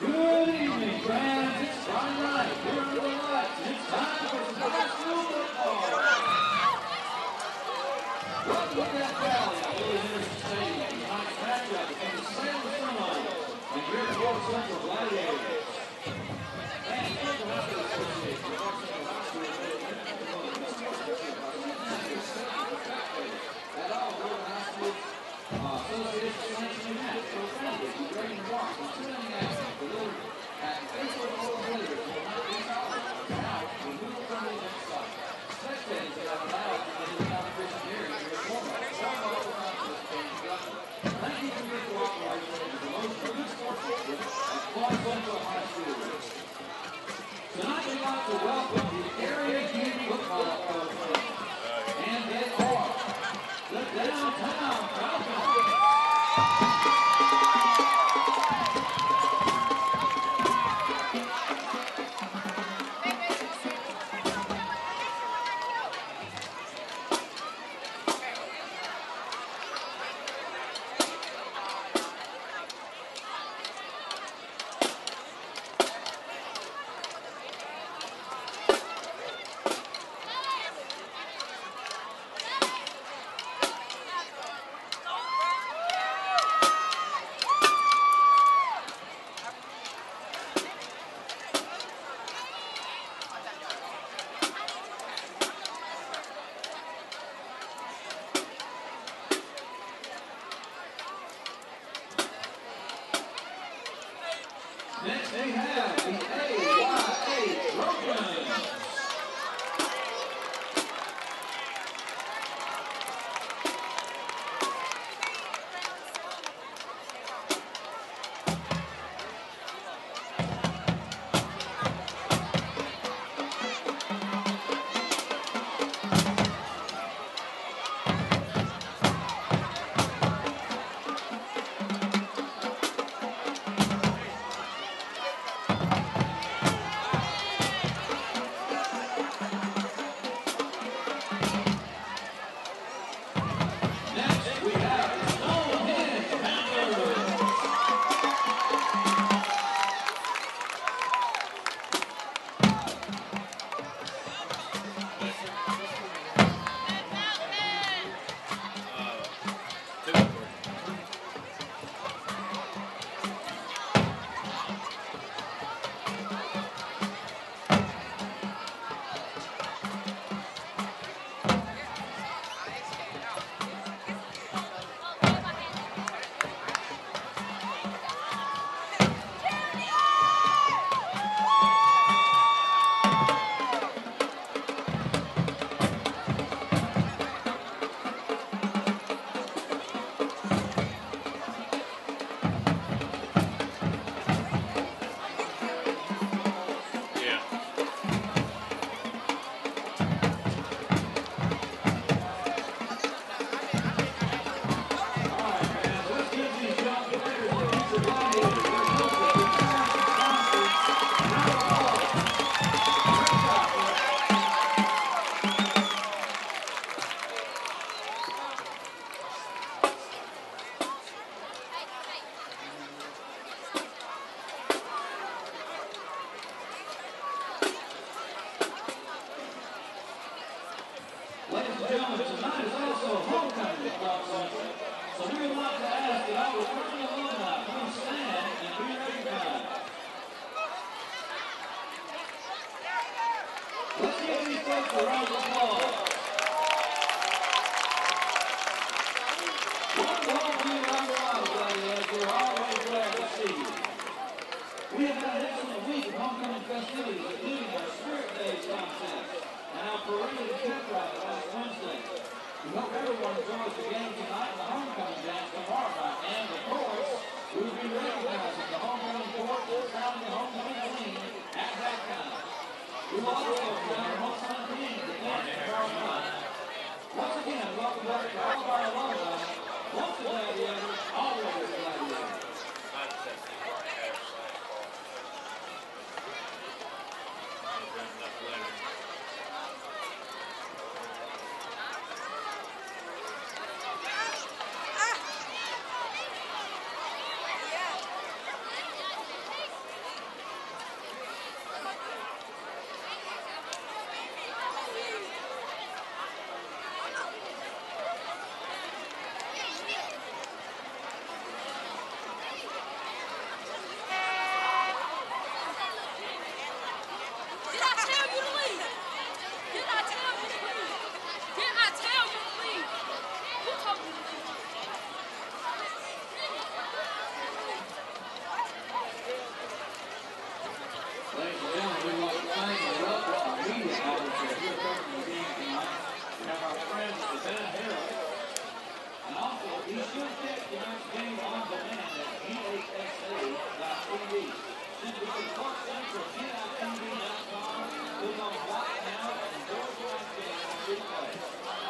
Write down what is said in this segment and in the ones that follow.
Good evening, friends. It's Friday night. Here under the lights. It's time for some high school football. Welcome to Death Valley at Billy Henderson Stadium. Tonight's matchup between the Salem and your North Central Gladiators. And Central High School Association, North Central High School at all Northern High Schools Association sanctioning match for families who bring and walk and tuning action delivered at Facebook Gladiators will not be tolerated. Now, removal from the event site. Spectators are allowed to enter the competition area in your format. One local contest being conducted. Thank you for your cooperation in the promotion of this sportsmanship at Clarke Central High School. Tonight we'd like to welcome the area youth football program. And they are the Downtown Falcons. Next we have the AYA Trojans. Ladies and gentlemen, tonight is also homecoming at Clarke Central. So we would like to ask that all returning alumni please stand and be recognized. Let's give these folks a round of applause. Welcome all of you around the world, Gladiators. We're always glad to see you. We have had an excellent week of homecoming festivities, including our Spirit Days contest and our parade and pep ride last Wednesday. We hope everyone enjoys the game tonight and the homecoming dance tomorrow night. And of course, we will be recognizing the homecoming court and crowning the homecoming queen at halftime. We will also crown our homecoming king at the dance tomorrow night. Once again, welcome back to all of our alumni. Once a Gladiator, always a Gladiator. Be sure to catch tonight's game on demand at GHSA.TV. Simply go to Clarke Central, GITV.com, click on Watch Now, and enjoy tonight's game on replay.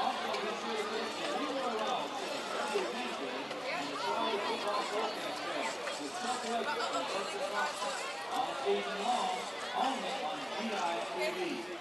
Also, be sure to catch the Leroy Ross every Wednesday and the Friday Football Forecast Show with Chuck Webster and Dustin Thompson all season long, only on GITV.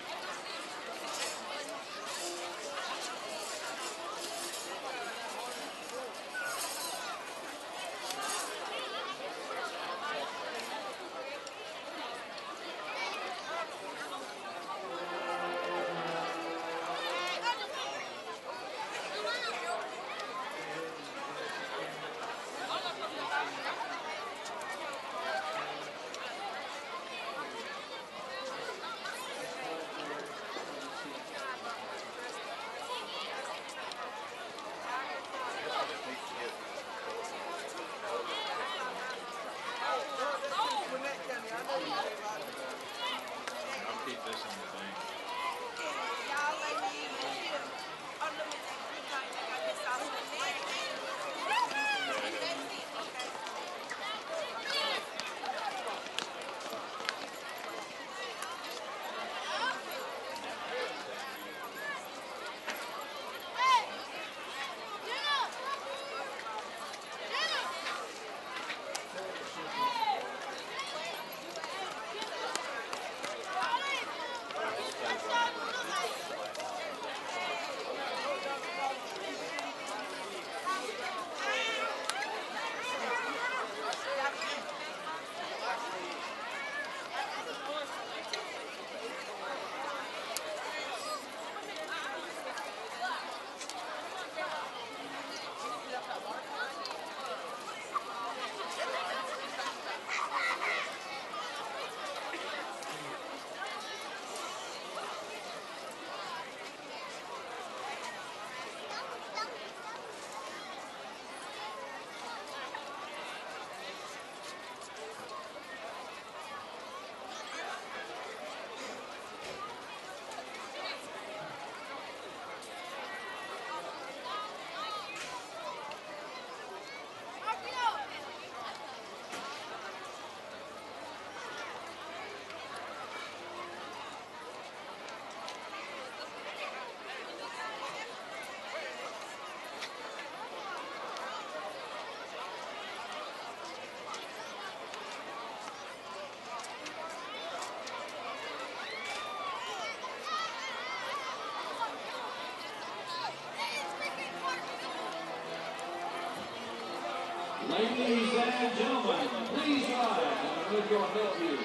Ladies and gentlemen, please rise and remove your headgear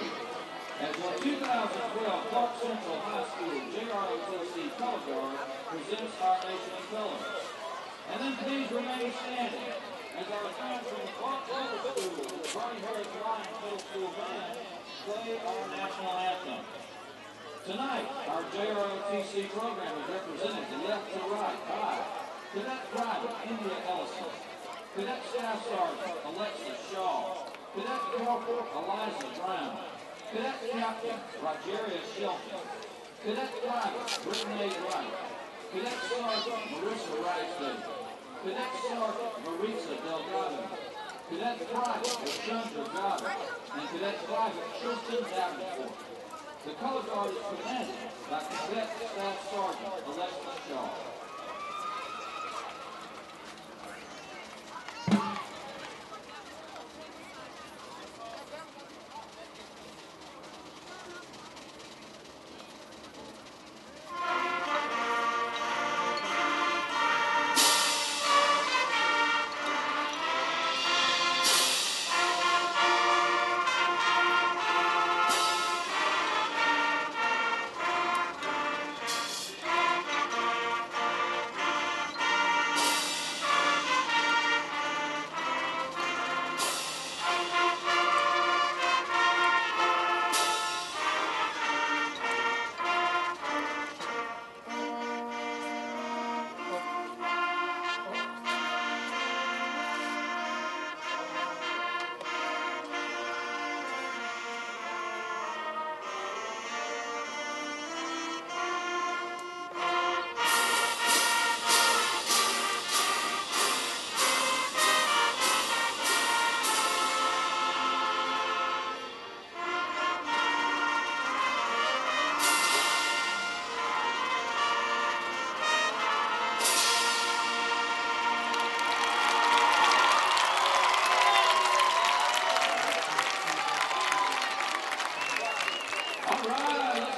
as the 2012 Clarke Central High School JROTC Color Guard presents our nation's colors. And then please remain standing as our friends from Clarke Middle School, the Barney Harris Lions Middle School Band, play our national anthem. Tonight, our JROTC program is represented left to right by Cadet Private India Ellison, Cadet Staff Sergeant Alexis Shaw, Cadet Corporal Eliza Brown, Cadet Captain Rogeria Shelton, Cadet Private Brittany Wright, Cadet Sergeant Marissa Ragsdale, Cadet Sergeant Marisa Delgado, Cadet Private Chandra Goddard, and Cadet Private Tristan Davenport. The color guard is commanded by Cadet Staff Sergeant Alexis Shaw.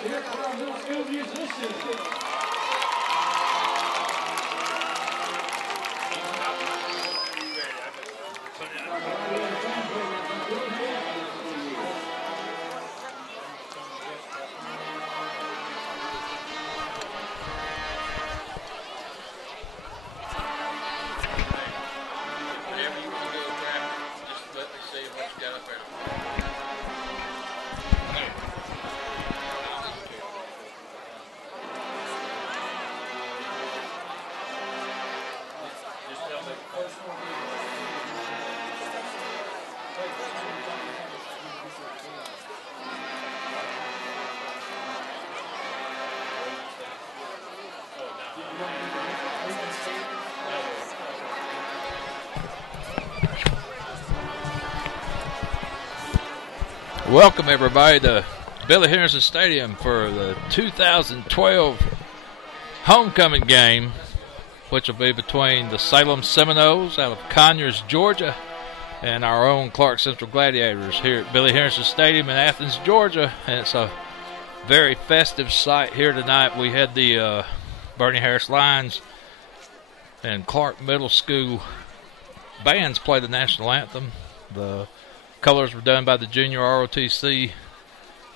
hear for our middle school musicians. Welcome everybody to Billy Henderson Stadium for the 2012 homecoming game, which will be between the Salem Seminoles out of Conyers, Georgia, and our own Clarke Central Gladiators here at Billy Henderson Stadium in Athens, Georgia. And it's a very festive sight here tonight. We had the Bernie Harris Lions and Clarke Middle School bands play the national anthem. The colors were done by the junior ROTC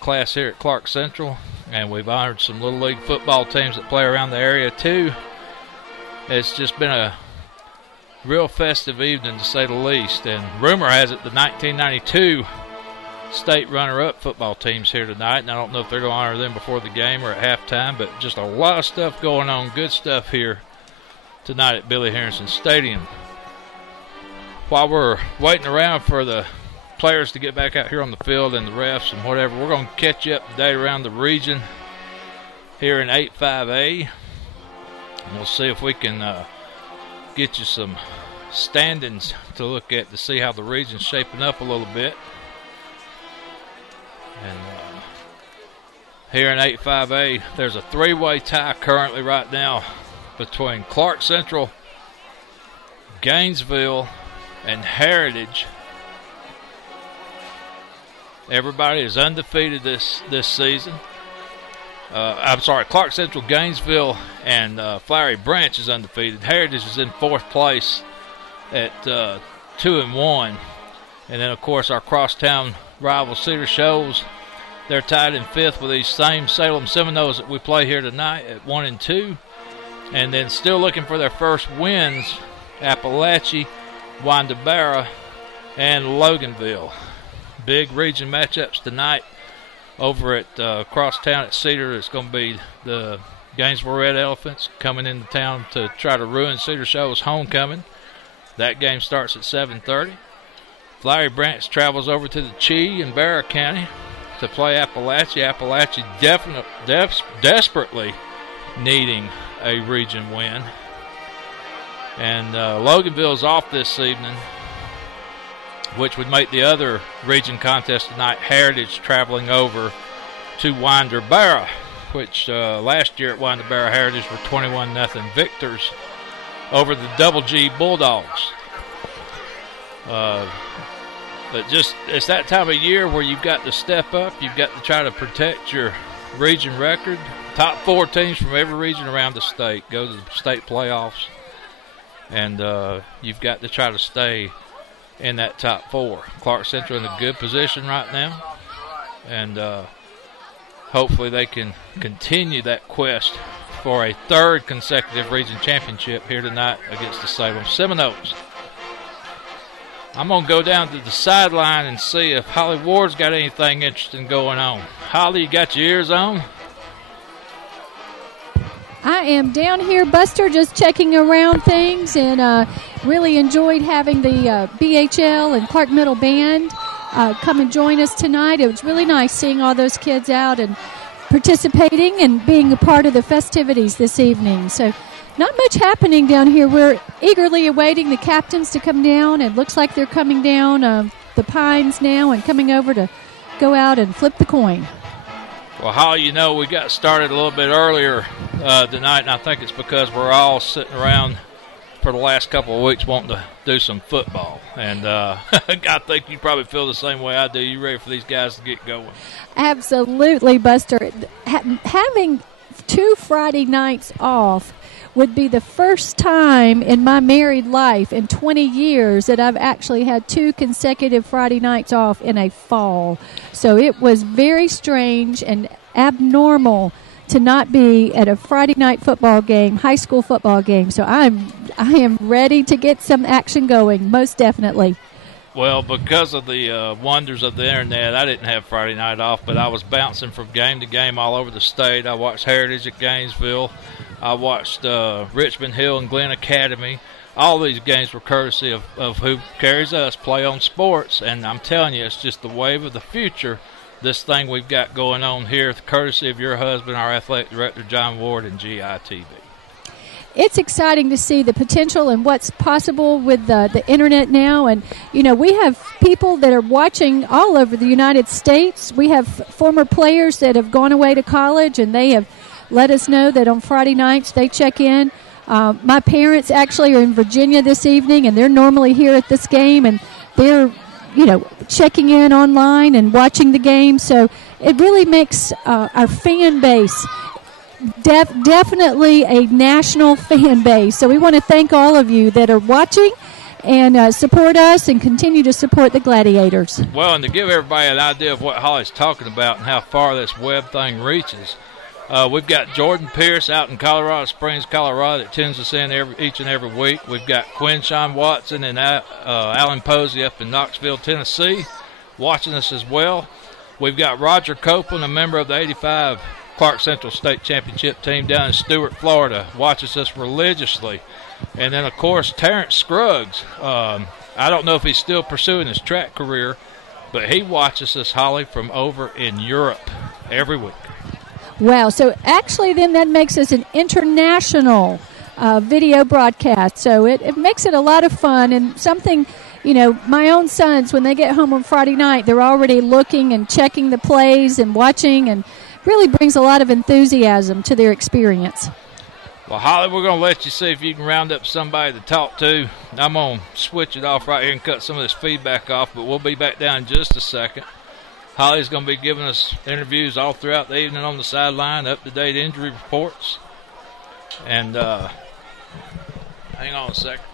class here at Clarke Central, and we've honored some Little League football teams that play around the area too. It's just been a real festive evening to say the least, and rumor has it the 1992 state runner-up football teams here tonight, and I don't know if they're going to honor them before the game or at halftime, but just a lot of stuff going on, good stuff here tonight at Billy Henderson Stadium. While we're waiting around for the players to get back out here on the field and the refs and whatever, we're going to catch you up today around the region here in 8-5A, and we'll see if we can get you some standings to look at to see how the region's shaping up a little bit. And here in 8-5A, there's a three-way tie currently right now between Clarke Central, Gainesville, and Heritage. Everybody is undefeated this season. Clarke Central, Gainesville, and Flowery Branch is undefeated. Heritage is in fourth place at 2-1. And then, of course, our crosstown rival Cedar Shoals, they're tied in fifth with these same Salem Seminoles that we play here tonight at 1-2. And then still looking for their first wins, Appalachia, Wandabara, and Loganville. Big region matchups tonight over at crosstown at Cedar. It's going to be the Gainesville Red Elephants coming into town to try to ruin Cedar Shoals' homecoming. That game starts at 7:30. Flowery Branch travels over to the Chee in Barrow County to play Appalachia. Appalachia desperately needing a region win. And Loganville's off this evening, which would make the other region contest tonight Heritage traveling over to Wandabara, which last year at Wandabara, Heritage were 21-0 victors over the Double G Bulldogs. But just it's that time of year where you've got to step up. You've got to try to protect your region record. Top four teams from every region around the state go to the state playoffs, and you've got to try to stay in that top four. Clarke Central in a good position right now, and hopefully they can continue that quest for a third consecutive region championship here tonight against the Salem Seminoles. I'm going to go down to the sideline and see if Holly Ward's got anything interesting going on. Holly, you got your ears on? I am down here, Buster, just checking around things, and really enjoyed having the BHL and Clarke Middle Band come and join us tonight. It was really nice seeing all those kids out and participating and being a part of the festivities this evening. So not much happening down here. We're eagerly awaiting the captains to come down. It looks like they're coming down the Pines now and coming over to go out and flip the coin. Well, Holly, you know, we got started a little bit earlier tonight, and I think it's because we're all sitting around for the last couple of weeks wanting to do some football. And I think you probably feel the same way I do. You ready for these guys to get going? Absolutely, Buster. Having 2 Friday nights off would be the first time in my married life in 20 years that I've actually had 2 consecutive Friday nights off in a fall. So it was very strange and abnormal to not be at a Friday night football game, high school football game. So I am ready to get some action going, most definitely. Well, because of the wonders of the internet, I didn't have Friday night off, but I was bouncing from game to game all over the state. I watched Heritage at Gainesville. I watched Richmond Hill and Glen Academy. All these games were courtesy of Who Carries Us, Play on Sports, and I'm telling you, it's just the wave of the future, this thing we've got going on here, courtesy of your husband, our athletic director, John Ward, and GITV. It's exciting to see the potential and what's possible with the internet now. And, you know, we have people that are watching all over the United States. We have former players that have gone away to college, and they have let us know that on Friday nights they check in. My parents actually are in Virginia this evening, and they're normally here at this game, and they're, you know, checking in online and watching the game. So it really makes our fan base definitely a national fan base. So we want to thank all of you that are watching and support us and continue to support the Gladiators. Well, and to give everybody an idea of what Holly's talking about and how far this web thing reaches, we've got Jordan Pierce out in Colorado Springs, Colorado, that tunes us in each and every week. We've got Quinshawn Watson and Alan Posey up in Knoxville, Tennessee, watching us as well. We've got Roger Copeland, a member of the 85 Clarke Central State Championship team down in Stuart, Florida, watches us religiously. And then, of course, Terrence Scruggs. I don't know if he's still pursuing his track career, but he watches us, Holly, from over in Europe every week. Wow. So actually then that makes us an international video broadcast. So it makes it a lot of fun and something, you know, my own sons, when they get home on Friday night, they're already looking and checking the plays and watching, and really brings a lot of enthusiasm to their experience. Well, Holly, we're going to let you see if you can round up somebody to talk to. I'm going to switch it off right here and cut some of this feedback off, but we'll be back down in just a second. Holly's going to be giving us interviews all throughout the evening on the sideline, up-to-date injury reports. And hang on a second.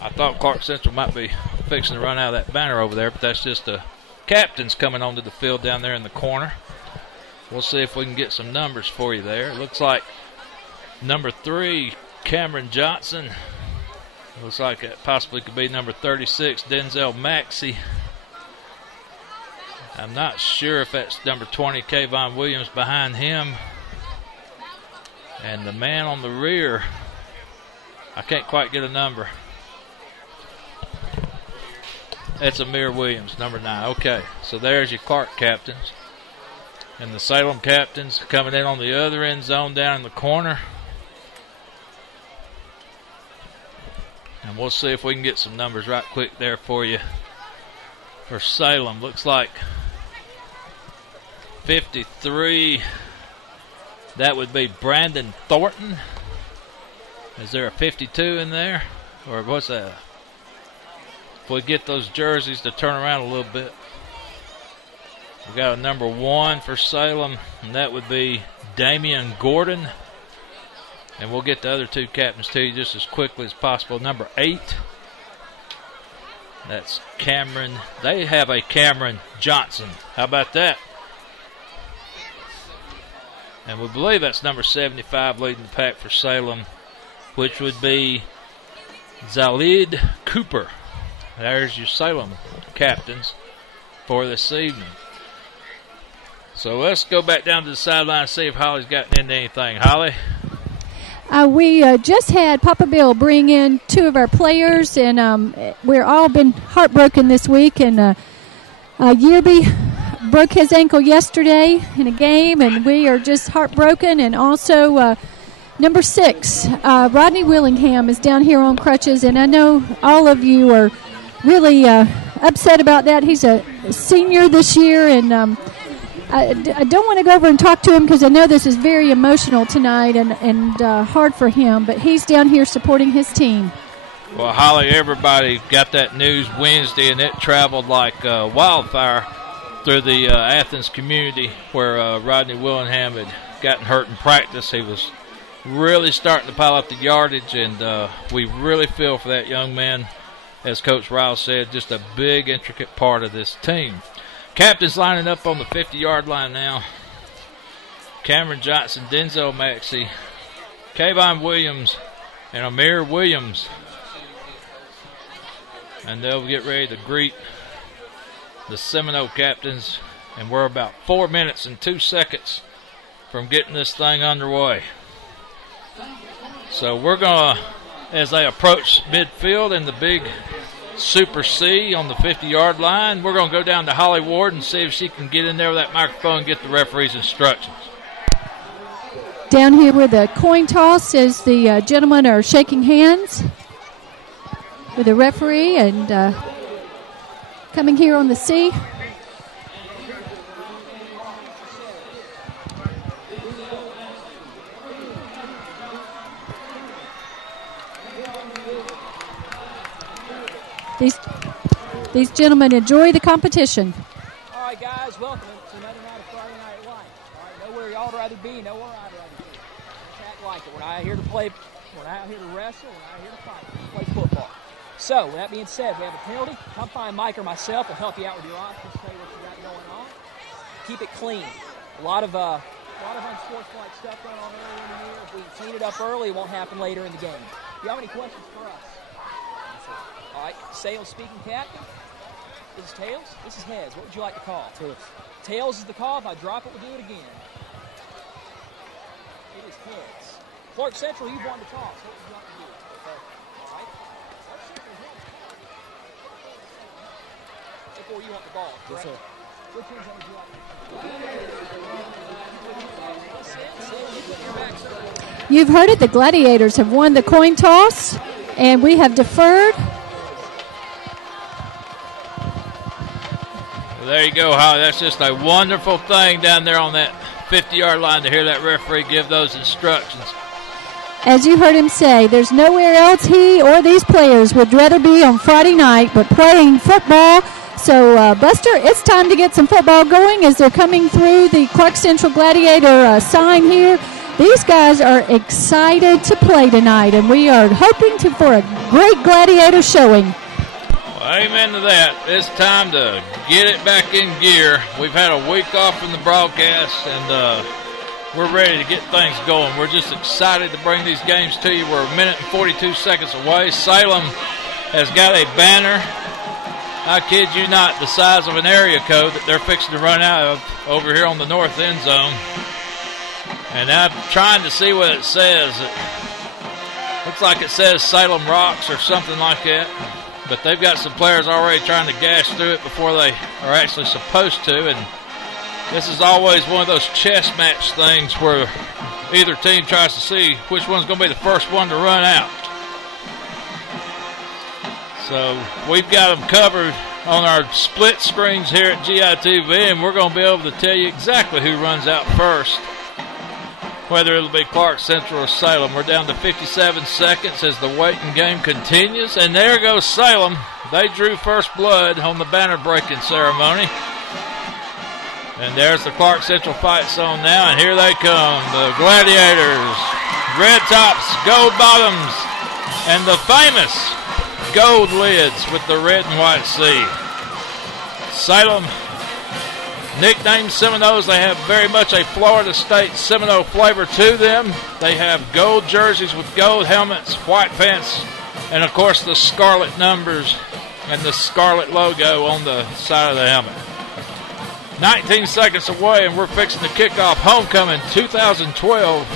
I thought Clarke Central might be fixing to run out of that banner over there, but that's just the captains coming onto the field down there in the corner. We'll see if we can get some numbers for you there. It looks like number 3, Cameron Johnson. Looks like it possibly could be number 36, Denzel Maxey. I'm not sure if that's number 20, Kayvon Williams, behind him. And the man on the rear, I can't quite get a number. That's Amir Williams, number 9. Okay, so there's your Clarke captains. And the Salem captains coming in on the other end zone down in the corner. And we'll see if we can get some numbers right quick there for you. For Salem, looks like 53. That would be Brandon Thornton. Is there a 52 in there? Or what's that? If we get those jerseys to turn around a little bit. We got a number 1 for Salem, and that would be Damian Gordon. And we'll get the other 2 captains to you just as quickly as possible. Number 8, that's Cameron. They have a Cameron Johnson. How about that? And we believe that's number 75 leading the pack for Salem, which would be Zalid Cooper. There's your Salem captains for this evening. So let's go back down to the sideline and see if Holly's gotten into anything. Holly? We just had Papa Bill bring in 2 of our players, and we're all been heartbroken this week. And Yearby broke his ankle yesterday in a game, and we are just heartbroken. And also number 6, Rodney Willingham is down here on crutches, and I know all of you are really upset about that. He's a senior this year, and I don't want to go over and talk to him because I know this is very emotional tonight and hard for him, but he's down here supporting his team. Well, Holly, everybody got that news Wednesday, and it traveled like wildfire through the Athens community where Rodney Willingham had gotten hurt in practice. He was really starting to pile up the yardage, and we really feel for that young man. As Coach Riles said, just a big, intricate part of this team. Captains lining up on the 50-yard line now. Cameron Johnson, Denzel Maxey, Kayvon Williams, and Amir Williams. And they'll get ready to greet the Seminole captains. And we're about 4 minutes and 2 seconds from getting this thing underway. So we're going to, as they approach midfield in the big Super C on the 50-yard line, we're going to go down to Holly Ward and see if she can get in there with that microphone and get the referee's instructions. Down here with the coin toss as the gentlemen are shaking hands with the referee and coming here on the C. These gentlemen enjoy the competition. All right, guys, welcome to another night of Friday Night Light. All right, know where y'all would rather be, know where I'd rather be. Let's act like it. We're not out here to play, we're not out here to wrestle, we're not out here to fight, we're play football. So, with that being said, we have a penalty. Come find Mike or myself. We'll help you out with your offense, tell you what you got going on. Keep it clean. A lot of unsportsmanlike stuff going on early in the year. If we clean it up early, it won't happen later in the game. Do you have any questions for us? All right, Sales speaking, captain. This is tails. This is heads. What would you like to call? Tails. Tails is the call. If I drop it, we'll do it again. It is heads. Clarke Central, you won the toss. What would you like to do? Okay. All right. Clarke Central is heads. Before you want the ball, correct? Yes, sir. Which ones would you like to do? You've heard it. The Gladiators have won the coin toss, and we have deferred. There you go, Holly. That's just a wonderful thing down there on that 50-yard line to hear that referee give those instructions. As you heard him say, there's nowhere else he or these players would rather be on Friday night but playing football. So, Buster, it's time to get some football going as they're coming through the Clarke Central Gladiator sign here. These guys are excited to play tonight, and we are hoping for a great Gladiator showing. Amen to that. It's time to get it back in gear. We've had a week off from the broadcast, and we're ready to get things going. We're just excited to bring these games to you. We're a minute and 42 seconds away. Salem has got a banner, I kid you not, the size of an area code that they're fixing to run out of over here on the north end zone. And I'm trying to see what it says. It looks like it says Salem Rocks or something like that. But they've got some players already trying to gash through it before they are actually supposed to. And this is always one of those chess match things where either team tries to see which one's going to be the first one to run out. So we've got them covered on our split screens here at GITV, and we're going to be able to tell you exactly who runs out first, whether it'll be Clarke Central or Salem. We're down to 57 seconds as the waiting game continues. And there goes Salem. They drew first blood on the banner breaking ceremony. And there's the Clarke Central fight zone now. And here they come, the Gladiators. Red tops, gold bottoms, and the famous gold lids with the red and white C. Salem, nicknamed Seminoles, they have very much a Florida State Seminole flavor to them. They have gold jerseys with gold helmets, white pants, and of course the scarlet numbers and the scarlet logo on the side of the helmet. 19 seconds away, and we're fixing to kick off Homecoming 2012.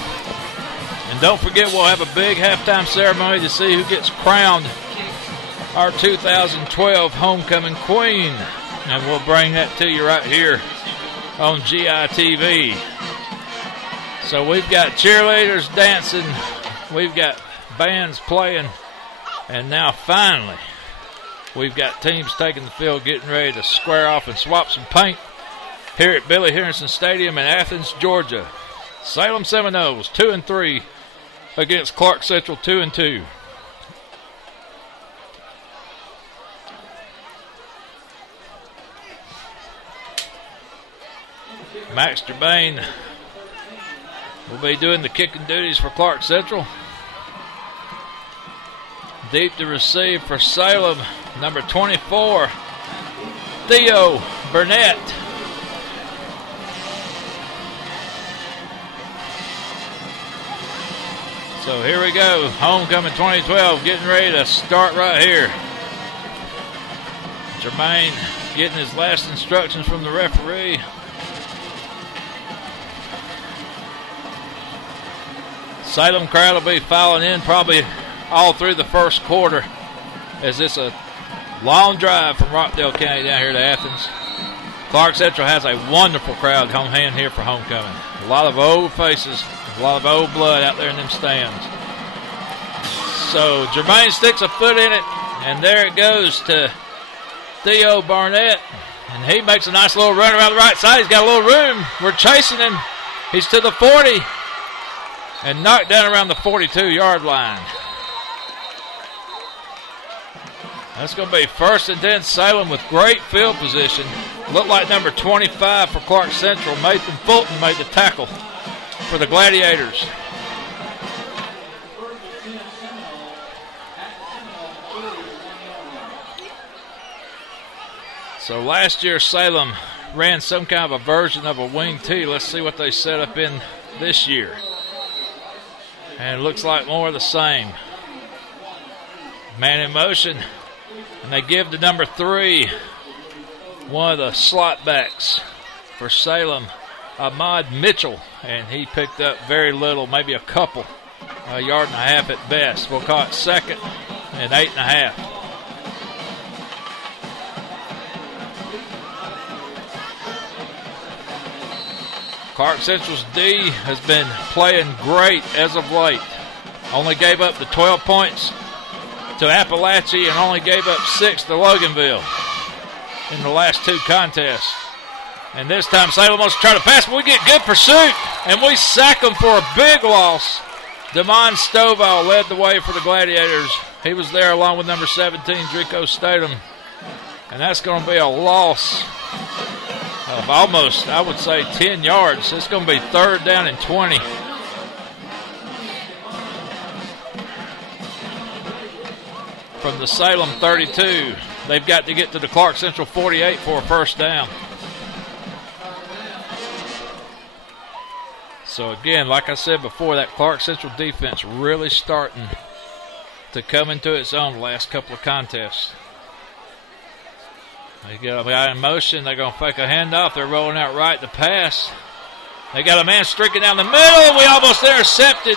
And don't forget, we'll have a big halftime ceremony to see who gets crowned our 2012 Homecoming Queen. And we'll bring that to you right here on GITV. So we've got cheerleaders dancing, we've got bands playing, and now finally we've got teams taking the field, getting ready to square off and swap some paint here at Billy Henderson Stadium in Athens, Georgia. Salem Seminoles 2-3 against Clarke Central 2-2. Max Germain will be doing the kicking duties for Clarke Central. Deep to receive for Salem, number 24, Theo Burnett. So here we go, homecoming 2012, getting ready to start right here. Germain getting his last instructions from the referee. Salem crowd will be filing in probably all through the first quarter, as it's a long drive from Rockdale County down here to Athens. Clarke Central has a wonderful crowd on hand here for homecoming. A lot of old faces, a lot of old blood out there in them stands. So Germain sticks a foot in it, and there it goes to Theo Barnett. And he makes a nice little run around the right side. He's got a little room. We're chasing him. He's to the 40 and knocked down around the 42-yard line. That's going to be 1st and 10 Salem with great field position. Looked like number 25 for Clarke Central, Nathan Fulton, made the tackle for the Gladiators. So last year Salem ran some kind of a version of a wing T. Let's see what they set up in this year. And it looks like more of the same. Man in motion. And they give to number 3, one of the slot backs for Salem, Ahmad Mitchell. And he picked up very little, maybe a couple, a yard and a half at best. We'll call it 2nd and 8.5. Clarke Central's D has been playing great as of late. Only gave up the 12 points to Appalachia and only gave up 6 to Loganville in the last 2 contests. And this time Salem wants to try to pass, but we get good pursuit, and we sack them for a big loss. Damon Stovall led the way for the Gladiators. He was there along with number 17, Drico Statham. And that's going to be a loss of almost, I would say, 10 yards. It's going to be 3rd down and 20. From the Salem 32. They've got to get to the Clarke Central 48 for a 1st down. So again, like I said before, that Clarke Central defense really starting to come into its own the last couple of contests. They got a guy in motion. They're going to fake a handoff. They're rolling out right to pass. They got a man streaking down the middle, and we almost intercepted.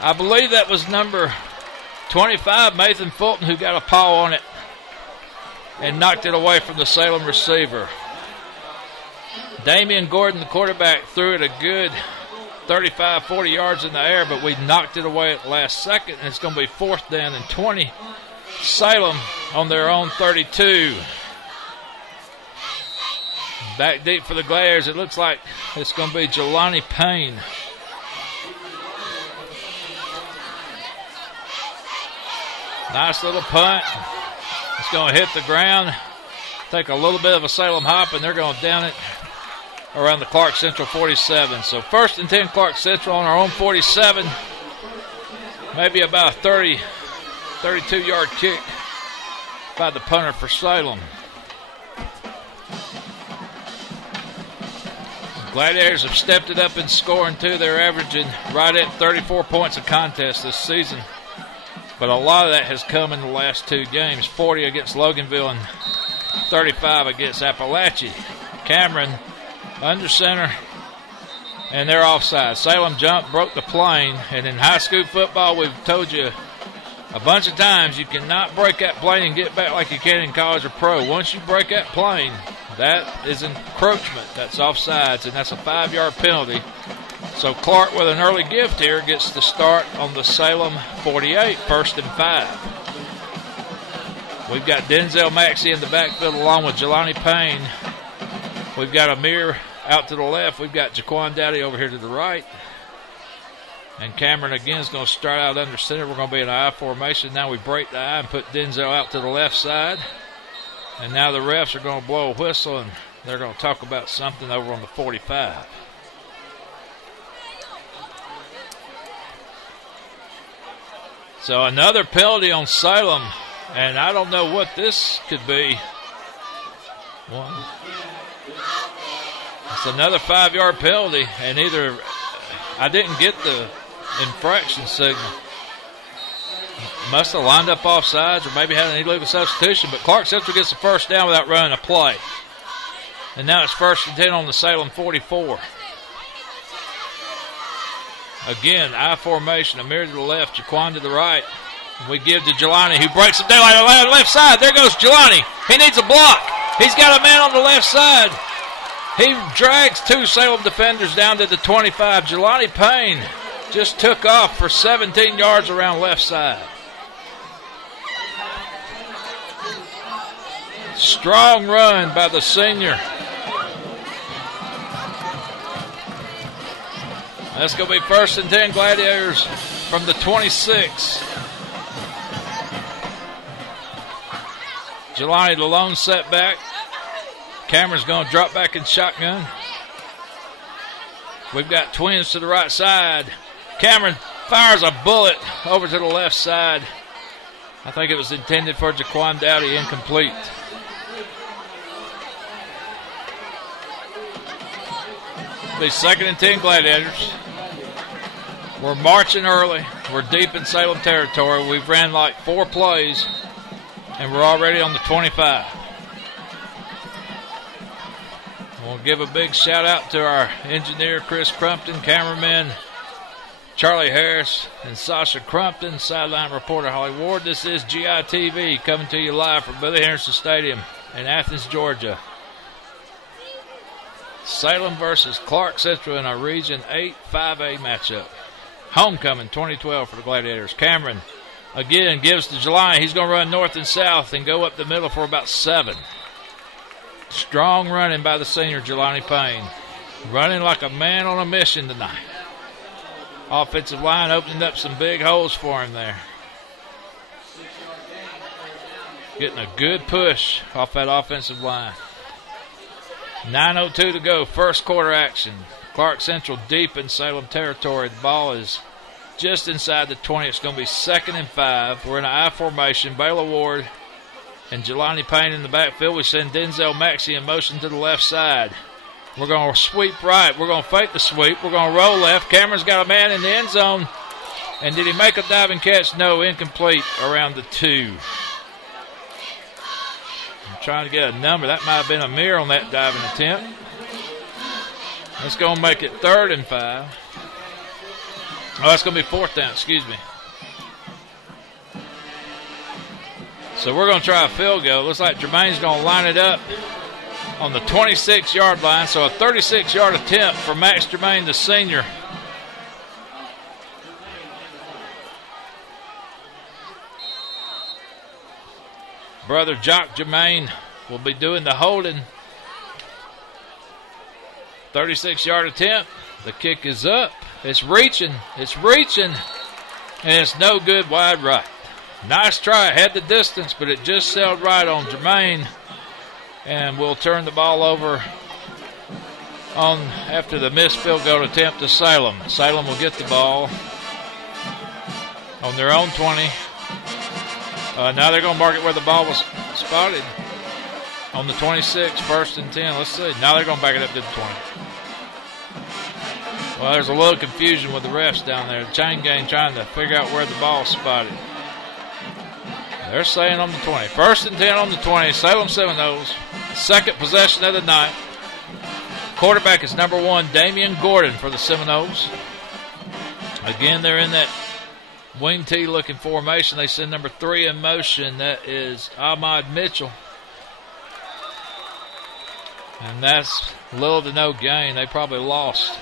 I believe that was number 25, Nathan Fulton, who got a paw on it and knocked it away from the Salem receiver. Damian Gordon, the quarterback, threw it a good 35, 40 yards in the air, but we knocked it away at the last second, and it's going to be 4th down and 20. Salem on their own 32. Back deep for the Gladiators. It looks like it's going to be Jelani Payne. Nice little punt. It's going to hit the ground. Take a little bit of a Salem hop, and they're going to down it around the Clarke Central 47. So 1st and 10 Clarke Central on our own 47. Maybe about a 32-yard kick by the punter for Salem. Gladiators have stepped it up in scoring too. They're averaging right at 34 points a contest this season. But a lot of that has come in the last 2 games. 40 against Loganville and 35 against Appalachia. Cameron under center, and they're offside. Salem jumped, broke the plane, and in high school football, we've told you a bunch of times you cannot break that plane and get back like you can in college or pro. Once you break that plane, that is encroachment. That's offsides, and that's a 5-yard penalty. So Clarke, with an early gift here, gets the start on the Salem 48, 1st and 5. We've got Denzel Maxey in the backfield along with Jelani Payne. We've got Amir out to the left. We've got Jaquan Dowdy over here to the right. And Cameron again is going to start out under center. We're going to be in an I formation. Now we break the I and put Denzel out to the left side. And now the refs are going to blow a whistle and they're going to talk about something over on the 45. So another penalty on Salem. And I don't know what this could be. One. It's another 5-yard penalty. And either I didn't get the infraction signal. Must have lined up offsides or maybe had an illegal substitution. But Clarke Central gets the first down without running a play. And now it's 1st and 10 on the Salem 44. Again, I formation. Amir to the left, Jaquan to the right. And we give to Jelani, who breaks the daylight on the left side. There goes Jelani. He needs a block. He's got a man on the left side. He drags 2 Salem defenders down to the 25. Jelani Payne just took off for 17 yards around left side. Strong run by the senior. That's going to be 1st and 10 Gladiators from the 26. Jelani, the lone setback. Cameron's going to drop back in shotgun. We've got twins to the right side. Cameron fires a bullet over to the left side. I think it was intended for Jaquan Dowdy, incomplete. It'll be 2nd and 10 Gladiators. We're marching early. We're deep in Salem territory. We've ran like 4 plays, and we're already on the 25. We'll give a big shout out to our engineer, Chris Crumpton, cameraman, Charlie Harris, and Sasha Crumpton, sideline reporter, Holly Ward. This is GITV coming to you live from Billy Henderson Stadium in Athens, Georgia. Salem versus Clarke Central in a Region 8 5A matchup. Homecoming 2012 for the Gladiators. Cameron again gives to Jelani. He's going to run north and south and go up the middle for about 7. Strong running by the senior Jelani Payne. Running like a man on a mission tonight. Offensive line opening up some big holes for him there. Getting a good push off that offensive line. 9:02 to go, first quarter action. Clarke Central deep in Salem territory. The ball is just inside the 20. It's going to be 2nd and 5. We're in an I formation. Bayla Ward and Jelani Payne in the backfield. We send Denzel Maxey in motion to the left side. We're going to sweep right. We're going to fake the sweep. We're going to roll left. Cameron's got a man in the end zone. And did he make a diving catch? No, incomplete around the 2. I'm trying to get a number. That might have been Amir on that diving attempt. That's going to make it 3rd and 5. Oh, that's going to be 4th down, excuse me. So we're going to try a field goal. Looks like Jermaine's going to line it up on the 26-yard line. So a 36-yard attempt for Max Jermaine, the senior. Brother Jock Jermaine will be doing the holding. 36-yard attempt. The kick is up. It's reaching. It's reaching. And it's no good wide right. Nice try. It had the distance, but it just sailed right on Jermaine. And we'll turn the ball over on after the missed field goal attempt to Salem. Salem will get the ball on their own 20. Now they're going to mark it where the ball was spotted. On the 26, 1st and 10. Let's see. Now they're going to back it up to the 20. Well, there's a little confusion with the refs down there. The chain gang trying to figure out where the ball's spotted. They're saying on the 20. 1st and 10 on the 20. Salem Seminoles. 2nd possession of the night. Quarterback is number 1, Damian Gordon for the Seminoles. Again, they're in that wing T looking formation. They send number 3 in motion. That is Ahmad Mitchell. And that's little to no gain. They probably lost.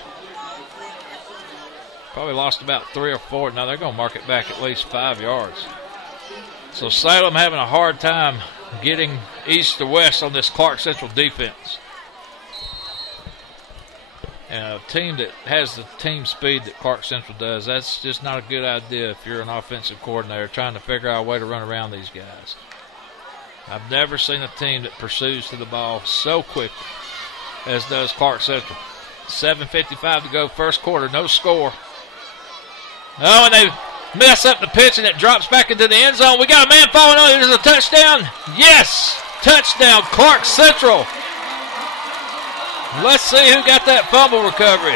Probably lost about 3 or 4. Now they're going to mark it back at least 5 yards. So Salem having a hard time getting east to west on this Clarke Central defense. And a team that has the team speed that Clarke Central does, that's just not a good idea if you're an offensive coordinator trying to figure out a way to run around these guys. I've never seen a team that pursues to the ball so quickly as does Clarke Central. 7:55 to go, first quarter, no score. Oh, and they mess up the pitch, and it drops back into the end zone. We got a man falling on it. There's a touchdown. Yes, touchdown, Clarke Central. Let's see who got that fumble recovery.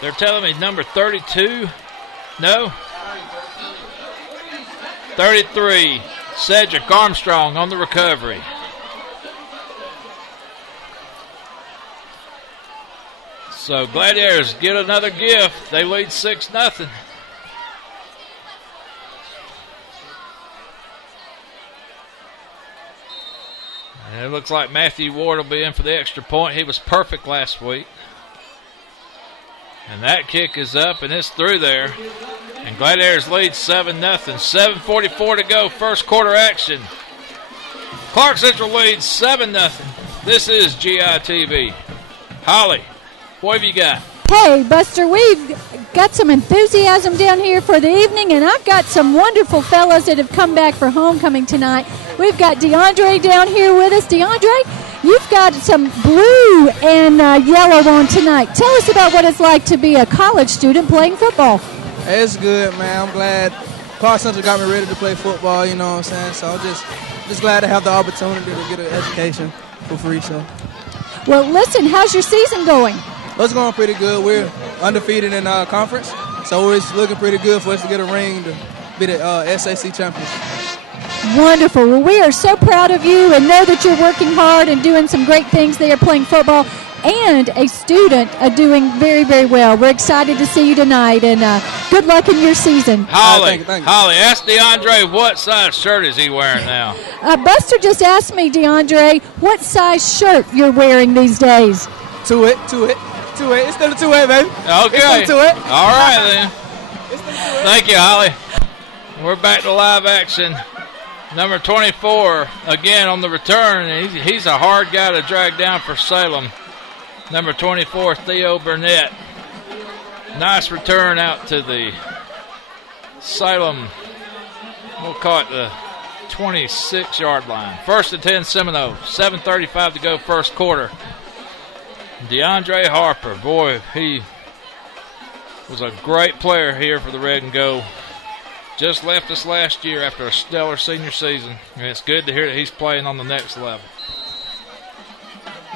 They're telling me number 32. No. 33, Cedric Armstrong on the recovery. So Gladiators get another gift. They lead 6-0. And it looks like Matthew Ward will be in for the extra point. He was perfect last week. And that kick is up, and it's through there. And Gladiators lead 7-0. 7:44 to go, first quarter action. Clarke Central leads 7-0. This is GITV. Holly, what have you got? Hey, Buster, we've got some enthusiasm down here for the evening, and I've got some wonderful fellows that have come back for homecoming tonight. We've got DeAndre down here with us. DeAndre, you've got some blue and yellow on tonight. Tell us about what it's like to be a college student playing football. It's good, man. I'm glad Clarke Central got me ready to play football, you know what I'm saying? So I'm just glad to have the opportunity to get an education for free. So. Well, listen, how's your season going? It's going pretty good. We're undefeated in our conference, so it's looking pretty good for us to get a ring to be the SAC champions. Wonderful. Well, we are so proud of you and know that you're working hard and doing some great things there playing football, and a student doing very, very well. We're excited to see you tonight, and good luck in your season. Holly, thank you. Holly, ask DeAndre what size shirt is he wearing now. Buster just asked me, DeAndre, what size shirt you're wearing these days. Two it. It's still a 2-8, baby. Okay. It's still a 2-8. All right, then. It's still a 2-8. Thank you, Holly. We're back to live action. Number 24, again on the return. And he's a hard guy to drag down for Salem. Number 24, Theo Burnett. Nice return out to the Salem, we'll call it the 26-yard line. First and 10, Seminoles. 7:35 to go, first quarter. DeAndre Harper, boy, he was a great player here for the Red and Gold. Just left us last year after a stellar senior season, and it's good to hear that he's playing on the next level.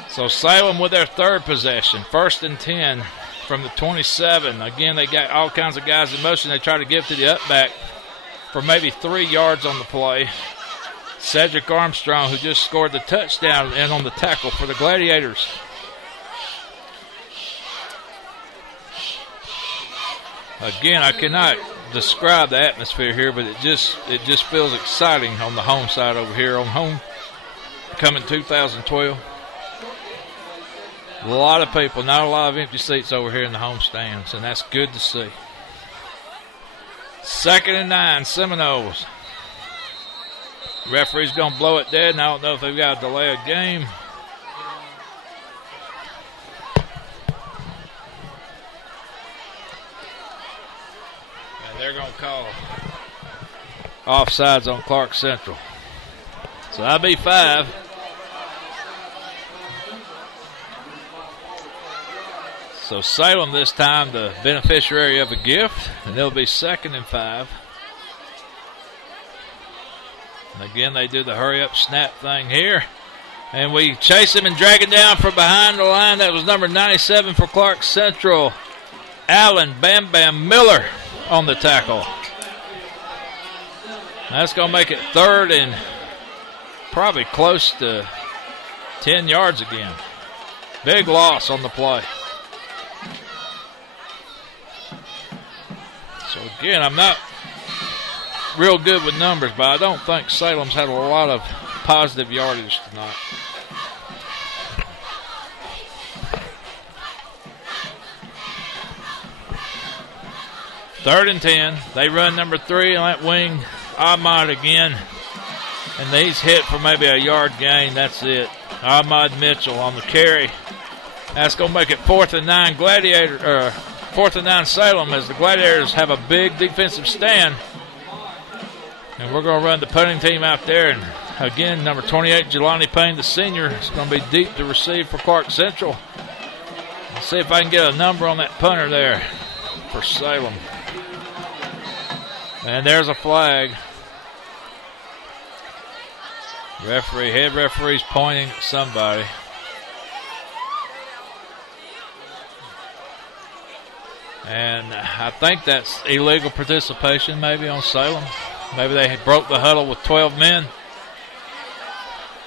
So Salem with their third possession, first and 10 from the 27. Again, they got all kinds of guys in motion. They try to give to the up back for maybe 3 yards on the play. Cedric Armstrong, who just scored the touchdown, and on the tackle for the Gladiators. Again, I cannot describe the atmosphere here, but it just feels exciting on the home side over here on homecoming 2012. A lot of people, not a lot of empty seats over here in the home stands, and that's good to see. 2nd and 9, Seminoles. Referee's going to blow it dead, and I don't know if they've got to delay a game. They're going to call offsides on Clarke Central. So that'll be 5. So Salem this time the beneficiary of a gift, and it'll be 2nd and 5. And again, they do the hurry-up snap thing here. And we chase him and drag him down from behind the line. That was number 97 for Clarke Central, Allen Bam Bam Miller on the tackle. That's going to make it 3rd and probably close to 10 yards again. Big loss on the play. So again, I'm not real good with numbers, but I don't think Salem's had a lot of positive yardage tonight. Third and 10. They run number 3 on that wing, Ahmad again. And he's hit for maybe a yard gain. That's it. Ahmad Mitchell on the carry. That's going to make it 4th and 9 4th and 9 Salem, as the Gladiators have a big defensive stand. And we're going to run the punting team out there. And again, number 28, Jelani Payne, the senior, is going to be deep to receive for Clarke Central. Let's see if I can get a number on that punter there for Salem. And there's a flag. Head referee's pointing at somebody. And I think that's illegal participation maybe on Salem. Maybe they broke the huddle with 12 men.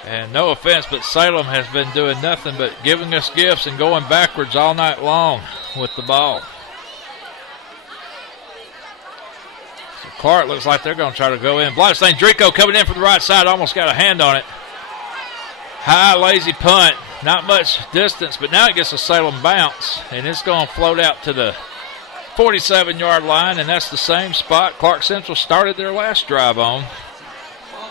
And no offense, but Salem has been doing nothing but giving us gifts and going backwards all night long with the ball. So Clarke looks like they're going to try to go in. Blodstein Drico coming in from the right side, almost got a hand on it. High, lazy punt. Not much distance, but now it gets a Salem bounce. And it's going to float out to the 47-yard line, and that's the same spot Clarke Central started their last drive on.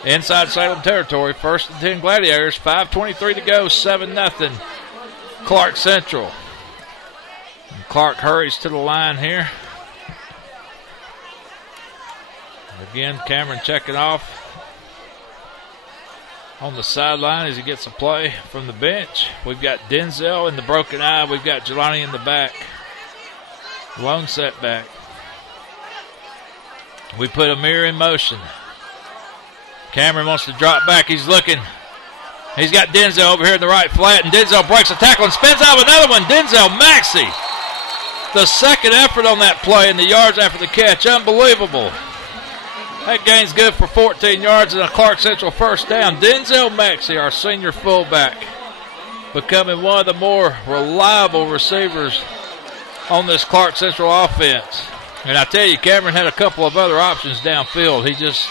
Inside Salem territory, 1st and 10 Gladiators, 5:23 to go, 7-0 Clarke Central. And Clarke hurries to the line here. Again, Cameron checking off on the sideline as he gets a play from the bench. We've got Denzel in the broken eye. We've got Jelani in the back. Lone setback. We put Amir in motion. Cameron wants to drop back. He's looking. He's got Denzel over here in the right flat, and Denzel breaks a tackle and spins out with another one. Denzel Maxey. The second effort on that play and the yards after the catch. Unbelievable. That gain's good for 14 yards and a Clarke Central first down. Denzel Maxey, our senior fullback, becoming one of the more reliable receivers on this Clarke Central offense. And I tell you, Cameron had a couple of other options downfield. He just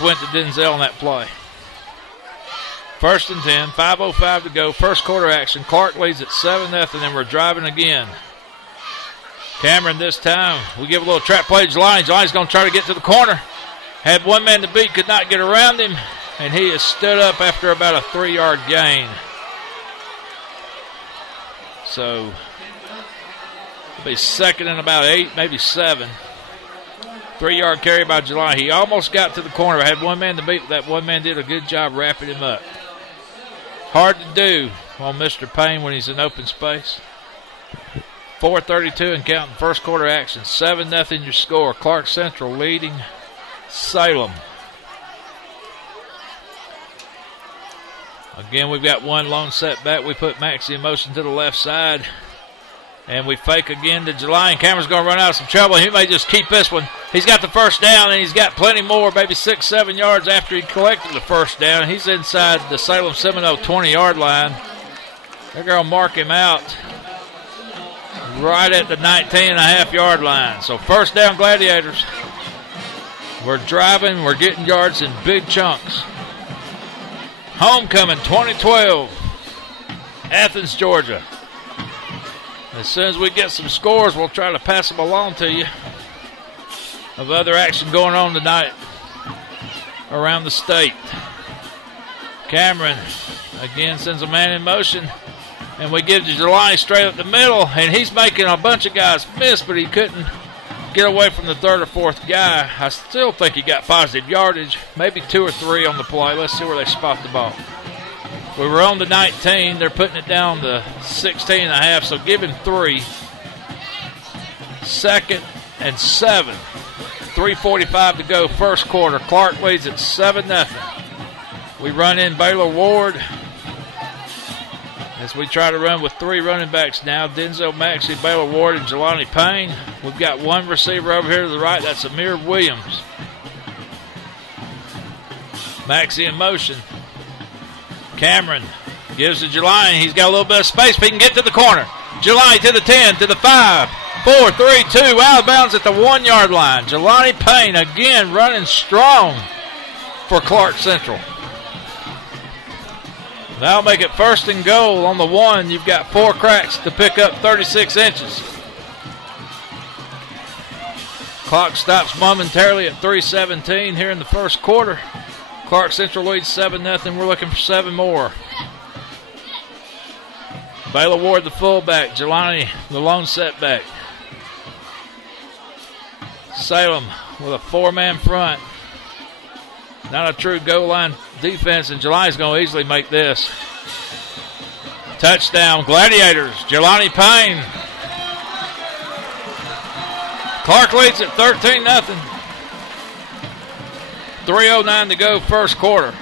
went to Denzel on that play. 1st and 10, 5:05 to go, first quarter action. Clarke leads at 7-0, and we're driving again. Cameron this time, we give a little trap play to Jelani. Jelani's going to try to get to the corner. Had one man to beat, could not get around him, and he has stood up after about a 3-yard gain. So it'll be 2nd and about 8, maybe 7. 3-yard carry by Jelani. He almost got to the corner. I had one man to beat, but that one man did a good job wrapping him up. Hard to do on Mr. Payne when he's in open space. 4:32 and counting, first quarter action. 7-0 your score. Clarke Central leading Salem. Again, we've got one lone setback. We put Maxey in motion to the left side. And we fake again to Jelani. Cameron's going to run out of some trouble. He may just keep this one. He's got the first down, and he's got plenty more, maybe 6-7 yards after he collected the first down. He's inside the Salem Seminole 20-yard line. They're going to mark him out right at the 19.5-yard line. So first down, Gladiators. We're driving. We're getting yards in big chunks. Homecoming 2012, Athens, Georgia. As soon as we get some scores, we'll try to pass them along to you of other action going on tonight around the state. Cameron again sends a man in motion, and we give to Jelani straight up the middle, and he's making a bunch of guys miss, but he couldn't get away from the third or fourth guy. I still think he got positive yardage, maybe 2 or 3 on the play. Let's see where they spot the ball. We were on the 19. They're putting it down to 16.5, so give him 3. 2nd and 7. 3:45 to go, first quarter. Clarke leads at 7-0. We run in Baylor Ward as we try to run with 3 running backs now. Denzel Maxey, Baylor Ward, and Jelani Payne. We've got one receiver over here to the right. That's Amir Williams. Maxey in motion. Cameron gives to Jelani. He's got a little bit of space, but he can get to the corner. Jelani to the 10, to the 5, 4, 3, 2, out of bounds at the 1-yard line. Jelani Payne again running strong for Clarke Central. That'll make it 1st and goal on the 1. You've got 4 cracks to pick up 36 inches. Clock stops momentarily at 3:17 here in the first quarter. Clarke Central leads 7-0. We're looking for 7 more. Baylor Ward, the fullback. Jelani, the lone setback. Salem with a 4-man front. Not a true goal line defense, and Jelani's going to easily make this. Touchdown, Gladiators. Jelani Payne. Clarke leads at 13-0. 3:09 to go, first quarter.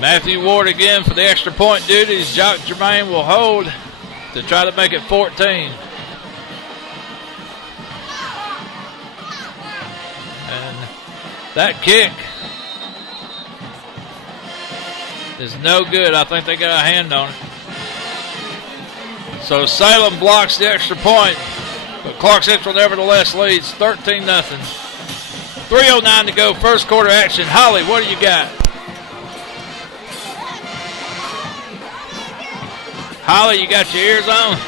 Matthew Ward again for the extra point duties. Jock Jermaine will hold to try to make it 14. And that kick is no good. I think they got a hand on it. So Salem blocks the extra point, but Clarke Central nevertheless leads 13-0. 3:09 to go, first quarter action. Holly, what do you got? Holly, you got your ears on?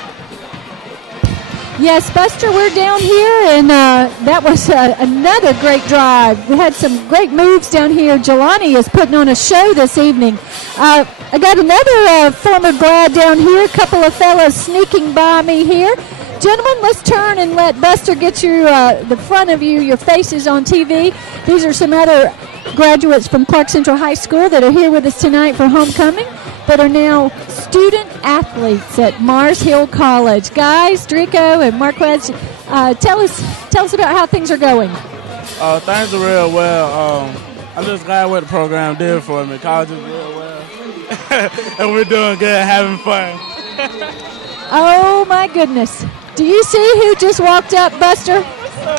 Yes, Buster, we're down here, and that was another great drive. We had some great moves down here. Jelani is putting on a show this evening. I got another former Glad down here, a couple of fellas sneaking by me here. Gentlemen, let's turn and let Buster get you the front of you, your faces on TV. These are some other graduates from Clarke Central High School that are here with us tonight for homecoming, that are now student athletes at Mars Hill College. Guys, Drico and Marquez, tell us about how things are going. Things are real well. I'm just glad what the program did for me. College is real well. And we're doing good, having fun. Oh, my goodness. Do you see who just walked up, Buster?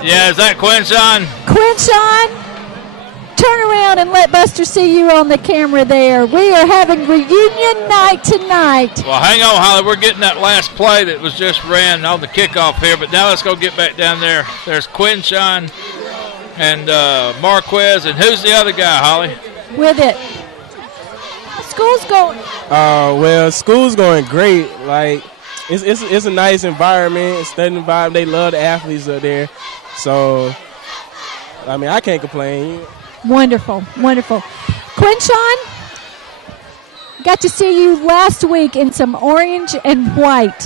Yeah, is that Quinshawn? Quinshawn? Turn around and let Buster see you on the camera there. We are having reunion night tonight. Well, hang on, Holly. We're getting that last play that was just ran on the kickoff here, but now let's go get back down there. There's Quinshawn and Marquez, and who's the other guy, Holly? With it. School's going. Well, school's going great. Like, it's a nice environment, studying environment. They love the athletes up there. So, I mean, I can't complain. Wonderful, wonderful. Quinshawn, got to see you last week in some orange and white.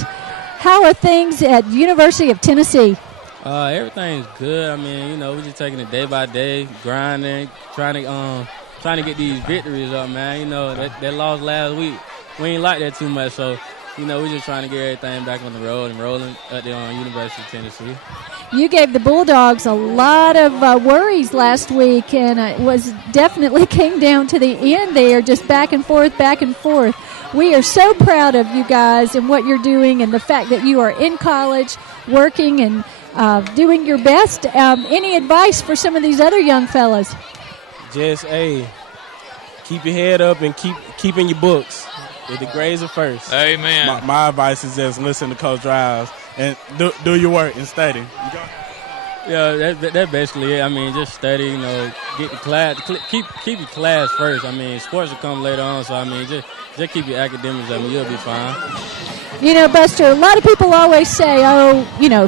How are things at University of Tennessee? Everything's good. I mean, we're just taking it day by day, grinding, trying to get these victories up, man. That loss last week, we ain't like that too much, so we're just trying to get everything back on the road and rolling up there on University of Tennessee. You gave the Bulldogs a lot of worries last week, and it was definitely came down to the end there, just back and forth, back and forth. We are so proud of you guys and what you're doing, and the fact that you are in college, working and doing your best. Any advice for some of these other young fellas? Just, keep your head up and keep in your books. The grades are first. Amen. My advice is just listen to Coach Riles and do your work and study. Yeah, that's basically it. I mean, just study, get the class, keep your class first. I mean, sports will come later on, so I mean, just keep your academics up and you'll be fine. Buster, a lot of people always say,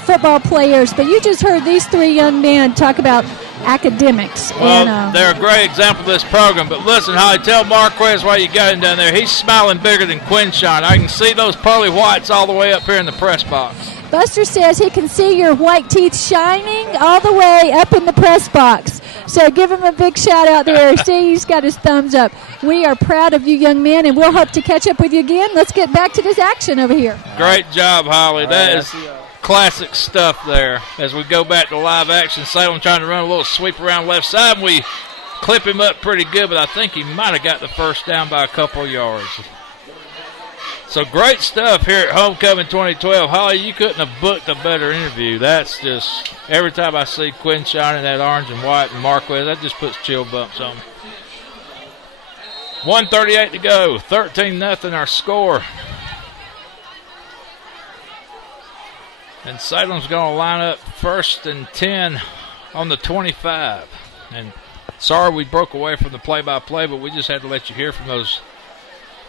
football players, but you just heard these three young men talk about academics. Well, they're a great example of this program, but listen, Holly, tell Marquez why you got him down there. He's smiling bigger than Quinshawn. I can see those pearly whites all the way up here in the press box. Buster says he can see your white teeth shining all the way up in the press box. So give him a big shout out there. See, he's got his thumbs up. We are proud of you young men, and we'll hope to catch up with you again. Let's get back to this action over here. Great job, Holly. That is classic stuff there. As we go back to live action, Salem trying to run a little sweep around left side. We clip him up pretty good, but I think he might have got the first down by a couple yards. So great stuff here at Homecoming 2012. Holly, you couldn't have booked a better interview. That's just, every time I see Quinshawn in that orange and white and Marquez, that just puts chill bumps on me. 1:38 to go, 13-0 our score. And Salem's going to line up 1st and 10 on the 25. And sorry we broke away from the play-by-play, but we just had to let you hear from those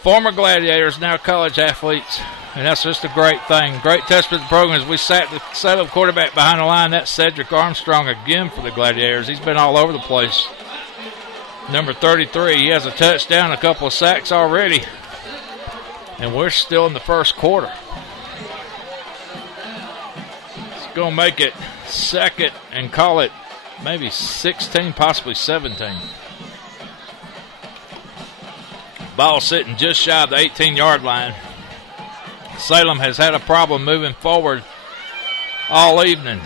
former Gladiators, now college athletes. And that's just a great thing. Great testament to the program as we sat the Salem quarterback behind the line. That's Cedric Armstrong again for the Gladiators. He's been all over the place. Number 33, he has a touchdown, a couple of sacks already. And we're still in the first quarter. It's going to make it second and call it maybe 16, possibly 17. Ball sitting just shy of the 18-yard line. Salem has had a problem moving forward all evening.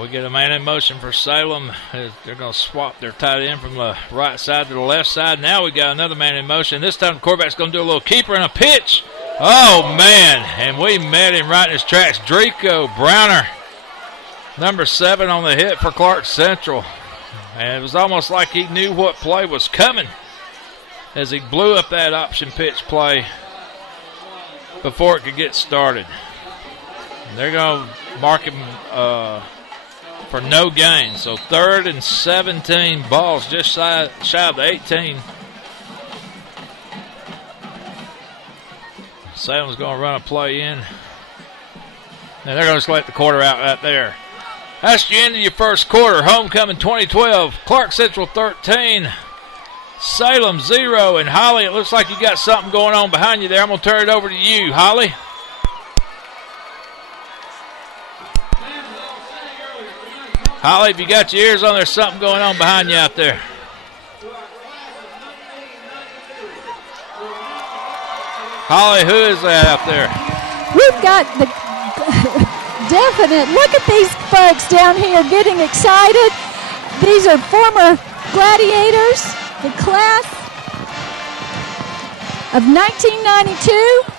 We get a man in motion for Salem. They're going to swap their tight end from the right side to the left side. Now we got another man in motion. This time the quarterback's going to do a little keeper and a pitch. Oh, man. And we met him right in his tracks. Draco Browner, number 7 on the hit for Clarke Central. And it was almost like he knew what play was coming as he blew up that option pitch play before it could get started. And they're going to mark him for no gain. So 3rd and 17, balls just shy of the 18. Salem's going to run a play in. And they're going to just let the quarter out right there. That's the end of your first quarter. Homecoming 2012, Clarke Central 13, Salem 0. And Holly, it looks like you got something going on behind you there. I'm going to turn it over to you, Holly. Holly, if you got your ears on, there's something going on behind you out there. Holly, who is that out there? We've got the definite. Look at these folks down here getting excited. These are former Gladiators, the class of 1992.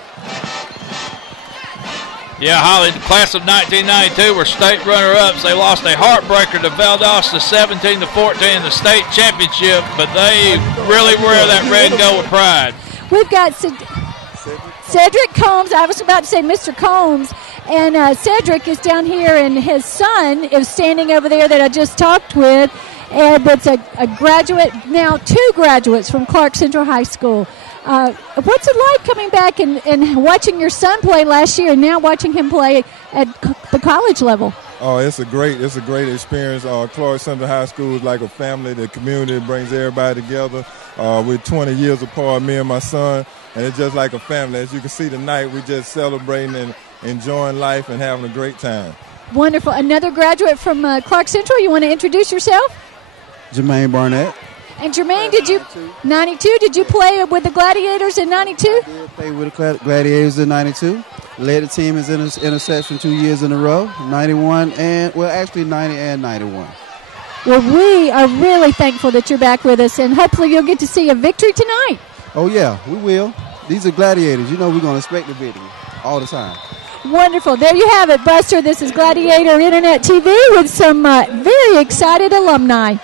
Yeah, Holly, the class of 1992 were state runner-ups. They lost a heartbreaker to Valdosta 17-14 in the state championship, but they really wear that red and gold with pride. We've got Cedric Combs. I was about to say Mr. Combs. And Cedric is down here, and his son is standing over there that I just talked with. And that's a graduate, now 2 graduates from Clarke Central High School. What's it like coming back and watching your son play last year and now watching him play at the college level? Oh, it's a great experience. Clarke Central High School is like a family. The community brings everybody together. We're 20 years apart, me and my son, and it's just like a family. As you can see tonight, we're just celebrating and enjoying life and having a great time. Wonderful. Another graduate from Clarke Central. You want to introduce yourself? Jermaine Barnett. And Jermaine, did you 92? Did you play with the Gladiators in 92? I did play with the Gladiators in 92. Led the team as interception 2 years in a row, 91 and 90 and 91. Well, we are really thankful that you're back with us, and hopefully you'll get to see a victory tonight. Oh yeah, we will. These are Gladiators. You know we're going to expect a victory all the time. Wonderful. There you have it, Buster. This is Gladiator Internet TV with some very excited alumni.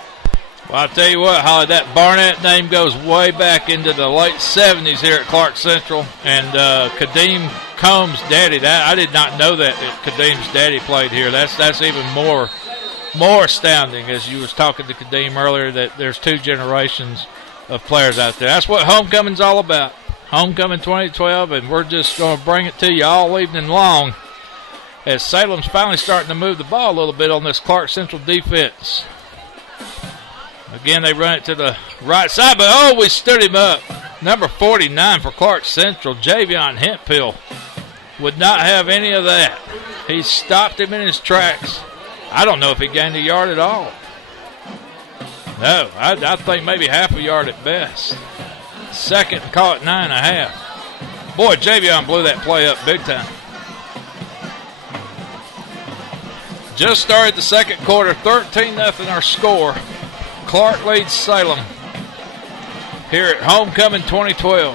Well, I'll tell you what, Holly, that Barnett name goes way back into the late 70s here at Clarke Central. And Kadeem Combs' daddy, I did not know that Kadeem's daddy played here. That's even more astounding, as you was talking to Kadeem earlier, that there's 2 generations of players out there. That's what homecoming's all about. Homecoming 2012, and we're just going to bring it to you all evening long as Salem's finally starting to move the ball a little bit on this Clarke Central defense. Again, they run it to the right side, but we stood him up. Number 49 for Clarke Central, Javion Hemphill, would not have any of that. He stopped him in his tracks. I don't know if he gained a yard at all. No, I think maybe half a yard at best. Second, call it 9.5. Boy, Javion blew that play up big time. Just started the second quarter, 13-0 our score. Clarke leads Salem here at Homecoming 2012.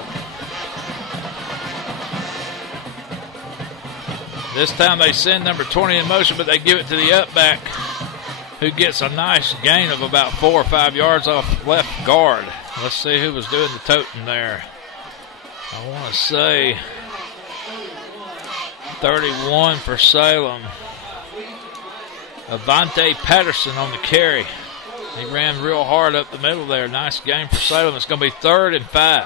This time they send number 20 in motion, but they give it to the up-back, who gets a nice gain of about 4 or 5 yards off left guard. Let's see who was doing the toting there. I want to say 31 for Salem. Avante Patterson on the carry. He ran real hard up the middle there. Nice game for Salem. It's going to be 3rd and 5.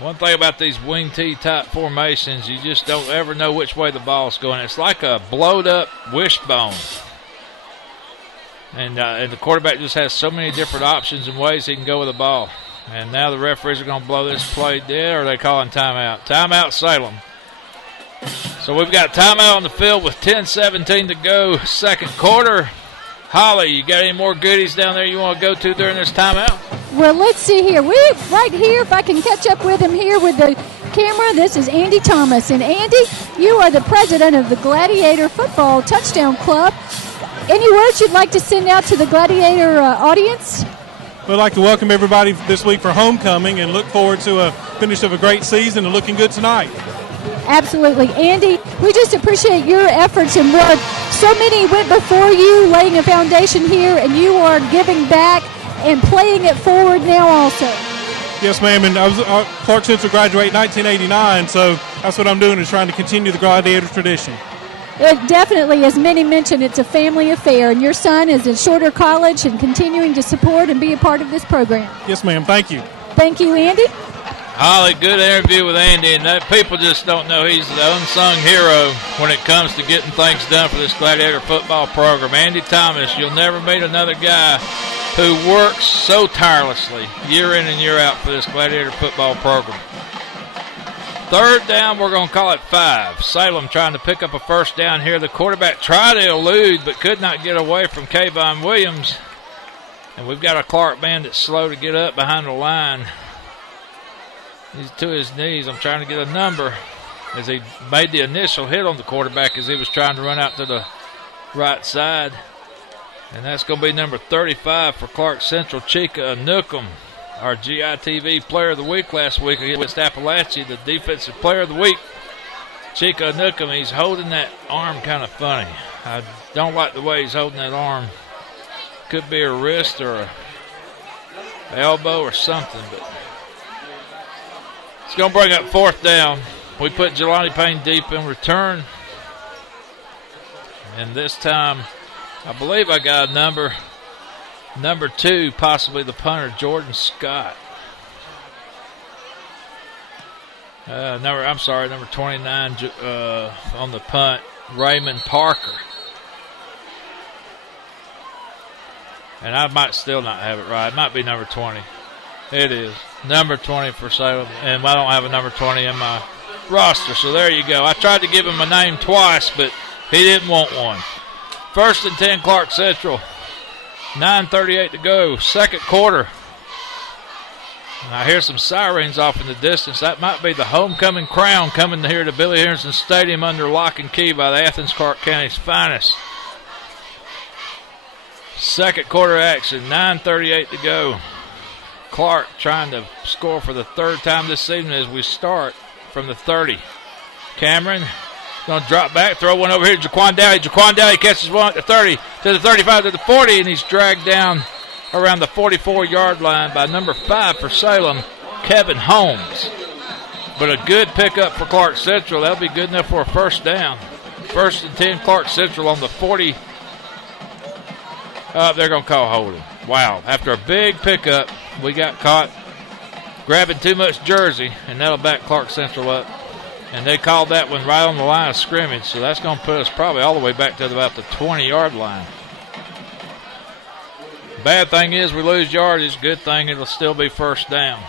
One thing about these wing T type formations, you just don't ever know which way the ball's going. It's like a blowed up wishbone. And the quarterback just has so many different options and ways he can go with the ball. And now the referees are going to blow this play dead, or are they calling timeout? Timeout, Salem. So we've got timeout on the field with 10:17 to go, second quarter. Holly, you got any more goodies down there you want to go to during this timeout? Well, let's see here. Right here, if I can catch up with him here with the camera, this is Andy Thomas. And Andy, you are the president of the Gladiator Football Touchdown Club. Any words you'd like to send out to the Gladiator audience? We'd like to welcome everybody this week for homecoming and look forward to a finish of a great season and looking good tonight. Absolutely. Andy, we just appreciate your efforts and work. So many went before you, laying a foundation here, and you are giving back and playing it forward now also. Yes, ma'am, and I was Clarke Central graduate in 1989, so that's what I'm doing, is trying to continue the Gladiators tradition. It definitely, as many mentioned, it's a family affair, and your son is at Shorter College and continuing to support and be a part of this program. Yes, ma'am. Thank you. Thank you, Andy. Holly, good interview with Andy, and that people just don't know he's the unsung hero when it comes to getting things done for this Gladiator football program. Andy Thomas, you'll never meet another guy who works so tirelessly year in and year out for this Gladiator football program. 3rd down, we're going to call it 5. Salem trying to pick up a first down here. The quarterback tried to elude but could not get away from Kayvon Williams. And we've got a Clarke man that's slow to get up behind the line. He's to his knees. I'm trying to get a number as he made the initial hit on the quarterback as he was trying to run out to the right side. And that's going to be number 35 for Clarke Central, Chika Anukum, our GITV Player of the Week last week against Appalachia, the Defensive Player of the Week. Chika Anukum, he's holding that arm kind of funny. I don't like the way he's holding that arm. Could be a wrist or a elbow or something, but it's going to bring up 4th down. We put Jelani Payne deep in return. And this time, I believe I got a number 2, possibly the punter, Jordan Scott. Number 29 on the punt, Raymond Parker. And I might still not have it right. It might be number 20. It is. Number 20 for Salem. And I don't have a number 20 in my roster, so there you go. I tried to give him a name twice, but he didn't want one. 1st and 10, Clarke Central. 9:38 to go, second quarter. I hear some sirens off in the distance. That might be the homecoming crown coming here to Billy Henderson Stadium under lock and key by the Athens, Clarke County's finest. Second quarter action, 9:38 to go. Clarke trying to score for the 3rd time this season as we start from the 30. Cameron going to drop back, throw one over here to Jaquan Dowdy. Jaquan Dowdy catches one at the 30 to the 35 to the 40, and he's dragged down around the 44-yard line by number 5 for Salem, Kevin Holmes. But a good pickup for Clarke Central. That'll be good enough for a first down. 1st and 10, Clarke Central on the 40. They're going to call holding. Wow. After a big pickup, we got caught grabbing too much jersey, and that'll back Clarke Central up. And they called that one right on the line of scrimmage, so that's going to put us probably all the way back to about the 20-yard line. Bad thing is we lose yardage. Good thing it'll still be first down.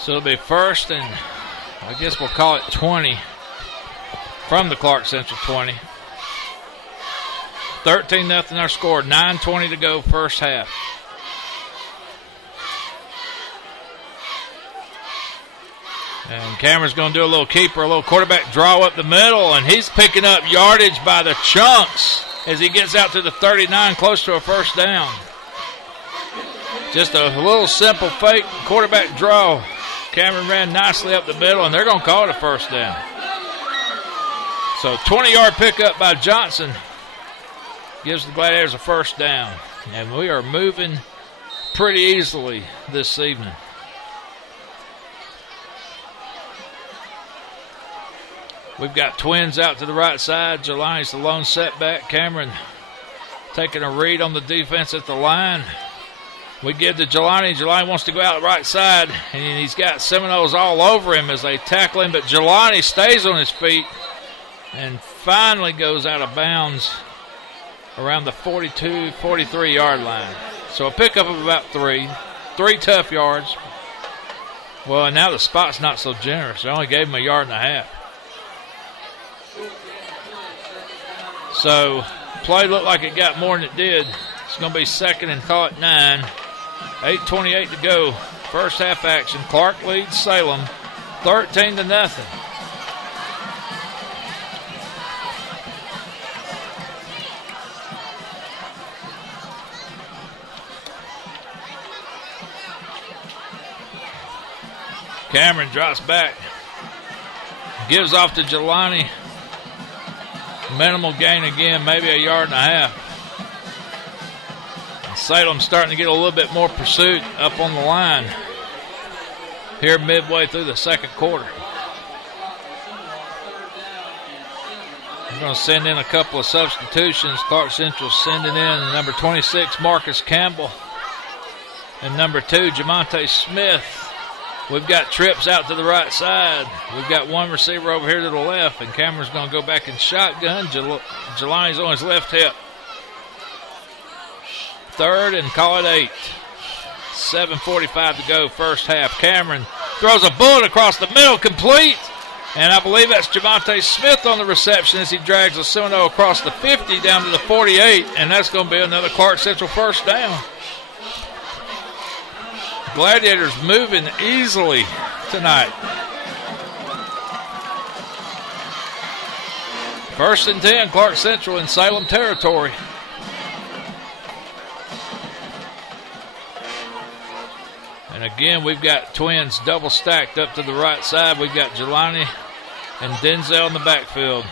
So it'll be 1st and I guess we'll call it 20 from the Clarke Central 20. 13-0 our score. 9:20 to go, first half. And Cameron's going to do a little keeper, a little quarterback draw up the middle, and he's picking up yardage by the chunks as he gets out to the 39, close to a first down. Just a little simple fake quarterback draw. Cameron ran nicely up the middle, and they're going to call it a first down. So 20-yard pickup by Johnson gives the Gladiators a first down. And we are moving pretty easily this evening. We've got Twins out to the right side. Jelani's the lone setback. Cameron taking a read on the defense at the line. We give to Jelani. Jelani wants to go out the right side, and he's got Seminoles all over him as they tackle him, but Jelani stays on his feet and finally goes out of bounds around the 42, 43-yard line. So a pickup of about 3 tough yards. Well, and now the spot's not so generous. They only gave him a yard and a half. So play looked like it got more than it did. It's going to be second and call it 9. 8:28 to go. First half action. Clarke leads Salem 13-0. Cameron drops back. Gives off to Jelani. Minimal gain again, maybe a yard and a half. And Salem's starting to get a little bit more pursuit up on the line here midway through the second quarter. We're going to send in a couple of substitutions. Clarke Central sending in number 26, Marcus Campbell, and number 2, Jamonte Smith. We've got trips out to the right side. We've got one receiver over here to the left, and Cameron's going to go back in shotgun. Jelani's on his left hip. Third and call it 8. 7:45 to go, first half. Cameron throws a bullet across the middle, complete. And I believe that's Jamonte Smith on the reception as he drags the Seminole across the 50 down to the 48, and that's going to be another Clarke Central first down. Gladiators moving easily tonight. First and 10, Clarke Central in Salem territory. And again, we've got Twins double stacked up to the right side. We've got Jelani and Denzel in the backfield.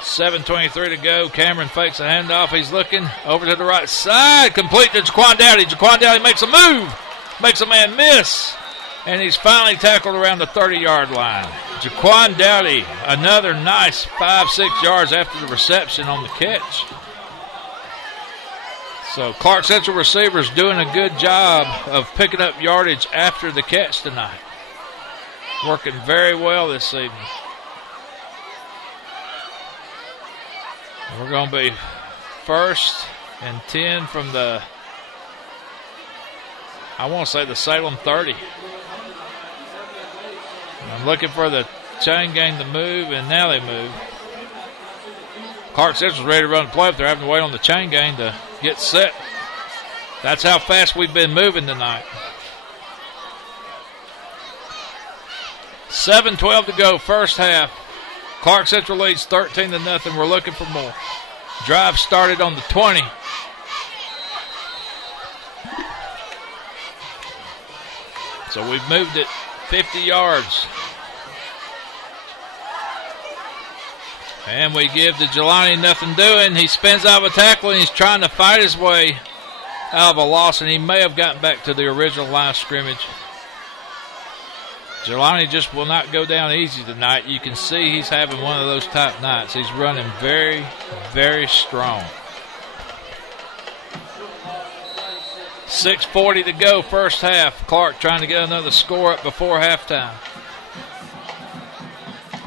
7:23 to go. Cameron fakes a handoff. He's looking over to the right side. Complete to Jaquan Dowdy. Jaquan Dowdy makes a move. Makes a man miss. And he's finally tackled around the 30-yard line. Jaquan Dowdy, another nice 5-6 yards after the reception on the catch. So Clarke Central receivers doing a good job of picking up yardage after the catch tonight. Working very well this evening. We're going to be first and 10 from the, I want to say the Salem 30. I'm looking for the chain gang to move, and now they move. Clarke Central's ready to run the play, but they're having to wait on the chain gang to get set. That's how fast we've been moving tonight. 7:12 to go, first half. Clarke Central leads 13-0. We're looking for more. Drive started on the 20. So we've moved it 50 yards. And we give to Jelani, nothing doing. He spins out of a tackle, and he's trying to fight his way out of a loss, and he may have gotten back to the original line of scrimmage. Jelani just will not go down easy tonight. You can see he's having one of those type nights. He's running very, very strong. 6:40 to go, first half. Clarke trying to get another score up before halftime.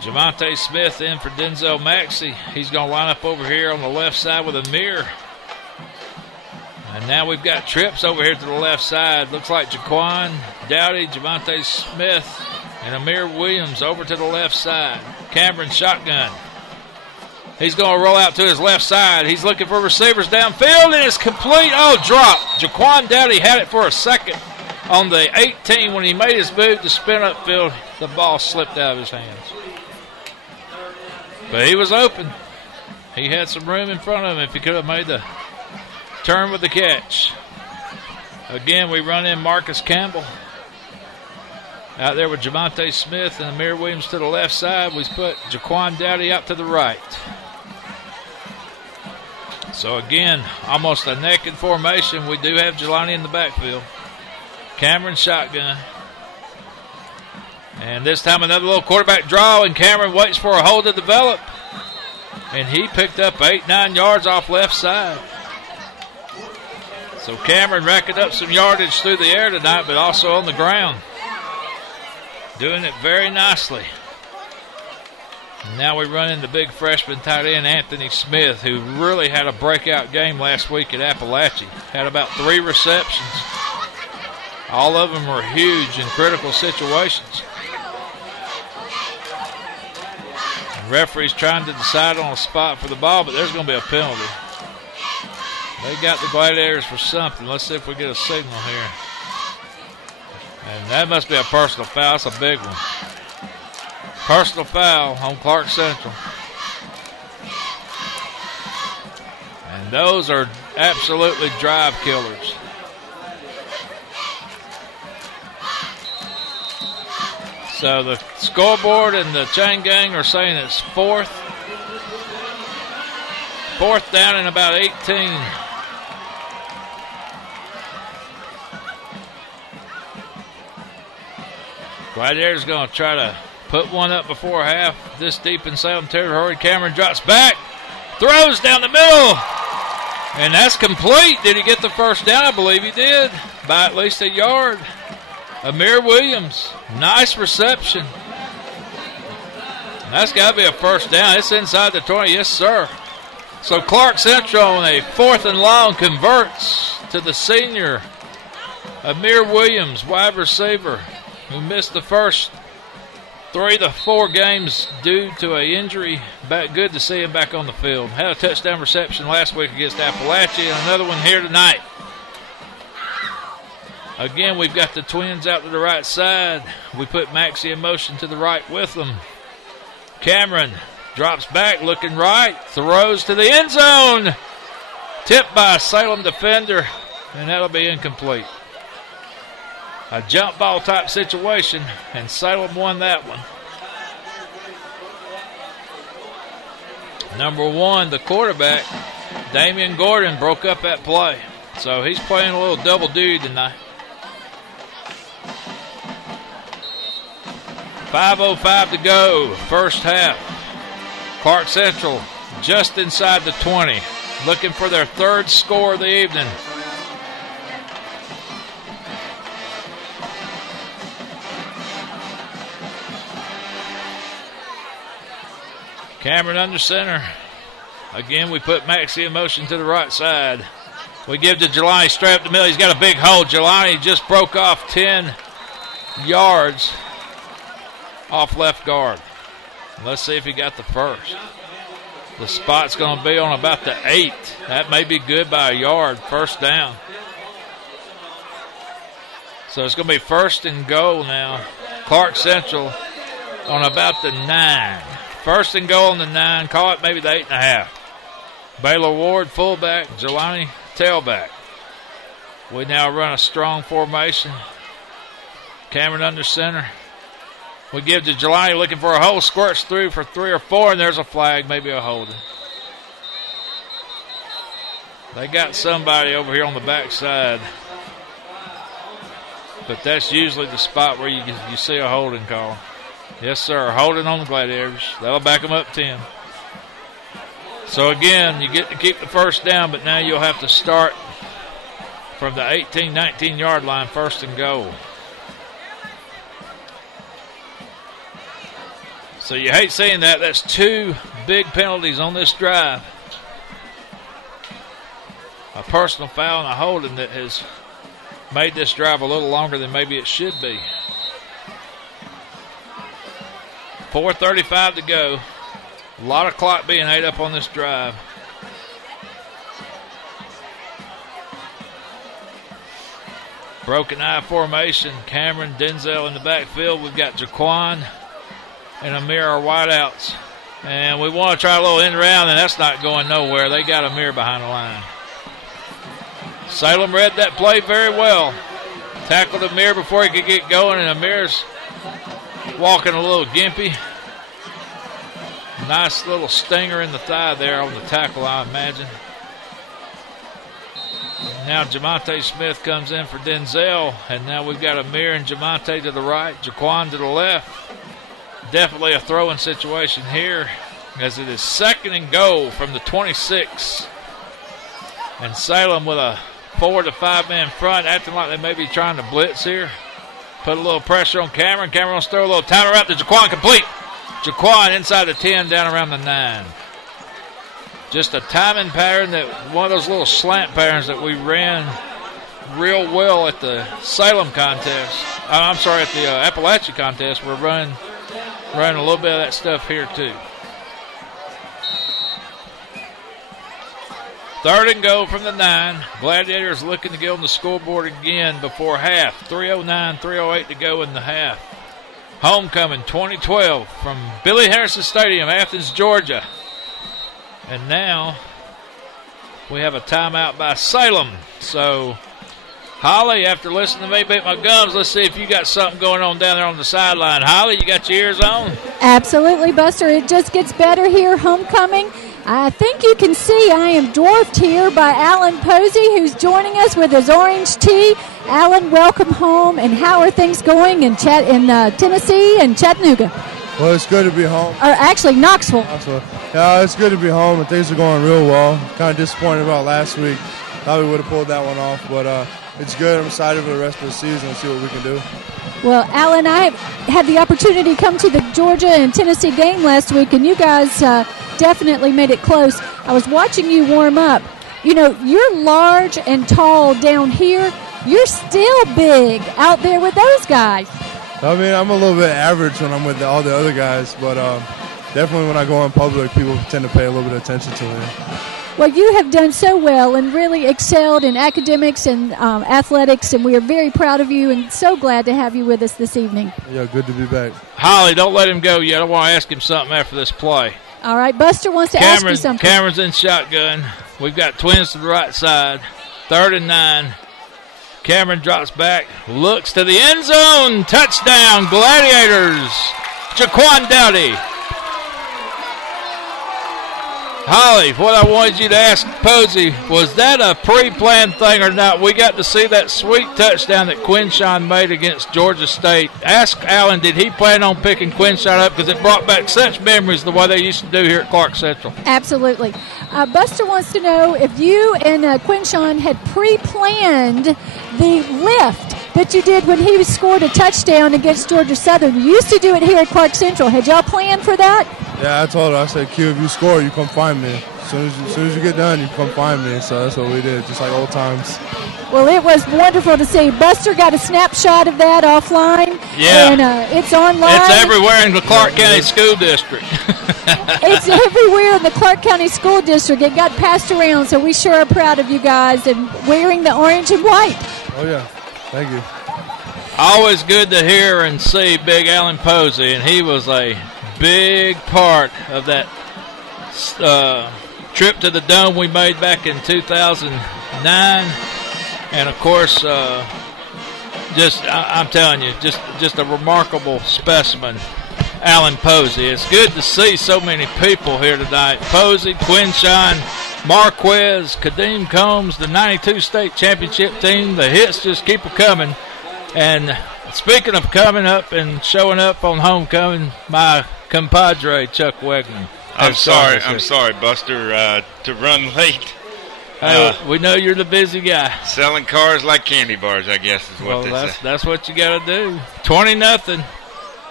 Jamonte Smith in for Denzel Maxey. He's going to line up over here on the left side with Amir. And now we've got trips over here to the left side. Looks like Jaquan Dowdy, Jamonte Smith, and Amir Williams over to the left side. Cameron shotgun. He's going to roll out to his left side. He's looking for receivers downfield, and it's complete. Oh, drop. Jaquan Dowdy had it for a second on the 18 when he made his move to spin upfield. The ball slipped out of his hands. But he was open. He had some room in front of him if he could have made the turn with the catch. Again, we run in Marcus Campbell. Out there with Jamonte Smith and Amir Williams to the left side. We put Jaquan Dowdy out to the right. So again, almost a naked formation. We do have Jelani in the backfield. Cameron shotgun. And this time another little quarterback draw, and Cameron waits for a hold to develop. And he picked up 8-9 yards off left side. So Cameron racking up some yardage through the air tonight, but also on the ground. Doing it very nicely. And now we run into big freshman tight end Anthony Smith, who really had a breakout game last week at Appalachia. Had about 3 receptions. All of them were huge in critical situations. And referee's trying to decide on a spot for the ball, but there's going to be a penalty. They got the Gladiators for something. Let's see if we get a signal here. And that must be a personal foul. That's a big one. Personal foul on Clarke Central. And those are absolutely drive killers. So the scoreboard and the chain gang are saying it's fourth down and about 18. Gladiators going to try to put one up before half this deep in Salem territory. Cameron drops back, throws down the middle, and that's complete. Did he get the first down? I believe he did, by at least a yard. Amir Williams, nice reception. And that's got to be a first down. It's inside the 20, yes sir. So Clarke Central on a 4th and long converts to the senior Amir Williams, wide receiver, who missed the first 3 to 4 games due to an injury. Good to see him back on the field. Had a touchdown reception last week against Appalachia, and another one here tonight. Again, we've got the twins out to the right side. We put Maxie in motion to the right with them. Cameron drops back, looking right, throws to the end zone. Tipped by a Salem defender, and that'll be incomplete. A jump ball type situation, and Salem won that one. Number 1, the quarterback, Damian Gordon, broke up that play. So he's playing a little double duty tonight. 5:05 to go, first half. Clarke Central just inside the 20, looking for their 3rd score of the evening. Cameron under center. Again, we put Maxie in motion to the right side. We give to Jelani straight up the middle. He's got a big hole. Jelani just broke off 10 yards off left guard. Let's see if he got the first. The spot's going to be on about the 8. That may be good by a yard, first down. So it's going to be 1st and goal now. Clarke Central on about the 9. 1st and goal on the 9. Call it maybe the 8.5. Baylor Ward, fullback. Jelani, tailback. We now run a strong formation. Cameron under center. We give to Jelani, looking for a hole, squirts through for 3 or 4, and there's a flag, maybe a holding. They got somebody over here on the backside, but that's usually the spot where you see a holding call. Yes, sir, holding on the Gladiators. That'll back them up 10. So, again, you get to keep the first down, but now you'll have to start from the 18, 19-yard line, 1st and goal. So you hate seeing that. That's 2 big penalties on this drive. A personal foul and a holding that has made this drive a little longer than maybe it should be. 4:35 to go. A lot of clock being ate up on this drive. Broken eye formation. Cameron, Denzel in the backfield. We've got Jaquan and Amir are wideouts. And we want to try a little end around, and that's not going nowhere. They got Amir behind the line. Salem read that play very well. Tackled Amir before he could get going, and Amir's walking a little gimpy. Nice little stinger in the thigh there on the tackle, I imagine. Now Jamonte Smith comes in for Denzel, and now we've got Amir and Jamonte to the right, Jaquan to the left. Definitely a throwing situation here, as it is 2nd and goal from the 26. And Salem with a 4 to 5 man front, acting like they may be trying to blitz here. Put a little pressure on Cameron. Cameron wants to throw a little timer out to Jaquan, complete. Jaquan inside the 10, down around the 9. Just a timing pattern, that one of those little slant patterns that we ran real well at the Salem contest. I'm sorry, at the Appalachia contest. We're running a little bit of that stuff here too. 3rd and goal from the 9. Gladiators looking to get on the scoreboard again before half. 3:09, 3:08 to go in the half. Homecoming 2012 from Billy Harrison Stadium, Athens, Georgia. And now we have a timeout by Salem. So, Holly, after listening to me beat my gums, let's see if you got something going on down there on the sideline. Holly, you got your ears on? Absolutely, Buster. It just gets better here, homecoming. I think you can see I am dwarfed here by Alan Posey, who's joining us with his orange tea. Alan, welcome home. And how are things going in Tennessee and Chattanooga? Well, it's good to be home. Or actually, Knoxville. Yeah, it's good to be home, and things are going real well. Kind of disappointed about last week. Thought we would have pulled that one off, but it's good. I'm excited for the rest of the season and see what we can do. Well, Alan, I had the opportunity to come to the Georgia and Tennessee game last week, and you guys definitely made it close. I was watching you warm up. You know, you're large and tall down here. You're still big out there with those guys. I mean, I'm a little bit average when I'm with all the other guys, but definitely when I go in public, people tend to pay a little bit of attention to me. Well, you have done so well and really excelled in academics and athletics, and we are very proud of you and so glad to have you with us this evening. Yeah, good to be back. Holly, don't let him go yet. I want to ask him something after this play. All right, Buster wants to ask you something. Cameron's in shotgun. We've got twins to the right side. 3rd and 9. Cameron drops back, looks to the end zone. Touchdown, Gladiators. Jaquan Dowdy. Holly, what I wanted you to ask Posey, was that a pre-planned thing or not? We got to see that sweet touchdown that Quinshawn made against Georgia State. Ask Alan, did he plan on picking Quinshawn up? Because it brought back such memories the way they used to do here at Clarke Central. Absolutely. Buster wants to know if you and Quinshawn had pre-planned the lift that you did when he scored a touchdown against Georgia Southern. You used to do it here at Clarke Central. Had y'all planned for that? Yeah, I told her, I said, Q, if you score, you come find me. As soon as you get done, you come find me. So that's what we did, just like old times. Well, it was wonderful to see. Buster got a snapshot of that offline. Yeah. And it's online. It's everywhere in the Clarke County School District. It's everywhere in the Clarke County School District. It got passed around, so we sure are proud of you guys and wearing the orange and white. Oh, yeah. Thank you. Always good to hear and see Big Alan Posey, and he was a big part of that trip to the Dome we made back in 2009. And, of course, I'm telling you, just a remarkable specimen, Alan Posey. It's good to see so many people here tonight. Posey, Quinshawn, Marquez, Kadeem Combs, the 92 state championship team. The hits just keep coming. And speaking of coming up and showing up on homecoming, my compadre, Chuck Wegman. I'm sorry, Buster, to run late. We know you're the busy guy. Selling cars like candy bars, I guess is what they say. That's what you got to do. 20-0.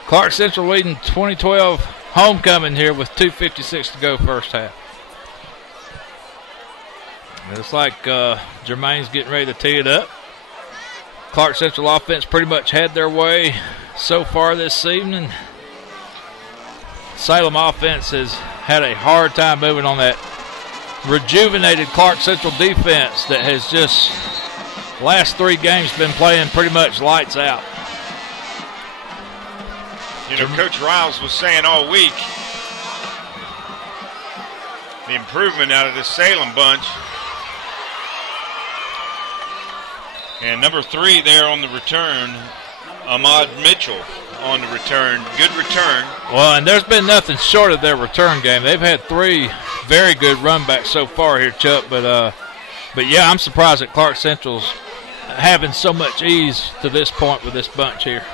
Clarke Central leading 2012 homecoming here with 2:56 to go first half. It's like Jermaine's getting ready to tee it up. Clarke Central offense pretty much had their way so far this evening. Salem offense has had a hard time moving on that rejuvenated Clarke Central defense that has just last 3 games been playing pretty much lights out. You know, Coach Riles was saying all week the improvement out of this Salem bunch. And number 3 there on the return, Ahmad Mitchell on the return. Good return. Well, and there's been nothing short of their return game. They've had 3 very good run backs so far here, Chuck, but But, yeah, I'm surprised that Clarke Central's having so much ease to this point with this bunch here.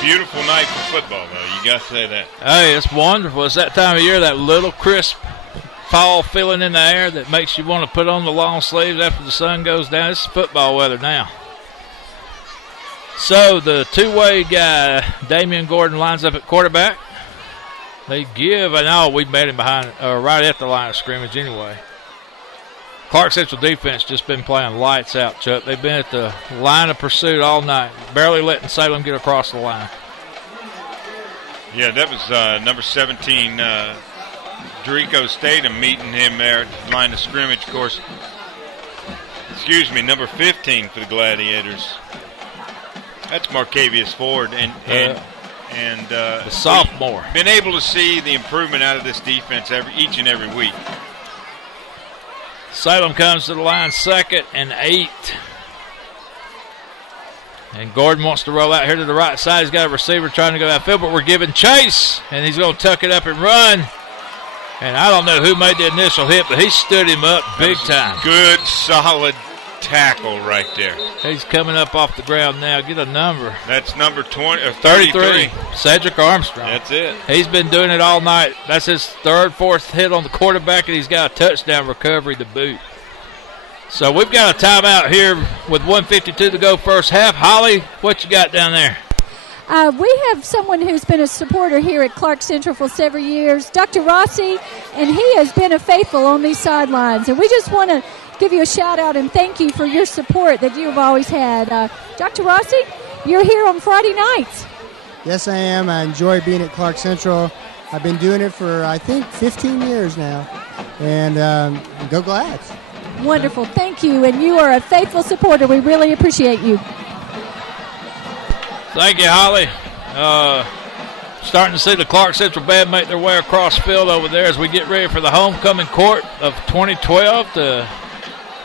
Beautiful night for football, though. You got to say that. Hey, it's wonderful. It's that time of year, that little crisp fall feeling in the air that makes you want to put on the long sleeves after the sun goes down. It's football weather now. So the two-way guy, Damian Gordon, lines up at quarterback. They give, and we met him behind, right at the line of scrimmage anyway. Clarke Central defense just been playing lights out, Chuck. They've been at the line of pursuit all night, barely letting Salem get across the line. Yeah, that was number 17, Drico Statham, meeting him there at the line of scrimmage. Of course, number 15 for the Gladiators. That's Marcavius Ford, and the sophomore. Been able to see the improvement out of this defense each and every week. Salem comes to the line 2nd and 8. And Gordon wants to roll out here to the right side. He's got a receiver trying to go downfield, but we're giving chase, and he's going to tuck it up and run. And I don't know who made the initial hit, but he stood him up big time. Good, solid tackle right there. He's coming up off the ground now. Get a number. That's number 33. Cedric Armstrong. That's it. He's been doing it all night. That's his 3rd, 4th hit on the quarterback, and he's got a touchdown recovery to boot. So we've got a timeout here with 1:52 to go first half. Holly, what you got down there? We have someone who's been a supporter here at Clarke Central for several years, Dr. Rossi, and he has been a faithful on these sidelines. And we just want to give you a shout-out and thank you for your support that you've always had. Dr. Rossi, you're here on Friday nights. Yes, I am. I enjoy being at Clarke Central. I've been doing it for, I think, 15 years now. And go Glads. Wonderful. Thank you. And you are a faithful supporter. We really appreciate you. Thank you, Holly. Starting to see the Clarke Central band make their way across field over there as we get ready for the homecoming court of 2012 to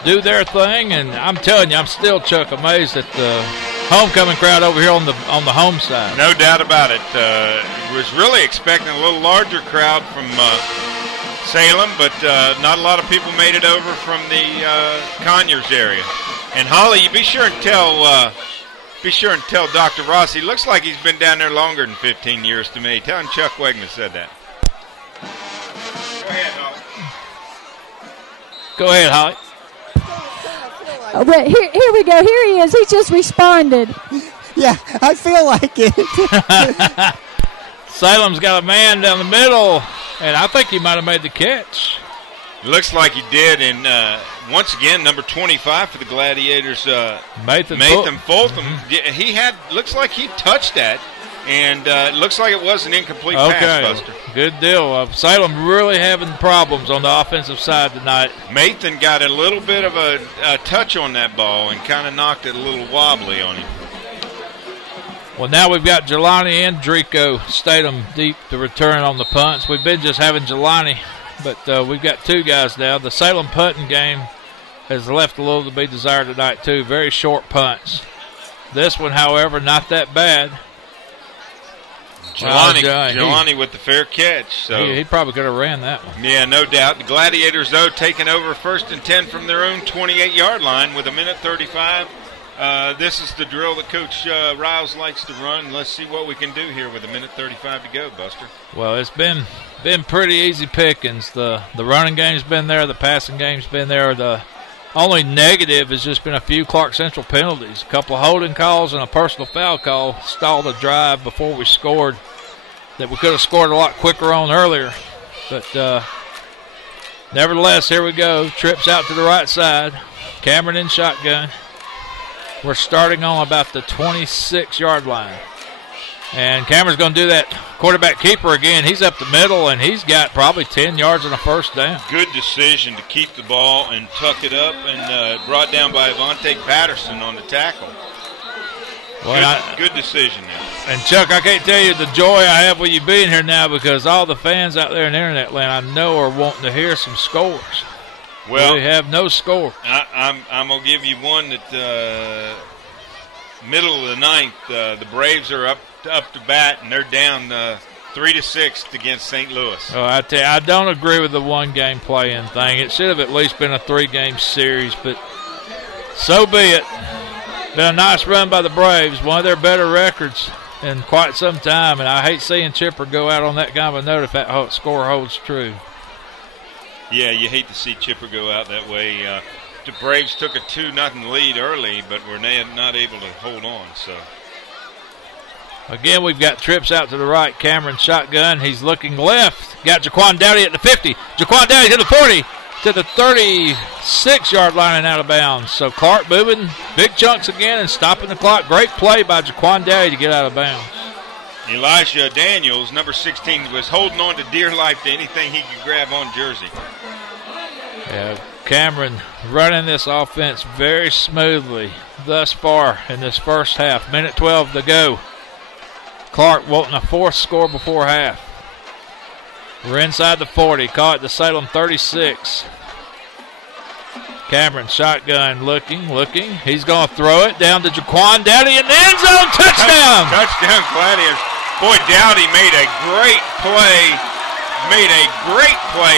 do their thing. And I'm telling you, I'm still, Chuck, amazed at the homecoming crowd over here on the home side. No doubt about it. Was really expecting a little larger crowd from Salem, but not a lot of people made it over from the Conyers area. And Holly, you be sure and tell Dr. Rossi. Looks like he's been down there longer than 15 years to me. Tell him Chuck Wegman said that. Go ahead, Holly. Go ahead, Holly. Well, here we go. Here he is. He just responded. Yeah, I feel like it. Salem's got a man down the middle, and I think he might have made the catch. Looks like he did, and once again, number 25 for the Gladiators, Nathan Fulton. Mm-hmm. He looks like he touched that, and it looks like it was an incomplete pass, Buster. Good deal. Salem really having problems on the offensive side tonight. Nathan got a little bit of a touch on that ball and kind of knocked it a little wobbly on him. Well, now we've got Jelani and Drico Statham deep to return on the punts. We've been just having Jelani, but we've got two guys now. The Salem punting game has left a little to be desired tonight, too. Very short punts. This one, however, not that bad. Jelani with the fair catch. So he probably could have ran that one. Yeah, no doubt. The Gladiators, though, taking over 1st and 10 from their own 28-yard line with 1:35. This is the drill that Coach Riles likes to run. Let's see what we can do here with 1:35 to go, Buster. Well, it's been pretty easy pickings. The running game's been there. The passing game's been there. The only negative has just been a few Clarke Central penalties. A couple of holding calls and a personal foul call stalled a drive before we scored that we could have scored a lot quicker on earlier. But nevertheless, here we go. Trips out to the right side. Cameron in shotgun. We're starting on about the 26-yard line. And Cameron's going to do that quarterback keeper again. He's up the middle, and he's got probably 10 yards and a first down. Good decision to keep the ball and tuck it up, and brought down by Avante Patterson on the tackle. Well, good decision there. And, Chuck, I can't tell you the joy I have with you being here now, because all the fans out there in internet land I know are wanting to hear some scores. Well, we have no score. I'm going to give you one that middle of the ninth, the Braves are up to bat, and they're down 3-6 against St. Louis. Oh, I tell you, I don't agree with the one-game play-in thing. It should have at least been a 3-game series, but so be it. Been a nice run by the Braves, one of their better records in quite some time, and I hate seeing Chipper go out on that kind of a note if that score holds true. Yeah, you hate to see Chipper go out that way. The Braves took a 2-0 lead early, but were not able to hold on. So again, we've got trips out to the right. Cameron shotgun. He's looking left. Got Jaquan Dowdy at the 50. Jaquan Dowdy to the 40. To the 36-yard line and out of bounds. So Clarke moving big chunks again and stopping the clock. Great play by Jaquan Dowdy to get out of bounds. Elijah Daniels, number 16, was holding on to dear life to anything he could grab on jersey. Yeah, Cameron running this offense very smoothly thus far in this first half. Minute 12 to go. Clarke wanting a fourth score before half. We're inside the 40. Caught the Salem 36. Cameron shotgun looking. He's going to throw it down to Jaquan Dowdy in the end zone. Touchdown! Touchdown, Gladiators. Boy, Dowdy made a great play.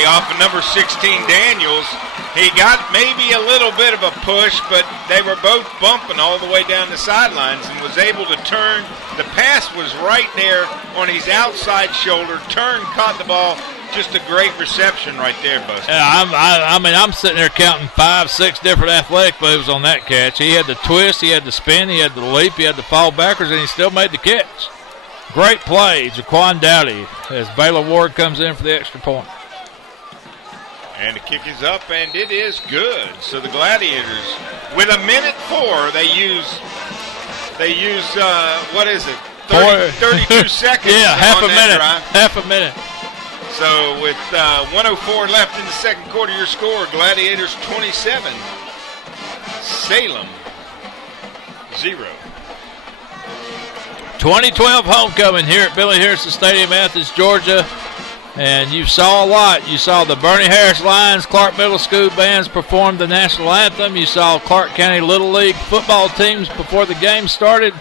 Off of number 16, Daniels. He got maybe a little bit of a push, but they were both bumping all the way down the sidelines and was able to turn. The pass was right there on his outside shoulder. Turned, caught the ball. Just a great reception right there, Buster. Yeah, I'm sitting there counting 5, 6 different athletic moves on that catch. He had the twist, he had the spin, he had the leap, he had the fall backwards, and he still made the catch. Great play, Jaquan Dowdy, as Baylor Ward comes in for the extra point. And the kick is up, and it is good. So the Gladiators, with a minute 4, they use what is it? 32 seconds. Yeah, half a minute. Drive. Half a minute. So with 1:04 left in the second quarter, your score: Gladiators 27, Salem 0. 2012 homecoming here at Billy Harrison Stadium, Athens, Georgia. And you saw a lot. You saw the Bernie Harris Lions, Clarke Middle School bands perform the national anthem. You saw Clarke County Little League football teams before the game started.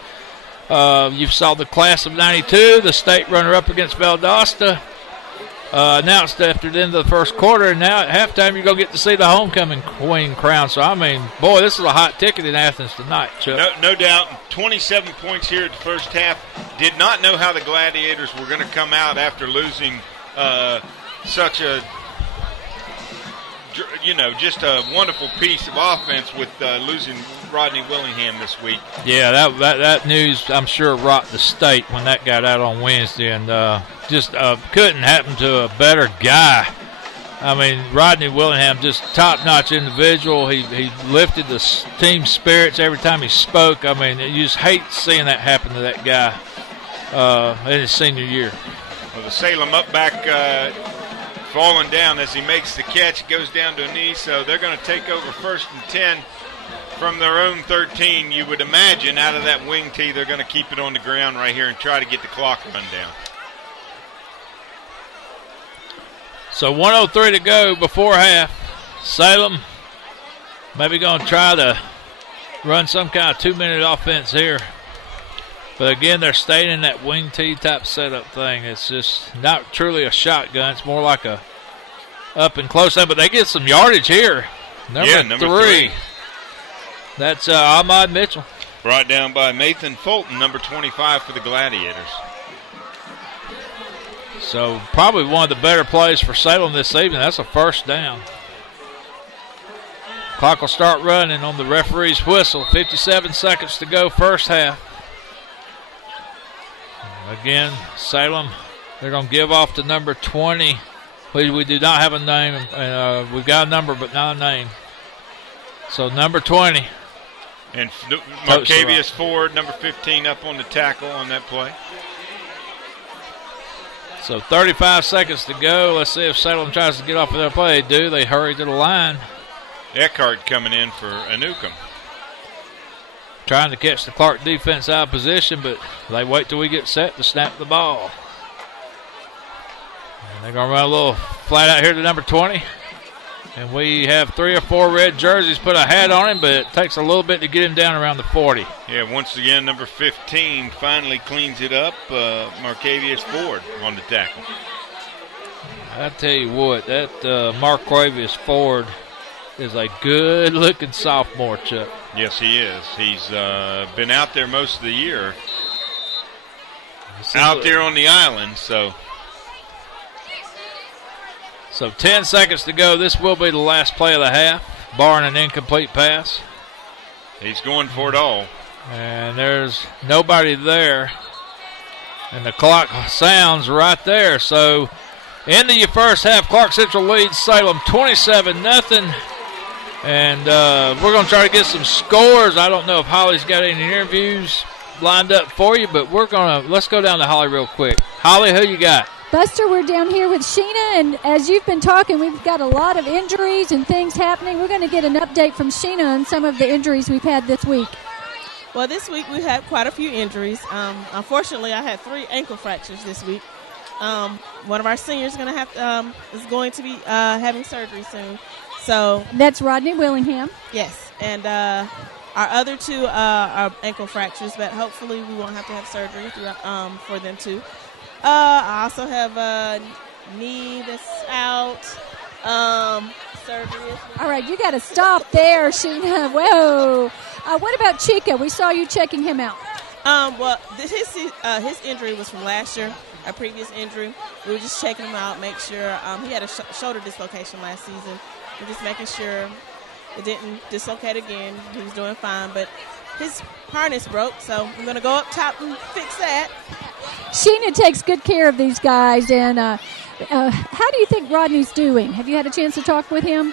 You saw the class of 92, the state runner-up against Valdosta, announced after the end of the first quarter. And now at halftime, you're going to get to see the homecoming queen crown. So, I mean, boy, this is a hot ticket in Athens tonight, Chuck. No doubt. 27 points here at the first half. Did not know how the Gladiators were going to come out after losing such a, just a wonderful piece of offense with losing Rodney Willingham this week. Yeah, that news, I'm sure, rocked the state when that got out on Wednesday, and just couldn't happen to a better guy. I mean, Rodney Willingham, just top-notch individual. He lifted the team spirits every time he spoke. I mean, you just hate seeing that happen to that guy in his senior year. Well, the Salem up back falling down as he makes the catch, goes down to a knee, so they're going to take over 1st and 10 from their own 13. You would imagine out of that wing tee they're going to keep it on the ground right here and try to get the clock run down. So 1:03 to go before half. Salem maybe going to try to run some kind of 2-minute offense here. But again, they're staying in that wing tee type setup thing. It's just not truly a shotgun. It's more like a up and close thing. But they get some yardage here. Number three. That's Ahmad Mitchell. Brought down by Nathan Fulton, number 25 for the Gladiators. So probably one of the better plays for Salem this evening. That's a first down. Clock will start running on the referee's whistle. 57 seconds to go, first half. Again, Salem, they're going to give off to number 20. We do not have a name. We've got a number, but not a name. So number 20. And Marcavius Ford, number 15, up on the tackle on that play. So 35 seconds to go. Let's see if Salem tries to get off of their play. They do. They hurry to the line. Eckhart coming in for Anukum. Trying to catch the Clarke defense out of position, but they wait till we get set to snap the ball. And they're going to run a little flat out here to number 20. And we have 3 or 4 red jerseys put a hat on him, but it takes a little bit to get him down around the 40. Yeah, once again, number 15 finally cleans it up. Marcavius Ford on the tackle. I tell you what, that Marcavius Ford is a good-looking sophomore, Chuck. Yes, he is. He's been out there most of the year. Out there on the island, so 10 seconds to go. This will be the last play of the half, barring an incomplete pass. He's going for it all. And there's nobody there. And the clock sounds right there. So, into your first half, Clarke Central leads Salem 27-0. And we're going to try to get some scores. I don't know if Holly's got any interviews lined up for you, but let's go down to Holly real quick. Holly, who you got? Buster, we're down here with Sheena, and as you've been talking, we've got a lot of injuries and things happening. We're going to get an update from Sheena on some of the injuries we've had this week. Well, this week we've had quite a few injuries. Unfortunately, I had 3 ankle fractures this week. One of our seniors is going to be having surgery soon. So that's Rodney Willingham. Yes, and our other 2 are ankle fractures, but hopefully we won't have to have surgery for them too. I also have a knee that's out. Surgery. All right, you got to stop there, Sheena. Whoa. What about Chica? We saw you checking him out. Well, his injury was from last year, a previous injury. We were just checking him out, make sure he had a shoulder dislocation last season. We're just making sure it didn't dislocate again. He was doing fine, but his harness broke, so I'm going to go up top and fix that. Sheena takes good care of these guys, and how do you think Rodney's doing? Have you had a chance to talk with him?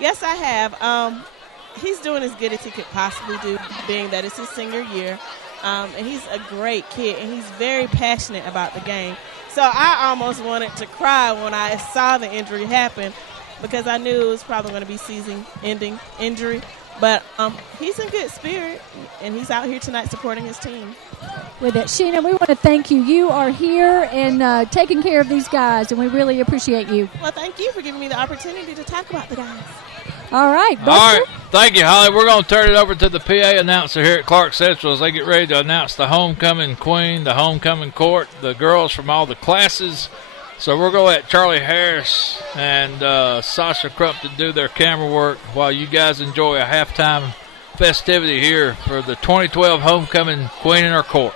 Yes, I have. He's doing as good as he could possibly do, being that it's his senior year. And he's a great kid, and he's very passionate about the game. So I almost wanted to cry when I saw the injury happen because I knew it was probably going to be season-ending injury. But he's in good spirit, and he's out here tonight supporting his team. With it, Sheena, we want to thank you. You are here and taking care of these guys, and we really appreciate you. Well, thank you for giving me the opportunity to talk about the guys. All right, Buster. All right, thank you, Holly. We're going to turn it over to the PA announcer here at Clarke Central as they get ready to announce the homecoming queen, the homecoming court, the girls from all the classes. So we're going to let Charlie Harris and Sasha Crumpton do their camera work while you guys enjoy a halftime festivity here for the 2012 homecoming queen in our court.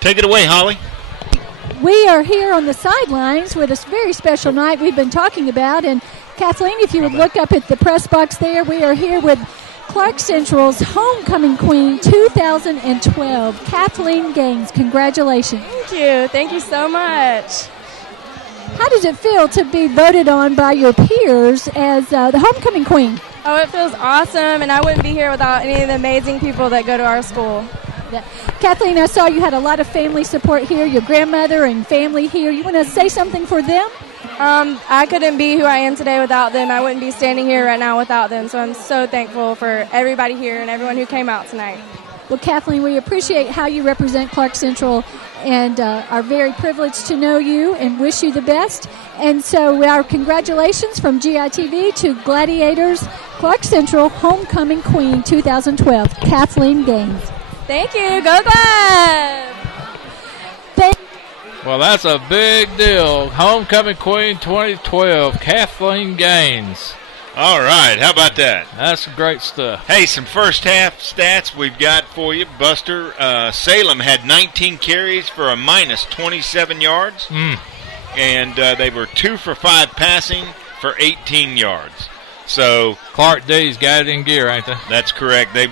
Take it away, Holly. We are here on the sidelines with a very special night we've been talking about. And Kathleen, if you would look up at the press box there, we are here with Clarke Central's Homecoming Queen 2012, Kathleen Gaines. Congratulations. Thank you. Thank you so much. How does it feel to be voted on by your peers as the Homecoming Queen? Oh, it feels awesome, and I wouldn't be here without any of the amazing people that go to our school. Kathleen, I saw you had a lot of family support here, your grandmother and family here. You want to say something for them? I couldn't be who I am today without them. I wouldn't be standing here right now without them, so I'm so thankful for everybody here and everyone who came out tonight. Well, Kathleen, we appreciate how you represent Clarke Central and are very privileged to know you and wish you the best. And so our congratulations from GITV to Gladiators, Clarke Central Homecoming Queen 2012, Kathleen Gaines. Thank you. Go Glad! Well, that's a big deal. Homecoming Queen 2012, Kathleen Gaines. All right, how about that? That's great stuff. Hey, some first half stats we've got for you, Buster. Salem had 19 carries for a minus 27 yards, and they were 2 for 5 passing for 18 yards. So Clarke D's got it in gear, ain't they? That's correct. They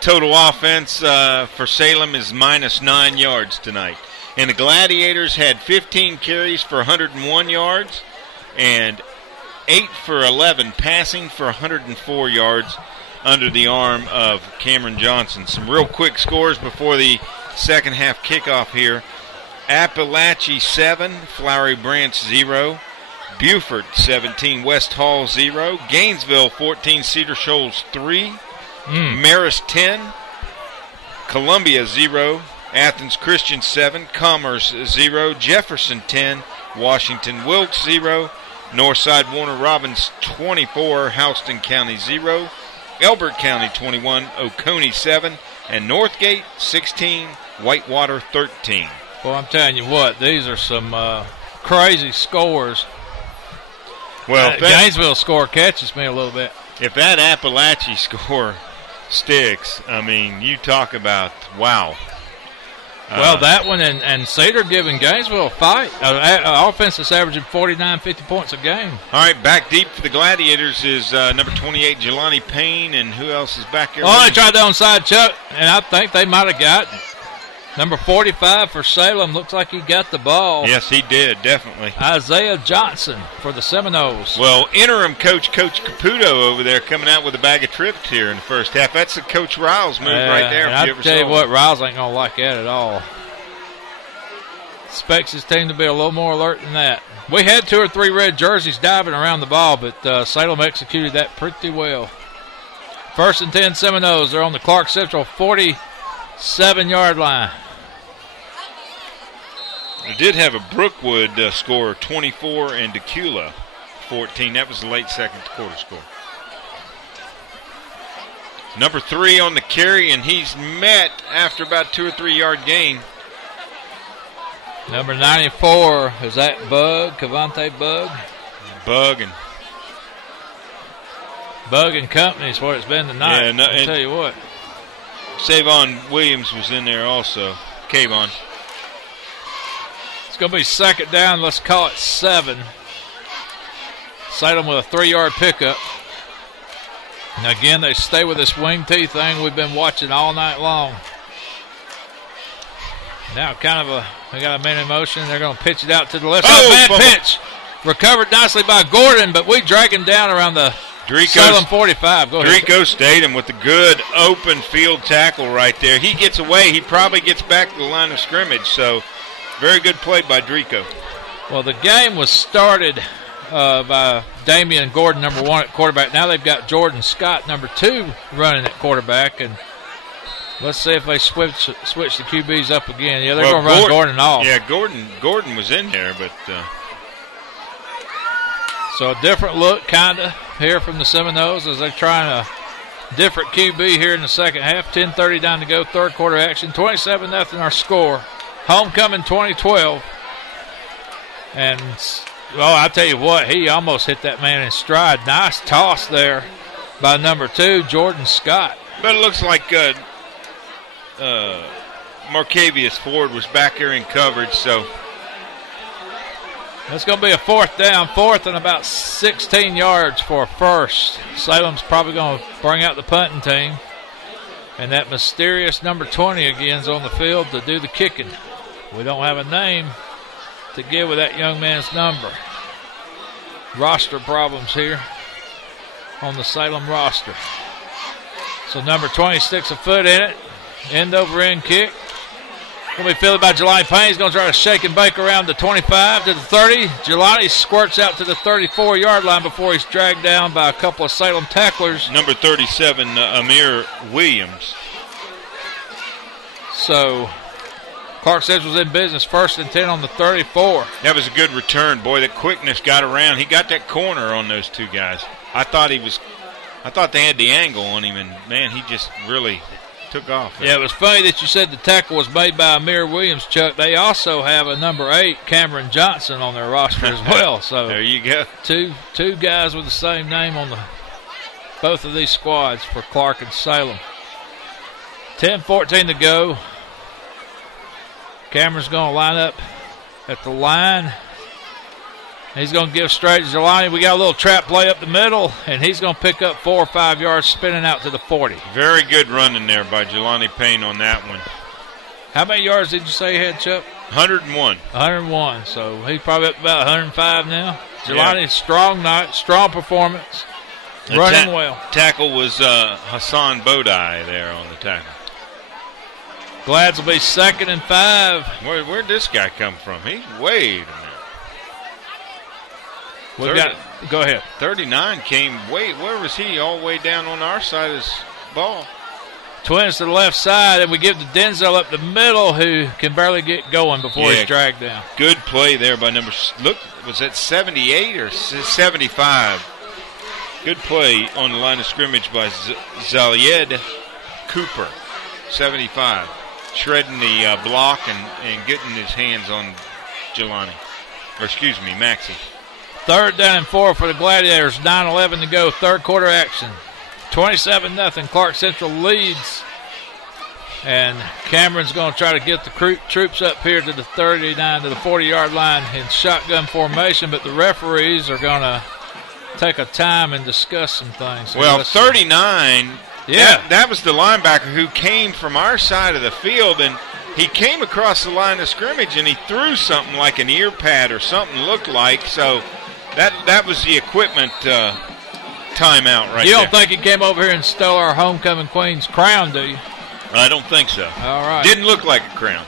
total offense for Salem is minus 9 yards tonight. And the Gladiators had 15 carries for 101 yards and 8 for 11 passing for 104 yards under the arm of Cameron Johnson. Some real quick scores before the second half kickoff here. Appalachia 7, Flowery Branch 0. Beaufort 17, West Hall 0. Gainesville 14, Cedar Shoals 3. Marist 10. Columbia 0. Athens Christian 7, Commerce 0, Jefferson 10, Washington Wilkes 0, Northside Warner Robins 24, Houston County 0, Elbert County 21, Oconee 7, and Northgate 16, Whitewater 13. Well, I'm telling you what, these are some crazy scores. Well, Gainesville score catches me a little bit. If that Appalachia score sticks, I mean, you talk about wow. Well, that one and Cedar giving Gainesville a fight. Offense is averaging 49, 50 points a game. All right, back deep for the Gladiators is number 28, Jelani Payne, and who else is back there? Oh, they tried the onside chuck, and I think they might have gotten it. Number 45 for Salem, looks like he got the ball. Yes, he did, definitely. Isaiah Johnson for the Seminoles. Well, interim Coach Caputo over there coming out with a bag of tricks here in the first half. That's a Coach Riles move right there. I'll tell you what, Riles ain't going to like that at all. Expects his team to be a little more alert than that. We had 2 or 3 red jerseys diving around the ball, but Salem executed that pretty well. 1st and 10 Seminoles. They're on the Clarke Central 47-yard line. They did have a Brookwood score 24 and Decula 14. That was the late second quarter score. Number 3 on the carry, and he's met after about 2 or 3 yard gain. Number 94, is that Bug, Cavante Bug? Bug and Company is what it's been tonight. Yeah, I'll tell you what. Savon Williams was in there also. Kayvon. It's going to be 2nd down. Let's call it 7. Salem with a 3-yard pickup. And again, they stay with this wing T thing we've been watching all night long. Now they got a man in motion. They're going to pitch it out to the left side. Bad pitch. Recovered nicely by Gordon, but we drag him down around the Salem 45. Go ahead. Drico stayed him with a good open field tackle right there. He gets away. He probably gets back to the line of scrimmage, so very good play by Drico. Well, the game was started by Damian Gordon, number 1 at quarterback. Now they've got Jordan Scott, number 2, running at quarterback. And let's see if they switch the QBs up again. Yeah, they're going to run Gordon off. Yeah, Gordon was in there, but so a different look, kind of, here from the Seminoles as they're trying a different QB here in the second half. 10:30 down to go, third quarter action. 27-0 our score. Homecoming 2012. And, well, I tell you what, he almost hit that man in stride. Nice toss there by number 2, Jordan Scott. But it looks like Marcavius Ford was back there in coverage, so. It's going to be a fourth down, fourth and about 16 yards for a first. Salem's probably going to bring out the punting team. And that mysterious number 20 again is on the field to do the kicking. We don't have a name to give with that young man's number. Roster problems here on the Salem roster. So number 20 sticks a foot in it. End over end kick. Going to be fielded by Jelani Payne. He's going to try to shake and bake around the 25 to the 30. Jelani squirts out to the 34-yard line before he's dragged down by a couple of Salem tacklers. Number 37, Amir Williams. So Clarke Central's in business, 1st and 10 on the 34. That was a good return. Boy, the quickness got around. He got that corner on those two guys. I thought they had the angle on him, and, man, he just really took off. Yeah, it was funny that you said the tackle was made by Amir Williams, Chuck. They also have a number 8, Cameron Johnson, on their roster as well. So there you go. Two guys with the same name on both of these squads for Clarke and Salem. 10-14 to go. Cameron's going to line up at the line. He's going to give straight to Jelani. We got a little trap play up the middle, and he's going to pick up 4 or 5 yards, spinning out to the 40. Very good running there by Jelani Payne on that one. How many yards did you say he had, Chuck? 101. 101. So he's probably up about 105 now. Jelani, strong night, strong performance, running well. Tackle was Hassan Bodai there on the tackle. Glads will be 2nd and 5. Where'd this guy come from? He's way to Go ahead. 39 came way. Where was he? All the way down on our side of his ball. Twins to the left side, and we give to Denzel up the middle, who can barely get going before he's dragged down. Good play there by was that 78 or 75? Good play on the line of scrimmage by Zayed Cooper, 75. Shredding the block and getting his hands on Jelani. Or excuse me, Maxie. 3rd down and 4 for the Gladiators. 9-11 to go. Third quarter action. 27-0. Clarke Central leads. And Cameron's going to try to get the troops up here to the 39 to the 40-yard line in shotgun formation, but the referees are going to take a time and discuss some things. So well, 39, yeah, that was the linebacker who came from our side of the field, and he came across the line of scrimmage and he threw something like an ear pad or something looked like. So that was the equipment timeout right there. You don't think he came over here and stole our homecoming queen's crown, do you? I don't think so. All right. Didn't look like a crown.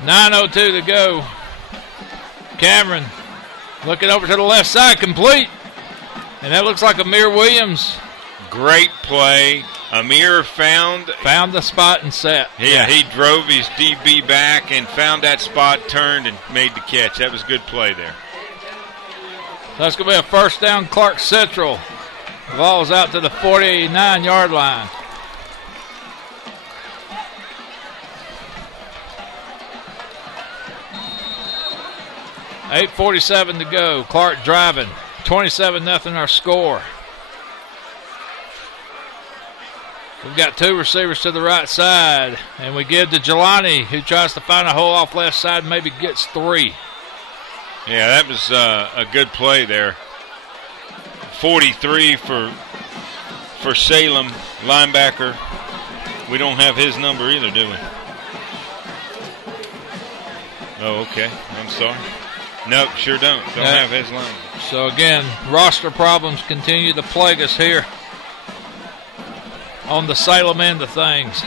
9:02 to go. Cameron looking over to the left side, complete. And that looks like Amir Williams. Great play. Amir found the spot and set. Yeah, he drove his DB back and found that spot, turned, and made the catch. That was a good play there. That's going to be a first down, Clarke Central. The ball's out to the 49-yard line. $8:47 to go. Clarke driving. 27-0 our score. We've got two receivers to the right side, and we give to Jelani, who tries to find a hole off left side and maybe gets 3. Yeah, that was a good play there. 43 for Salem, linebacker. We don't have his number either, do we? Oh, okay. I'm sorry. Nope, sure don't. Don't have his line. So, again, roster problems continue to plague us here on the Salem end of things.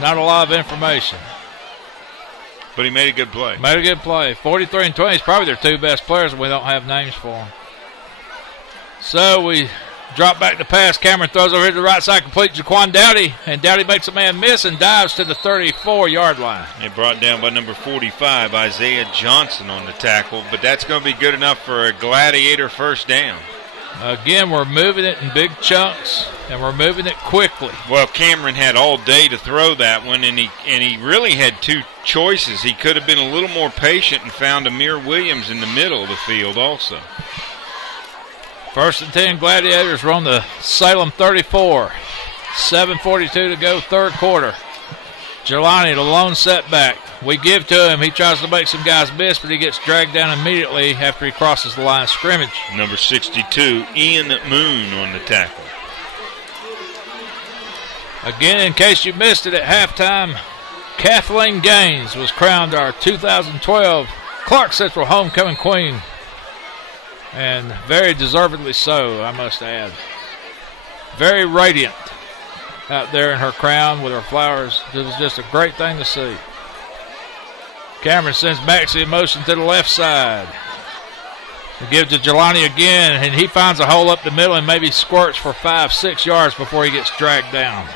Not a lot of information. But he made a good play. 43 and 20 is probably their two best players, and we don't have names for them. So we drop back to pass. Cameron throws over here to the right side, complete to Jaquan Dowdy, and Dowdy makes a man miss and dives to the 34-yard line. It brought down by number 45, Isaiah Johnson on the tackle, but that's going to be good enough for a Gladiator first down. Again, we're moving it in big chunks, and we're moving it quickly. Well, Cameron had all day to throw that one, and he really had two choices. He could have been a little more patient and found Amir Williams in the middle of the field also. 1st and 10 Gladiators. We're on the Salem 34. 7:42 to go, third quarter. Jelani, the lone setback. We give to him. He tries to make some guys miss, but he gets dragged down immediately after he crosses the line of scrimmage. Number 62, Ian Moon on the tackle. Again, in case you missed it at halftime, Kathleen Gaines was crowned our 2012 Clarke Central Homecoming Queen. And very deservedly so, I must add. Very radiant out there in her crown with her flowers. It was just a great thing to see. Cameron sends Maxie in motion to the left side. They give to Jelani again, and he finds a hole up the middle and maybe squirts for 5-6 yards before he gets dragged down.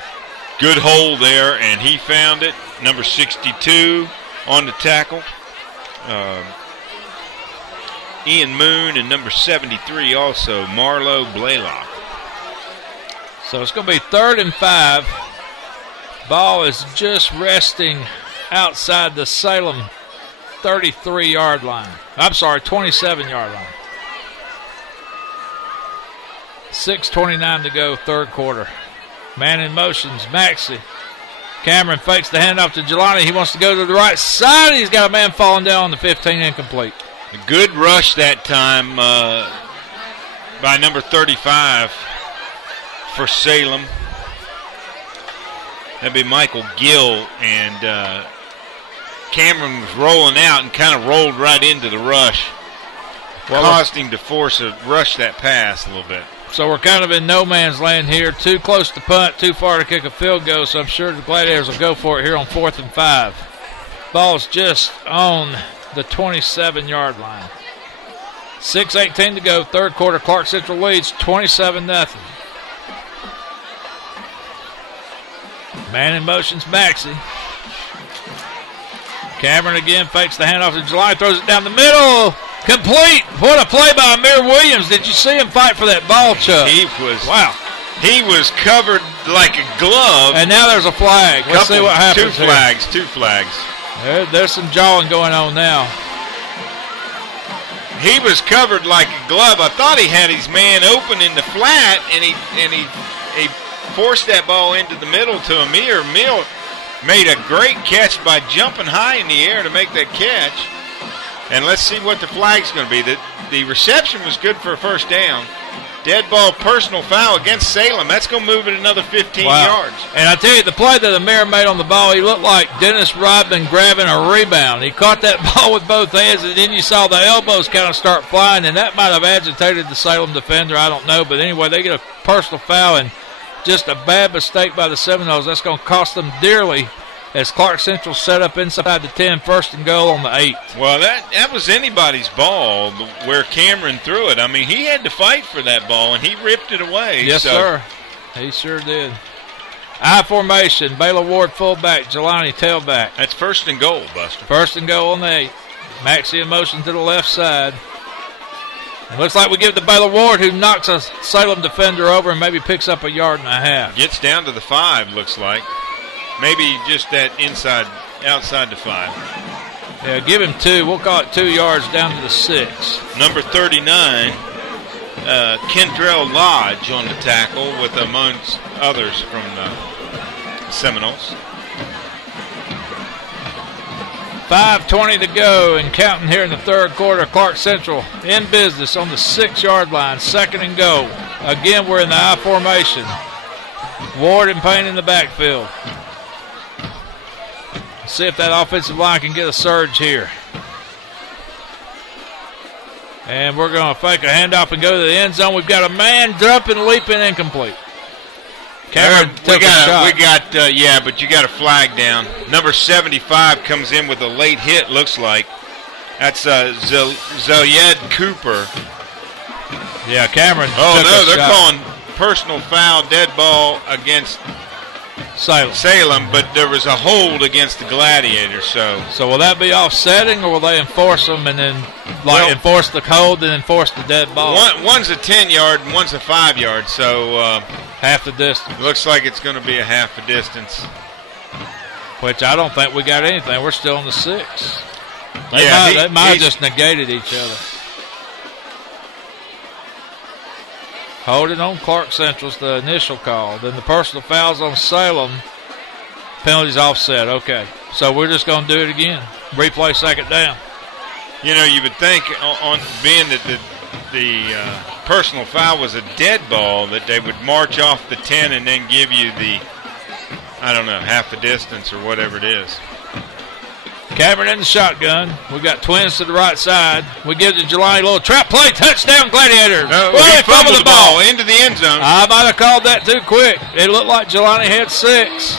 Good hole there, and he found it. Number 62 on the tackle. Ian Moon, and number 73 also, Marlo Blaylock. So it's going to be 3rd and 5. Ball is just resting outside the Salem 33-yard line. I'm sorry, 27-yard line. 6:29 to go, third quarter. Man in motions, Maxey. Cameron fakes the handoff to Jelani. He wants to go to the right side. He's got a man falling down on the 15, incomplete. A good rush that time by number 35 for Salem. That'd be Michael Gill, and Cameron was rolling out and kind of rolled right into the rush. Caused him to rush that pass a little bit. So we're kind of in no man's land here. Too close to punt, too far to kick a field goal, so I'm sure the Gladiators will go for it here on 4th and 5. Ball's just on the 27-yard line. 6:18 to go, third quarter. Clarke Central leads 27-0. Man in motion's Maxey. Cameron again fakes the handoff to Jelani, throws it down the middle. Complete. What a play by Amir Williams. Did you see him fight for that ball, Chuck? Wow. He was covered like a glove. And now there's a flag. Let's see what happens. Two flags. There's some jawing going on now. He was covered like a glove. I thought he had his man open in the flat, and he forced that ball into the middle to Amir. Amir made a great catch by jumping high in the air to make that catch. And let's see what the flag's going to be. The reception was good for a first down. Dead ball, personal foul against Salem. That's going to move it another 15 yards. And I tell you, the play that Amir made on the ball, he looked like Dennis Rodman grabbing a rebound. He caught that ball with both hands, and then you saw the elbows kind of start flying, and that might have agitated the Salem defender. I don't know. But anyway, they get a personal foul, and just a bad mistake by the Seminoles. That's going to cost them dearly as Clarke Central set up inside the 10, 1st and goal on the 8. Well, that was anybody's ball where Cameron threw it. I mean, he had to fight for that ball, and he ripped it away. Yes, sir. He sure did. I formation, Baylor Ward fullback, Jelani tailback. That's 1st and goal, Buster. 1st and goal on the 8. Maxey in motion to the left side. It looks like we give it to Baylor Ward, who knocks a Salem defender over and maybe picks up 1.5 yards. Gets down to the 5, looks like. Maybe just that outside the 5. Yeah, give him 2. We'll call it 2 yards down to the 6. Number 39, Kendrell Lodge on the tackle, with amongst others from the Seminoles. 5:20 to go and counting here in the third quarter. Clarke Central in business on the 6-yard line, 2nd and goal. Again, we're in the I formation. Ward and Payne in the backfield. See if that offensive line can get a surge here. And we're going to fake a handoff and go to the end zone. We've got a man jumping, leaping, incomplete. Cameron took a shot. But you got a flag down. Number 75 comes in with a late hit, looks like. That's Zayed Cooper. Yeah, Cameron they're calling personal foul, dead ball against Salem, but there was a hold against the Gladiators. So will that be offsetting, or will they enforce them and then enforce the hold and enforce the dead ball? One's a 10-yard and one's a 5-yard, so half the distance. Looks like it's going to be a half a distance. Which I don't think we got anything. We're still on the 6. They might have just negated each other. Holding on Clarke Central's the initial call. Then the personal foul's on Salem. Penalties offset. Okay. So we're just going to do it again. Replay second down. You know, you would think on being that the personal foul was a dead ball that they would march off the 10 and then give you the, I don't know, half the distance or whatever it is. Cameron in the shotgun. We've got twins to the right side. We give to Jelani a little trap play. Touchdown, Gladiators. He fumbled the ball into the end zone. I might have called that too quick. It looked like Jelani had 6.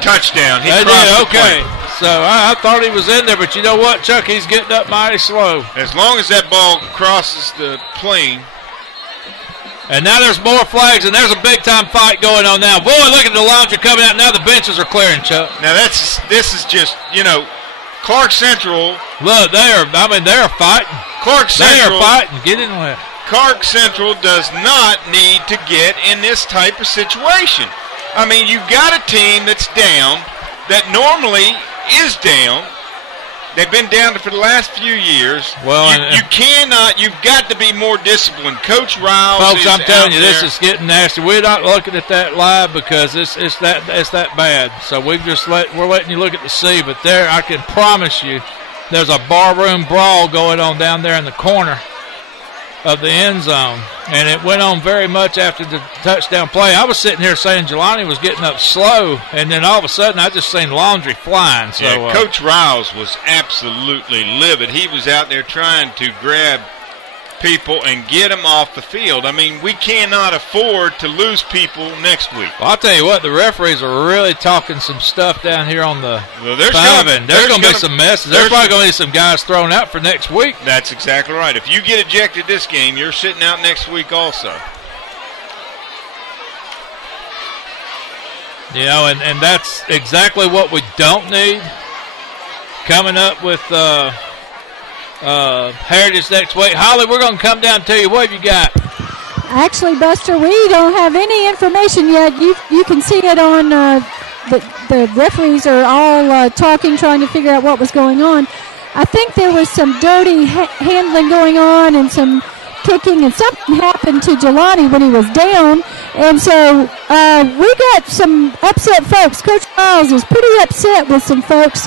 Touchdown. He did, okay. The so I thought he was in there, but you know what, Chuck? He's getting up mighty slow. As long as that ball crosses the plane. And now there's more flags, and there's a big-time fight going on now. Boy, look at the launcher coming out. Now the benches are clearing, Chuck. Now this is just, you know, Clarke Central. Look, they're fighting. Clarke Central. They are fighting. Get in there. Clarke Central does not need to get in this type of situation. I mean, you've got a team that's down, that normally is down. They've been down for the last few years. Well, you cannot. You've got to be more disciplined. Coach Riles, folks, I'm telling you, there. this is getting nasty. We're not looking at that live because it's that bad. So we're letting you look at the C. But there, I can promise you, there's a barroom brawl going on down there in the corner of the end zone, and it went on very much after the touchdown play. I was sitting here saying Jelani was getting up slow, and then all of a sudden I just seen laundry flying. So yeah, Coach Riles was absolutely livid. He was out there trying to grab people and get them off the field. I mean, we cannot afford to lose people next week. Well, I'll tell you what, the referees are really talking some stuff down here on the there's 5 end. There's going to be some messes. There's probably going to be some guys thrown out for next week. That's exactly right. If you get ejected this game, you're sitting out next week also. You know, and that's exactly what we don't need. Coming up with Heritage next week. Holly, we're going to come down to you. What have you got? Actually, Buster, we don't have any information yet. You can see it on the referees are all talking, trying to figure out what was going on. I think there was some dirty handling going on and some kicking, and something happened to Jelani when he was down. And so we got some upset folks. Coach Riles is pretty upset with some folks.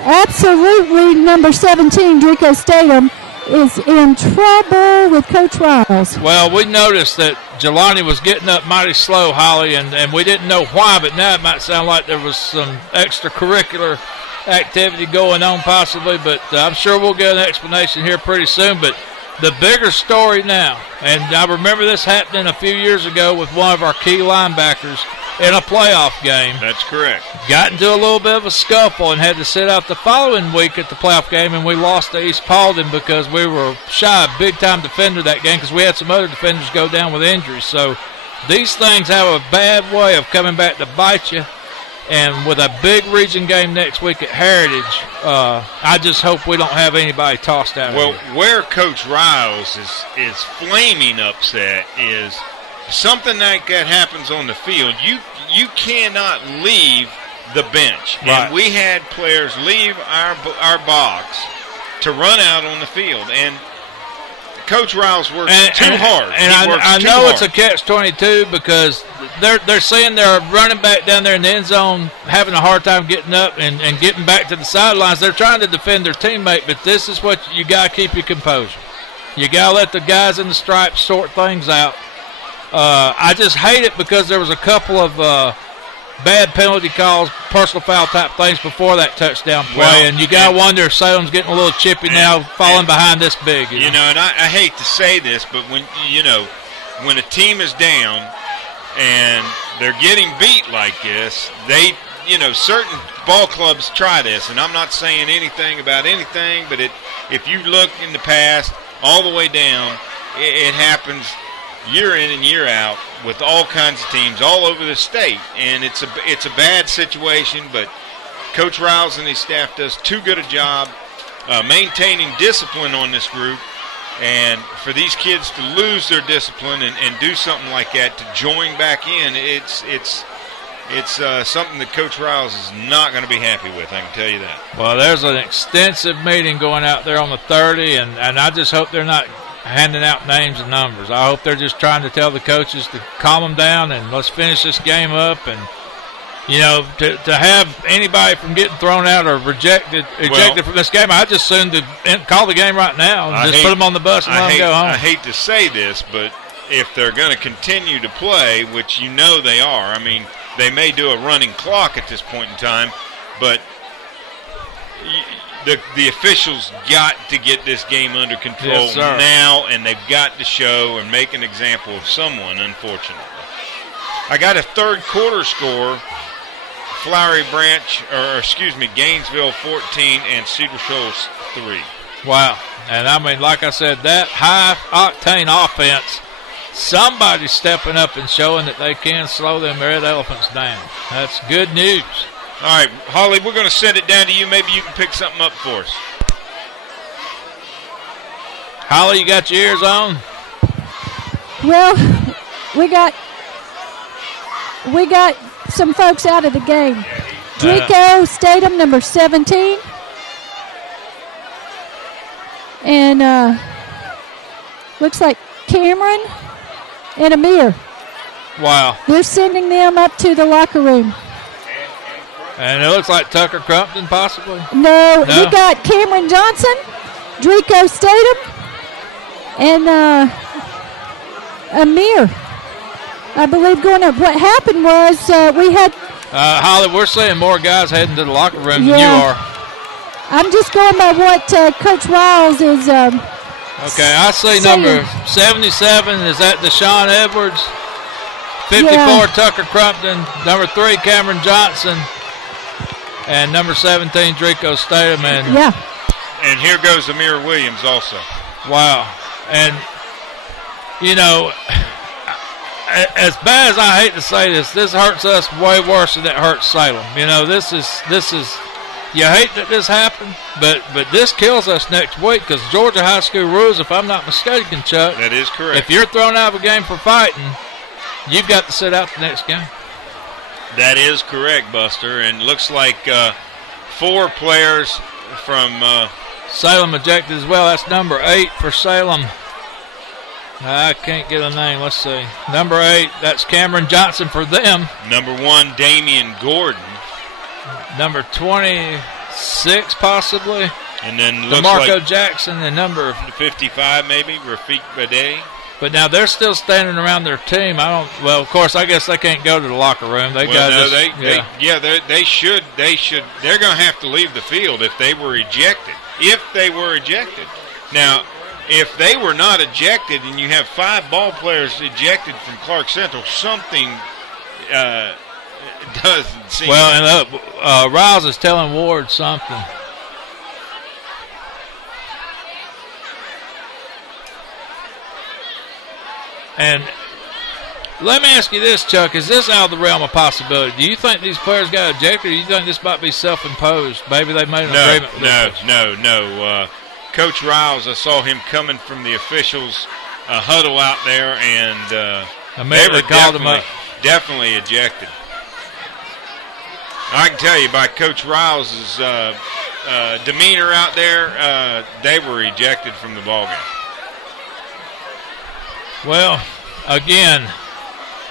Absolutely, number 17, Drico Statham, is in trouble with Coach Riles. Well, we noticed that Jelani was getting up mighty slow, Holly, and we didn't know why, but now it might sound like there was some extracurricular activity going on possibly, but I'm sure we'll get an explanation here pretty soon. But the bigger story now, and I remember this happening a few years ago with one of our key linebackers in a playoff game. That's correct. Got into a little bit of a scuffle and had to sit out the following week at the playoff game, and we lost to East Paulding because we were shy of big-time defender that game because we had some other defenders go down with injuries. So these things have a bad way of coming back to bite you. And with a big region game next week at Heritage, I just hope we don't have anybody tossed out. Well, where Coach Riles is flaming upset is something like that happens on the field. You cannot leave the bench. Right. And we had players leave our box to run out on the field. And Coach Riles works too hard. And I know it's a catch-22 because they're saying they're running back down there in the end zone having a hard time getting up and getting back to the sidelines. They're trying to defend their teammate, but this is what you got to keep your composure. You got to let the guys in the stripes sort things out. I just hate it because there was a couple of bad penalty calls, personal foul type things before that touchdown play, and you got to wonder if Salem's getting a little chippy now, falling behind this big. You know, and I hate to say this, but when a team is down and they're getting beat like this, certain ball clubs try this, and I'm not saying anything about anything, but if you look in the past all the way down, it happens year in and year out with all kinds of teams all over the state, and it's a bad situation, but Coach Riles and his staff does too good a job maintaining discipline on this group, and for these kids to lose their discipline and do something like that to join back in, it's something that Coach Riles is not going to be happy with, I can tell you that. Well, there's an extensive meeting going out there on the 30, and I just hope they're not handing out names and numbers. I hope they're just trying to tell the coaches to calm them down and let's finish this game up. And you know, to have anybody from getting thrown out or ejected from this game, I just soon to call the game right now and just put them on the bus and let them go home. I hate to say this, but if they're going to continue to play, which you know they are, I mean, they may do a running clock at this point in time, but the officials got to get this game under control now, and they've got to show and make an example of someone, unfortunately. I got a third quarter score. Gainesville 14 and Cedar Shoals 3. Wow. And I mean, like I said, that high-octane offense, somebody's stepping up and showing that they can slow them Red Elephants down. That's good news. All right, Holly, we're going to send it down to you. Maybe you can pick something up for us. Holly, you got your ears on? Well, we got some folks out of the game. Drico Statham, number 17. And looks like Cameron and Amir. Wow. They're sending them up to the locker room. And it looks like Tucker Crumpton, possibly? No, we got Cameron Johnson, Drico Statham, and Amir, I believe, going up. What happened was we had... Holly, we're seeing more guys heading to the locker room than you are. I'm just going by what Coach Riles is okay, I see saying. number 77. Is that Deshaun Edwards? 54, Tucker Crumpton. Number 3, Cameron Johnson. And number 17, Drico Statham. And here goes Amir Williams also. Wow. And, you know, as bad as I hate to say this, this hurts us way worse than it hurts Salem. You know, this is you hate that this happened, but this kills us next week because Georgia high school rules, if I'm not mistaken, Chuck. That is correct. If you're thrown out of a game for fighting, you've got to sit out the next game. That is correct, Buster. And looks like 4 players from Salem ejected as well. That's number 8 for Salem. I can't get a name. Let's see. Number 8, that's Cameron Johnson for them. Number 1, Damian Gordon. Number 26, possibly. And then looks DeMarco like Jackson, and number 55, maybe, Rafiq Badeh. But now they're still standing around their team. Well, of course, I guess they can't go to the locker room. They should. They're going to have to leave the field if they were ejected. Now, if they were not ejected and you have 5 ball players ejected from Clarke Central, something doesn't seem. Well, and Riles is telling Ward something. And let me ask you this, Chuck. Is this out of the realm of possibility? Do you think these players got ejected, or do you think this might be self-imposed? Maybe they made an agreement with No. Coach Riles, I saw him coming from the officials' huddle out there, and they were definitely ejected. I can tell you by Coach Riles' demeanor out there, they were ejected from the ballgame. Well, again,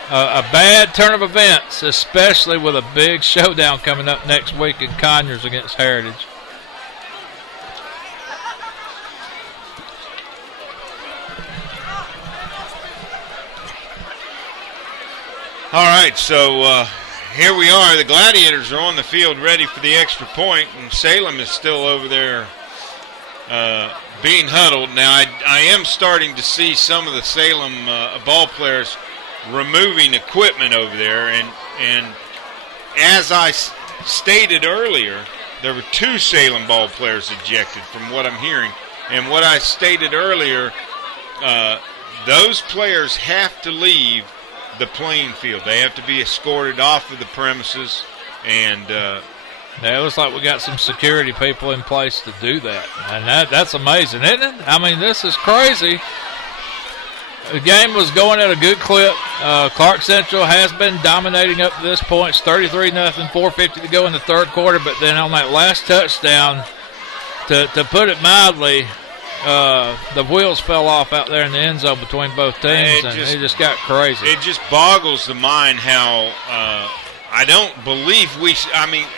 a bad turn of events, especially with a big showdown coming up next week in Conyers against Heritage. All right, so here we are. The Gladiators are on the field ready for the extra point, and Salem is still over there being huddled. Now, I am starting to see some of the Salem ball players removing equipment over there, and as I stated earlier, there were 2 Salem ball players ejected from what I'm hearing. And what I stated earlier, those players have to leave the playing field. They have to be escorted off of the premises, and it looks like we got some security people in place to do that, and that's amazing, isn't it? I mean, this is crazy. The game was going at a good clip. Clarke Central has been dominating up to this point. It's 33-0, 4:50 to go in the third quarter, but then on that last touchdown, to put it mildly, the wheels fell off out there in the end zone between both teams, and it just got crazy. It just boggles the mind how I don't believe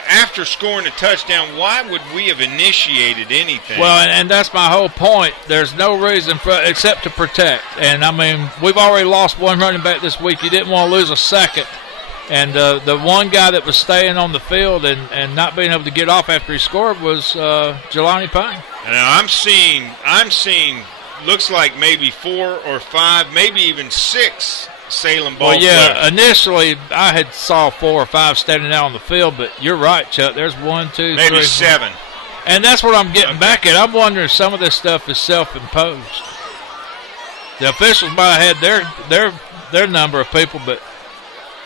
after scoring a touchdown, why would we have initiated anything? Well, and that's my whole point. There's no reason except to protect. And, I mean, we've already lost one running back this week. You didn't want to lose a second. And the one guy that was staying on the field and not being able to get off after he scored was Jelani Payne. And I'm seeing looks like maybe 4 or 5, maybe even 6 Salem ball players. Initially I had saw 4 or 5 standing out on the field, but you're right, Chuck. There's 1, 2, maybe 3, 7. And that's what I'm getting back at. I'm wondering if some of this stuff is self-imposed. The officials might have had their number of people, but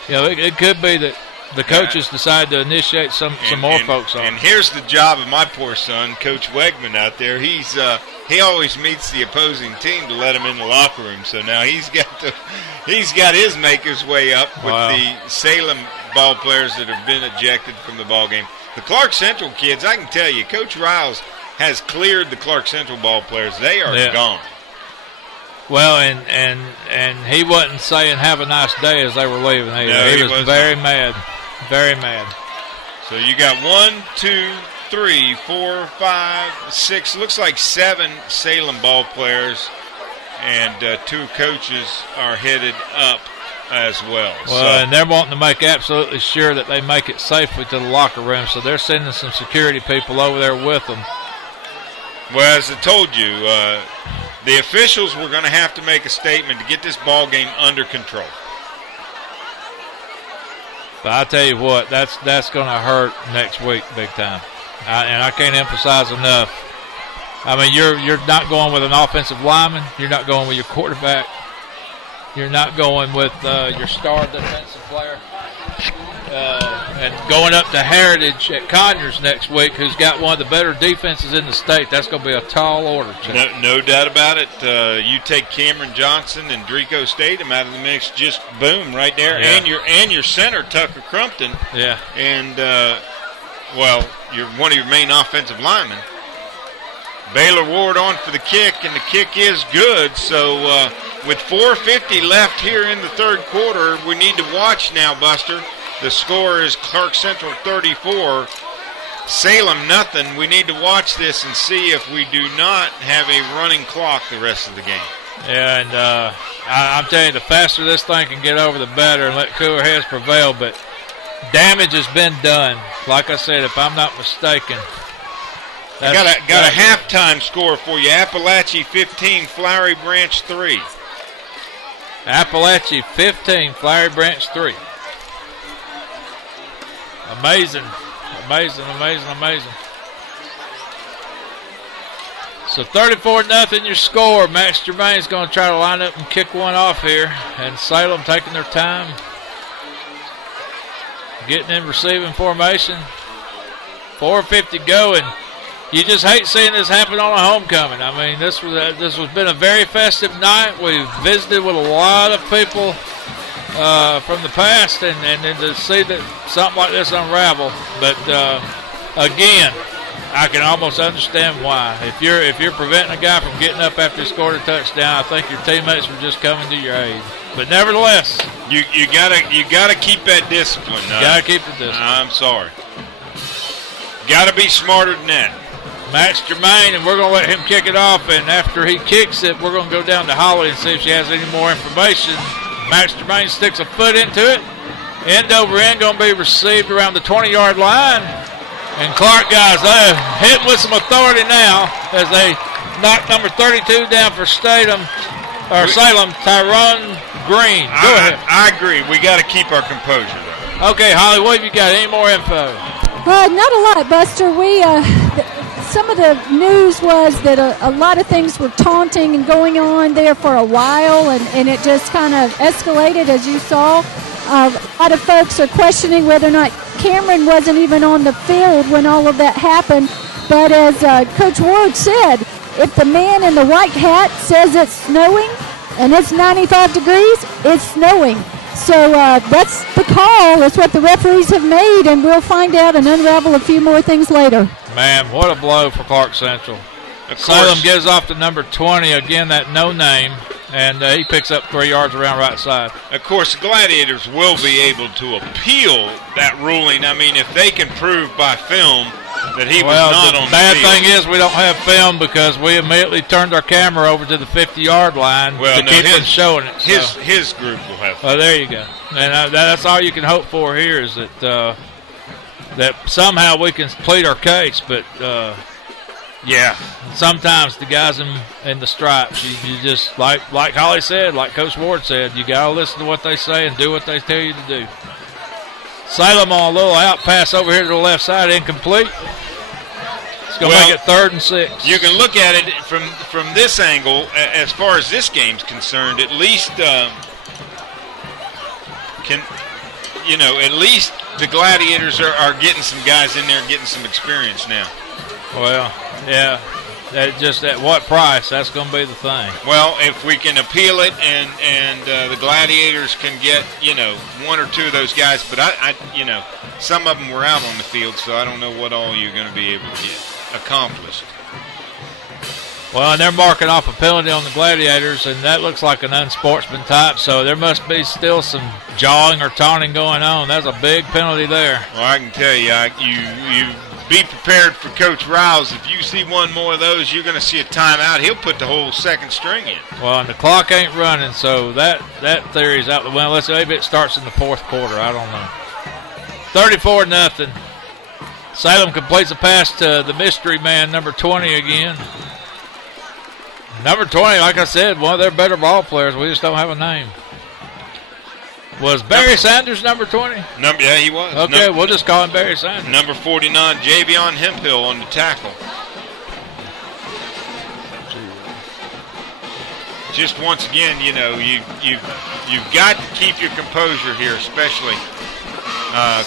it could be that the coaches decide to initiate some more folks on. And here's the job of my poor son, Coach Wegman out there. He always meets the opposing team to let him in the locker room. So now he's got his make his way up with the Salem ball players that have been ejected from the ball game. The Clarke Central kids, I can tell you, Coach Riles has cleared the Clarke Central ball players. They are gone. Well, and he wasn't saying have a nice day as they were leaving either. No, he was very mad. Very mad. So you got 1, 2, 3, 4, 5, 6, looks like 7 Salem ball players, and 2 coaches are headed up as well. Well, and they're wanting to make absolutely sure that they make it safely to the locker room, so they're sending some security people over there with them. Well, as I told you, the officials were going to have to make a statement to get this ball game under control. But I tell you what, that's going to hurt next week big time, and I can't emphasize enough. I mean, you're not going with an offensive lineman. You're not going with your quarterback. You're not going with your star defensive player. And going up to Heritage at Conyers next week, who's got one of the better defenses in the state, that's going to be a tall order. No doubt about it. You take Cameron Johnson and Drico Statham out of the mix, just boom right there, and your center Tucker Crumpton. Yeah, and you're one of your main offensive linemen. Baylor Ward on for the kick, and the kick is good. So with 4:50 left here in the third quarter, we need to watch now, Buster. The score is Clarke Central 34, Salem nothing. We need to watch this and see if we do not have a running clock the rest of the game. Yeah, and I'm telling you, the faster this thing can get over, the better, and let cooler heads prevail. But damage has been done. Like I said, if I'm not mistaken. I got a halftime score for you. Appalachia 15, Flowery Branch 3. Appalachia 15, Flowery Branch 3. Amazing. So 34-0 your score. Max Germain's going to try to line up and kick one off here. And Salem taking their time. Getting in receiving formation. 4:50 going. You just hate seeing this happen on a homecoming. I mean, this has been a very festive night. We've visited with a lot of people from the past, and then to see that something like this unravel. But again, I can almost understand why. If you're preventing a guy from getting up after he scored a touchdown, I think your teammates were just coming to your aid. But nevertheless, you gotta keep that discipline. Gotta keep the discipline. I'm sorry. Gotta be smarter than that. Max Germain, and we're going to let him kick it off. And after he kicks it, we're going to go down to Holly and see if she has any more information. Max Germain sticks a foot into it. End over end, going to be received around the 20-yard line. And Clarke guys, they're hitting with some authority now as they knock number 32 down for Salem, Tyrone Green. Go ahead. I agree. We got to keep our composure, though. Okay, Holly, what have you got? Any more info? Not a lot, Buster. Some of the news was that a lot of things were taunting and going on there for a while, and it just kind of escalated, as you saw. A lot of folks are questioning whether or not Cameron wasn't even on the field when all of that happened. But as Coach Ward said, if the man in the white hat says it's snowing and it's 95 degrees, it's snowing. So that's the call. That's what the referees have made, and we'll find out and unravel a few more things later. Man, what a blow for Clarke Central. Salem gives off to number 20, again, that no name. and he picks up 3 yards around right side. Of course, the Gladiators will be able to appeal that ruling. I mean, if they can prove by film that he was not on the field. The bad thing is we don't have film because we immediately turned our camera over to the 50-yard line to keep them showing it. So. His group will have film. Oh, there you go. And that's all you can hope for here is that that somehow we can plead our case. But, yeah, sometimes the guys in the stripes, you just, like Holly said, like Coach Ward said, you got to listen to what they say and do what they tell you to do. Salem on a little out pass over here to the left side, incomplete. It's going to make it 3rd and 6. You can look at it from this angle. As far as this game's concerned, at least at least the Gladiators are getting some guys in there and getting some experience now. Well, yeah. Just at what price? That's going to be the thing. Well, if we can appeal it and the Gladiators can get 1 or 2 of those guys, but I some of them were out on the field, so I don't know what all you're going to be able to get accomplished. Well, and they're marking off a penalty on the Gladiators, and that looks like an unsportsman type, so there must be still some jawing or taunting going on. That's a big penalty there. Well, I can tell you, you be prepared for Coach Riles. If you see one more of those, you're going to see a timeout. He'll put the whole second string in. Well, and the clock ain't running, so that theory is out the window. Let's see, maybe it starts in the 4th quarter. I don't know. 34-0. Salem completes a pass to the mystery man, number 20 again. Number 20, like I said, one of their better ball players. We just don't have a name. Was Barry Sanders number 20? Yeah, he was. Okay, we'll just call him Barry Sanders. Number 49, Javion Hemphill on the tackle. Just once again, you've got to keep your composure here, especially.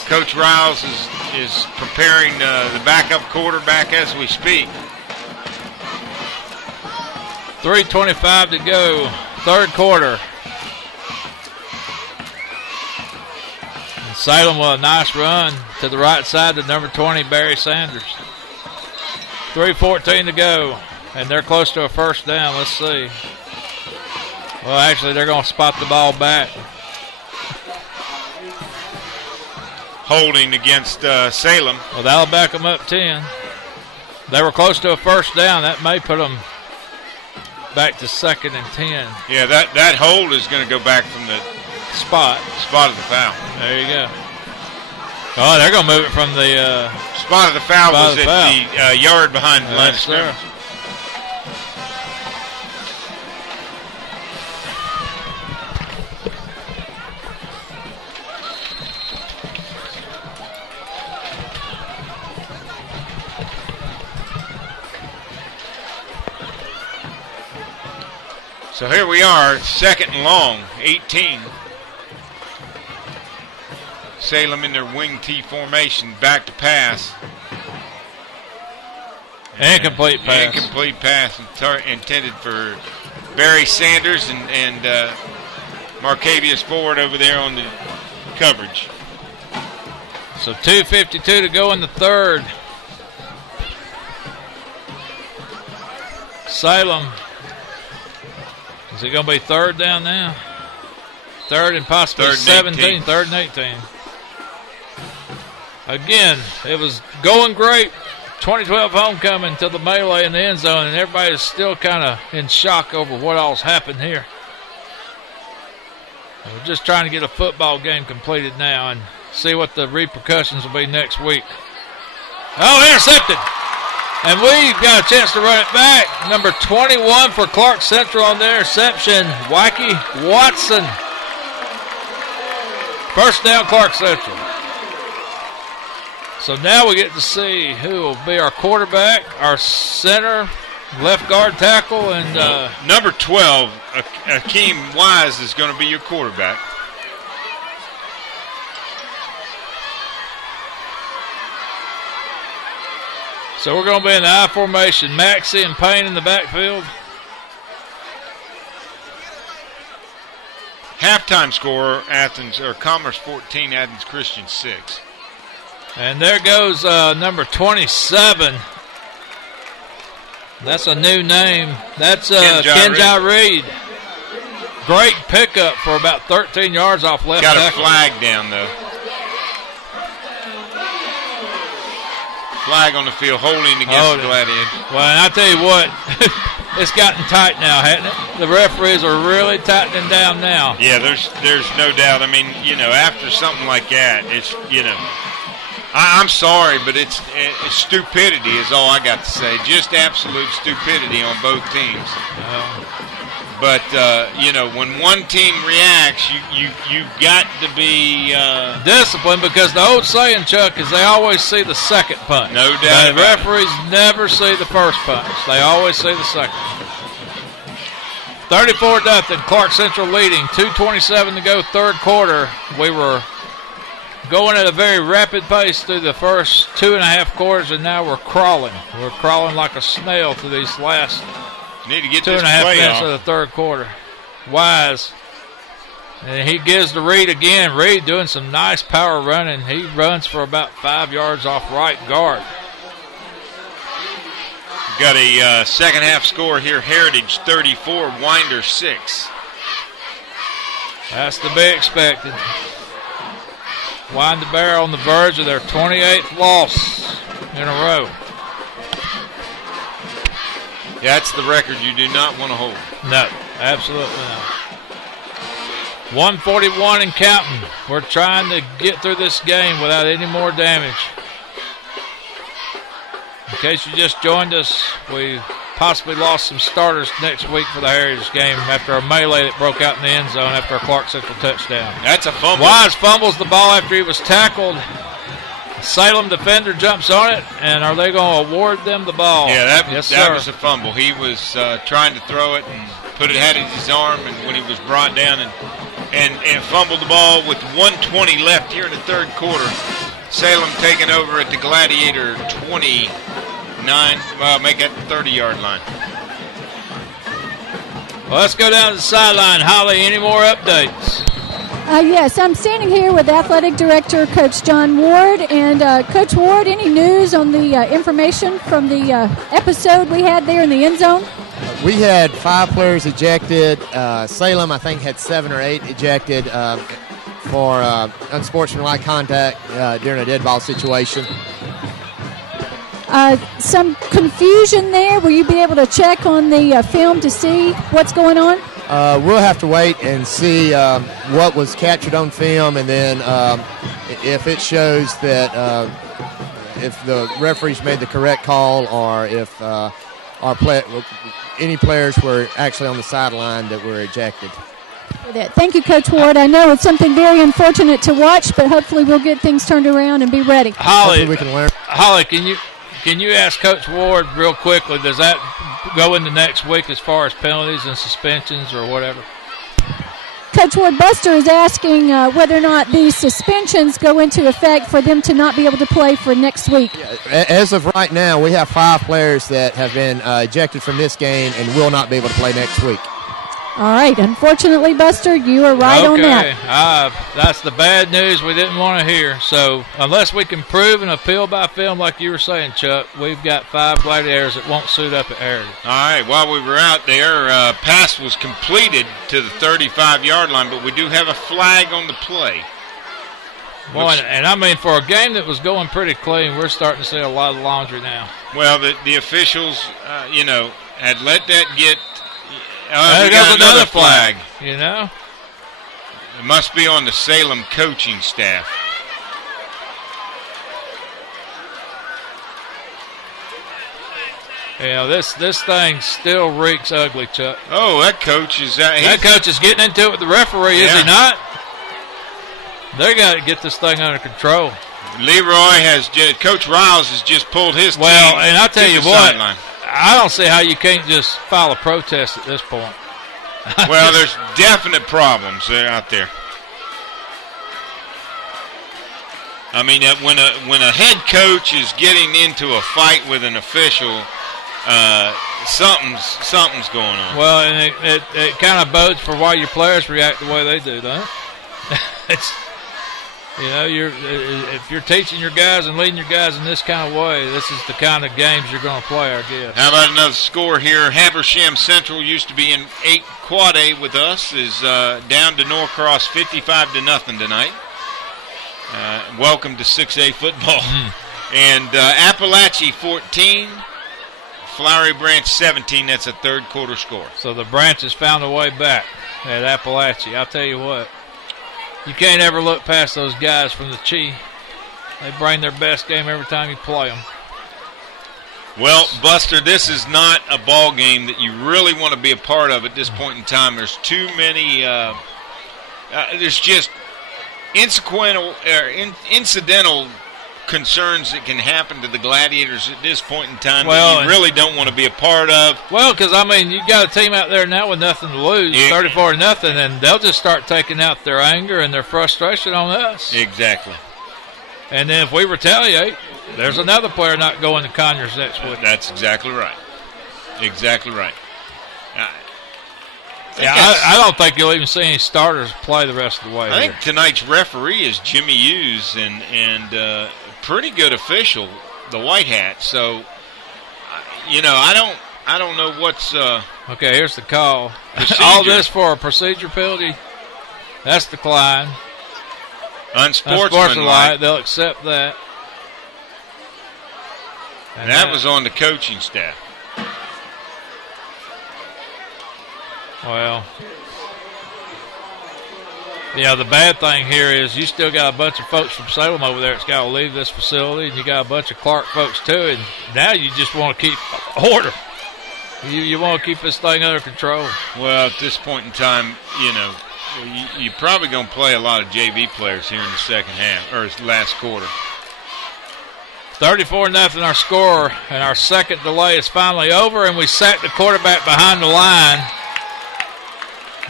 Coach Riles is preparing the backup quarterback as we speak. 3:25 to go, 3rd quarter. And Salem with a nice run to the right side to number 20, Barry Sanders. 3:14 to go, and they're close to a 1st down. Let's see. Well, actually, they're going to spot the ball back. Holding against Salem. Well, that'll back them up 10. They were close to a 1st down. That may put them back to 2nd and 10. Yeah, that hold is going to go back from the spot of the foul. There you go. Oh, they're going to move it from the spot of the foul was at the yard behind the line of scrimmage. So here we are, 2nd and long, 18. Salem in their wing T formation, back to pass. Incomplete pass. Incomplete pass intended for Barry Sanders and Marcavius Ford over there on the coverage. So 2:52 to go in the 3rd. Salem. Is it going to be 3rd down now? 3rd and possibly 17. 3rd and 18. Again, it was going great. 2012 homecoming to the melee in the end zone, and everybody is still kind of in shock over what all's happened here. And we're just trying to get a football game completed now and see what the repercussions will be next week. Oh, intercepted. And we've got a chance to run it back. Number 21 for Clarke Central on the interception, Wacky Watson. 1st down, Clarke Central. So now we get to see who will be our quarterback, our center, left guard tackle, and number 12, Akeem Wise, is going to be your quarterback. So we're going to be in the I formation. Maxey and Payne in the backfield. Halftime score, Commerce 14, Athens Christian 6. And there goes number 27. That's a new name. That's Kenjai Reed. Great pickup for about 13 yards off left Got tackle. a flag down, though. Flag on the field, holding against the Gladiators. Well, and I tell you what, it's gotten tight now, hasn't it? The referees are really tightening down now. Yeah, there's no doubt. I mean, after something like that, it's, I'm sorry, but it's stupidity is all I got to say. Just absolute stupidity on both teams. But when one team reacts, you got to be disciplined, because the old saying, Chuck, is they always see the second punch. No doubt. The referees never see the first punch. They always see the second. 34-0. Clarke Central leading. 2:27 to go, third quarter. We were going at a very rapid pace through the first 2.5 quarters, and now we're crawling. We're crawling like a snail through these last need to get 2.5 minutes of the third quarter. Wise. And he gives the Reed again. Reed doing some nice power running. He runs for about 5 yards off right guard. Got a second half score here. Heritage 34, Winder 6. That's to be expected. Winder Bear on the verge of their 28th loss in a row. Yeah, that's the record you do not want to hold. No, absolutely not. 141 and counting. We're trying to get through this game without any more damage. In case you just joined us, we possibly lost some starters next week for the Heritage game after a melee that broke out in the end zone after a Clarke Central touchdown. That's a fumble. Wise fumbles the ball after he was tackled. Salem defender jumps on it, and are they going to award them the ball? Yeah, that was a fumble. He was trying to throw it and had it in his arm, and when he was brought down and fumbled the ball with 1:20 left here in the third quarter. Salem taking over at the Gladiator 29. Well, make that the 30-yard line. Well, let's go down to the sideline. Holly, any more updates? Yes, I'm standing here with Athletic Director Coach John Ward. And Coach Ward, any news on the information from the episode we had there in the end zone? We had 5 players ejected. Salem, I think, had 7 or 8 ejected for unsportsmanlike contact during a dead ball situation. Some confusion there. Will you be able to check on the film to see what's going on? We'll have to wait and see what was captured on film, and then if it shows that if the referees made the correct call, or if any players were actually on the sideline that were ejected. Thank you, Coach Ward. I know it's something very unfortunate to watch, but hopefully we'll get things turned around and be ready. Holly, we can learn. Holly, can you ask Coach Ward real quickly, does that go into next week as far as penalties and suspensions or whatever? Coach Ward, Buster is asking whether or not these suspensions go into effect for them to not be able to play for next week. As of right now, we have 5 players that have been ejected from this game and will not be able to play next week. All right. Unfortunately, Buster, you are right on that. That's the bad news we didn't want to hear. So unless we can prove and appeal by film like you were saying, Chuck, we've got 5 Gladiators that won't suit up at Heritage. All right. While we were out there, pass was completed to the 35-yard line, but we do have a flag on the play. Boy, and I mean, for a game that was going pretty clean, we're starting to see a lot of laundry now. Well, the officials, had let that get. There goes another flag. You know? It must be on the Salem coaching staff. This thing still reeks ugly, Chuck. Oh, that coach is that coach is getting into it with the referee, is he not? They got to get this thing under control. Coach Riles has just pulled his team. Well, and I tell you what, sideline. I don't see how you can't just file a protest at this point. Well, there's definite problems out there. I mean, when a head coach is getting into a fight with an official, something's going on. Well, and it kind of bodes for why your players react the way they do, doesn't it? You know, if you're teaching your guys and leading your guys in this kind of way, this is the kind of games you're going to play, I guess. How about another score here? Habersham Central used to be in 8 quad A with us, is down to Norcross 55-0 tonight. Welcome to 6A football. And Appalachia 14, Flowery Branch 17. That's a third quarter score. So the Branch has found a way back at Appalachia. I'll tell you what. You can't ever look past those guys from the Chi. They bring their best game every time you play them. Well, Buster, this is not a ball game that you really want to be a part of at this point in time. There's too many. There's just incidental concerns that can happen to the Gladiators at this point in time that you really don't want to be a part of. Well, because, I mean, you got a team out there now with nothing to lose, 34-0, and they'll just start taking out their anger and their frustration on us. Exactly. And then if we retaliate, there's another player not going to Conyers next week. That's exactly right. Exactly right. I don't think you'll even see any starters play the rest of the way. I think tonight's referee is Jimmy Hughes, and pretty good official, the white hat. So, you know, I don't know what's. Okay, here's the call. All this for a procedure penalty. That's declined. Unsportsmanlike. They'll accept that. And that was on the coaching staff. Well, yeah, the bad thing here is you still got a bunch of folks from Salem over there that's got to leave this facility, and you got a bunch of Clarke folks too, and now you just want to keep order. You want to keep this thing under control. Well, at this point in time, you know, you're probably going to play a lot of JV players here in the second half, or last quarter. 34-0 our score, and our second delay is finally over, and we sat the quarterback behind the line.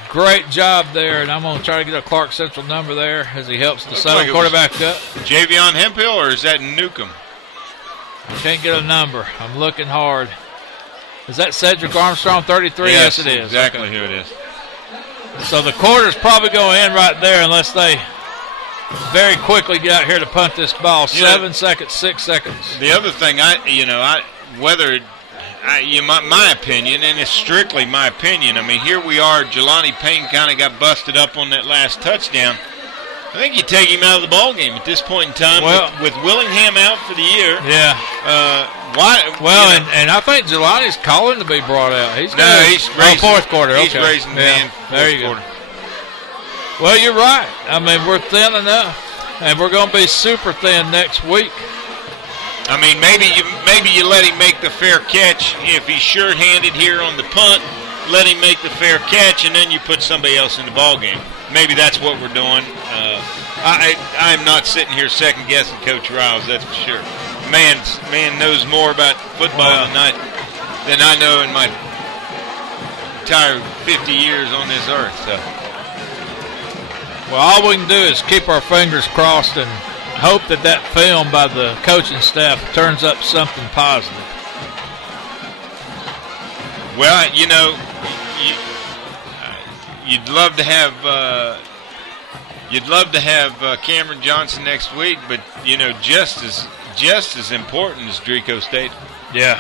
Great job there, and I'm going to try to get a Clarke Central number there as he helps the Salem quarterback up. Javion Hemphill, or is that Newcomb? I can't get a number. I'm looking hard. Is that Cedric Armstrong, 33? Yes, it is. Exactly who it is. So the quarter's probably going to end right there unless they very quickly get out here to punt this ball. 7 seconds, 6 seconds. The other thing, my opinion, and it's strictly my opinion, I mean, here we are, Jelani Payne kind of got busted up on that last touchdown. I think you take him out of the ball game at this point in time with Willingham out for the year. Yeah. And I think Jelani's calling to be brought out. He's raising, fourth quarter. He's raising the hand. There you go. Well, you're right. I mean, we're thin enough, and we're going to be super thin next week. I mean, maybe you let him make the fair catch. If he's short-handed here on the punt, let him make the fair catch, and then you put somebody else in the ball game. Maybe that's what we're doing. I'm not sitting here second-guessing Coach Riles, that's for sure. Man knows more about football than I know in my entire 50 years on this earth. So. Well, all we can do is keep our fingers crossed and hope that film by the coaching staff turns up something positive. Well, you know, you'd love to have Cameron Johnson next week, but you know, just as important as Drico State. Yeah,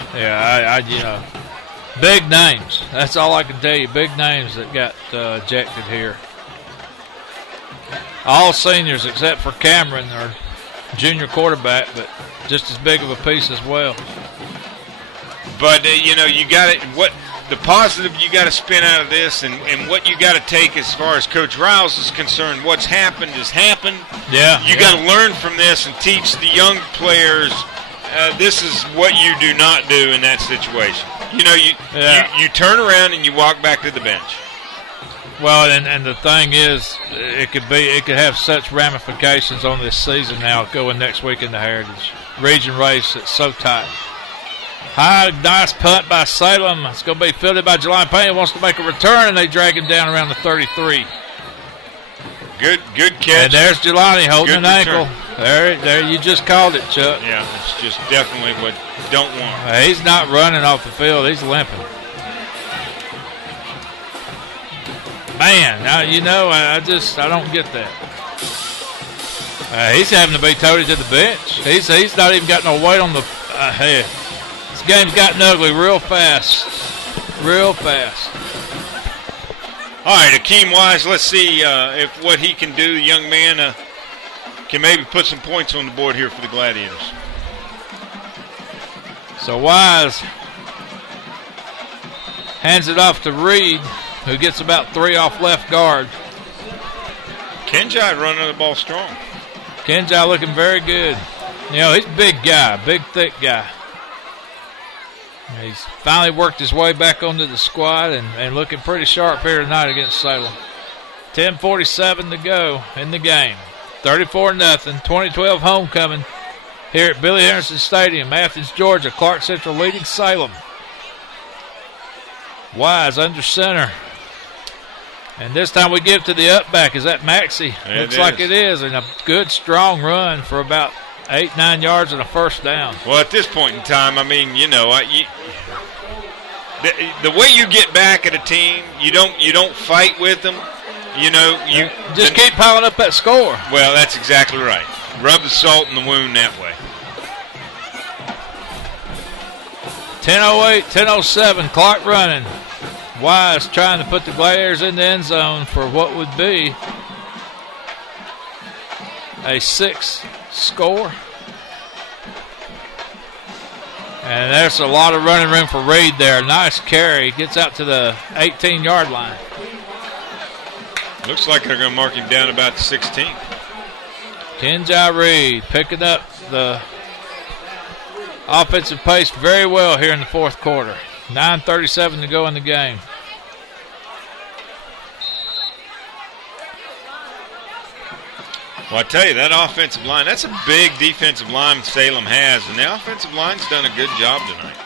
big names. That's all I can tell you. Big names that got ejected here. All seniors except for Cameron, our junior quarterback, but just as big of a piece as well. But you got it. What the positive you got to spin out of this, and what you got to take as far as Coach Riles is concerned. What's happened has happened. Yeah, you got to learn from this and teach the young players. This is what you do not do in that situation. You turn around and you walk back to the bench. Well, and the thing is, it could have such ramifications on this season now going next week in the Heritage Region race. It's so tight. High, nice punt by Salem. It's going to be fielded by Jelani Payne. Wants to make a return, and they drag him down around the 33. Good catch. And there's Jelani holding an ankle. There, you just called it, Chuck. Yeah, it's just definitely what you don't want. He's not running off the field. He's limping. Man, I don't get that. He's having to be toted to the bench. He's not even got no weight on the head. This game's gotten ugly real fast. Real fast. All right, Akeem Wise, let's see if what he can do. The young man can maybe put some points on the board here for the Gladiators. So Wise hands it off to Reed, who gets about 3 off left guard. Kenjai running the ball strong. Kenjai looking very good. You know, he's a big guy, big, thick guy. He's finally worked his way back onto the squad and looking pretty sharp here tonight against Salem. 10:47 to go in the game. 34-0, 2012 homecoming here at Billy Henderson Stadium, Athens, Georgia. Clarke Central leading Salem. Wise under center. And this time we give to the up back. Is that Maxey? Looks like it is. And a good, strong run for about 8-9 yards and a first down. Well, at this point in time, I mean, you know, the way you get back at a team, you don't fight with them. You know, you just keep piling up that score. Well, that's exactly right. Rub the salt in the wound that way. 10:08, 10:07. Clarke running. Wise trying to put the Gladiators in the end zone for what would be a 6 score. And there's a lot of running room for Reed there. Nice carry. Gets out to the 18-yard line. Looks like they're going to mark him down about the 16. Kenjai Reed picking up the offensive pace very well here in the fourth quarter. 9:37 to go in the game. Well, I tell you, that offensive line, that's a big defensive line Salem has, and the offensive line's done a good job tonight.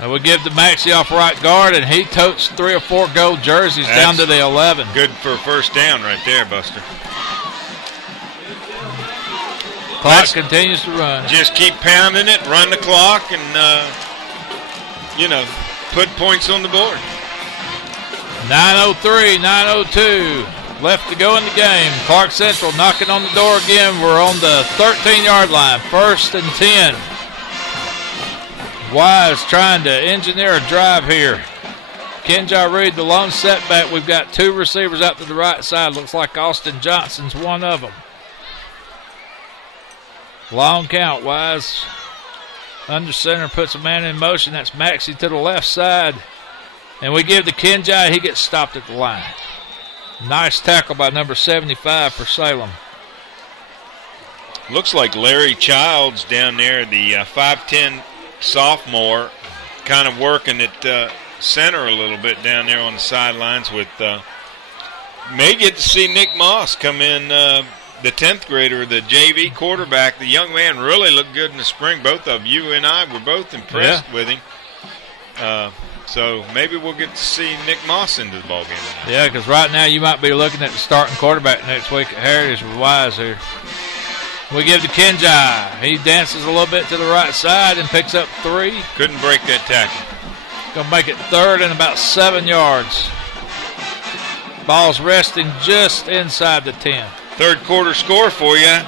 And we give the Maxey off right guard, and he totes 3 or 4 gold jerseys down to the 11. Good for a first down right there, Buster. Clock continues to run. Just keep pounding it, run the clock, and, put points on the board. 9:03, 9:02 left to go in the game. Clarke Central knocking on the door again. We're on the 13-yard line, 1st and 10. Wise trying to engineer a drive here. Kenjai Reed, the lone setback. We've got 2 receivers out to the right side. Looks like Austin Johnson's one of them. Long count. Wise under center, puts a man in motion. That's Maxey to the left side. And we give to Kenjai. He gets stopped at the line. Nice tackle by number 75 for Salem. Looks like Larry Childs down there, the 5'10 sophomore, kind of working at center a little bit down there on the sidelines with may get to see Nick Moss come in, the 10th grader, the JV quarterback. The young man really looked good in the spring. Both of you and I were both impressed with him. So maybe we'll get to see Nick Moss into the ballgame. Yeah, because right now you might be looking at the starting quarterback next week at Heritage with Wise here. We give to Kenjai. He dances a little bit to the right side and picks up 3. Couldn't break that tackle. Going to make it 3rd and about 7 yards. Ball's resting just inside the 10. Third quarter score for you.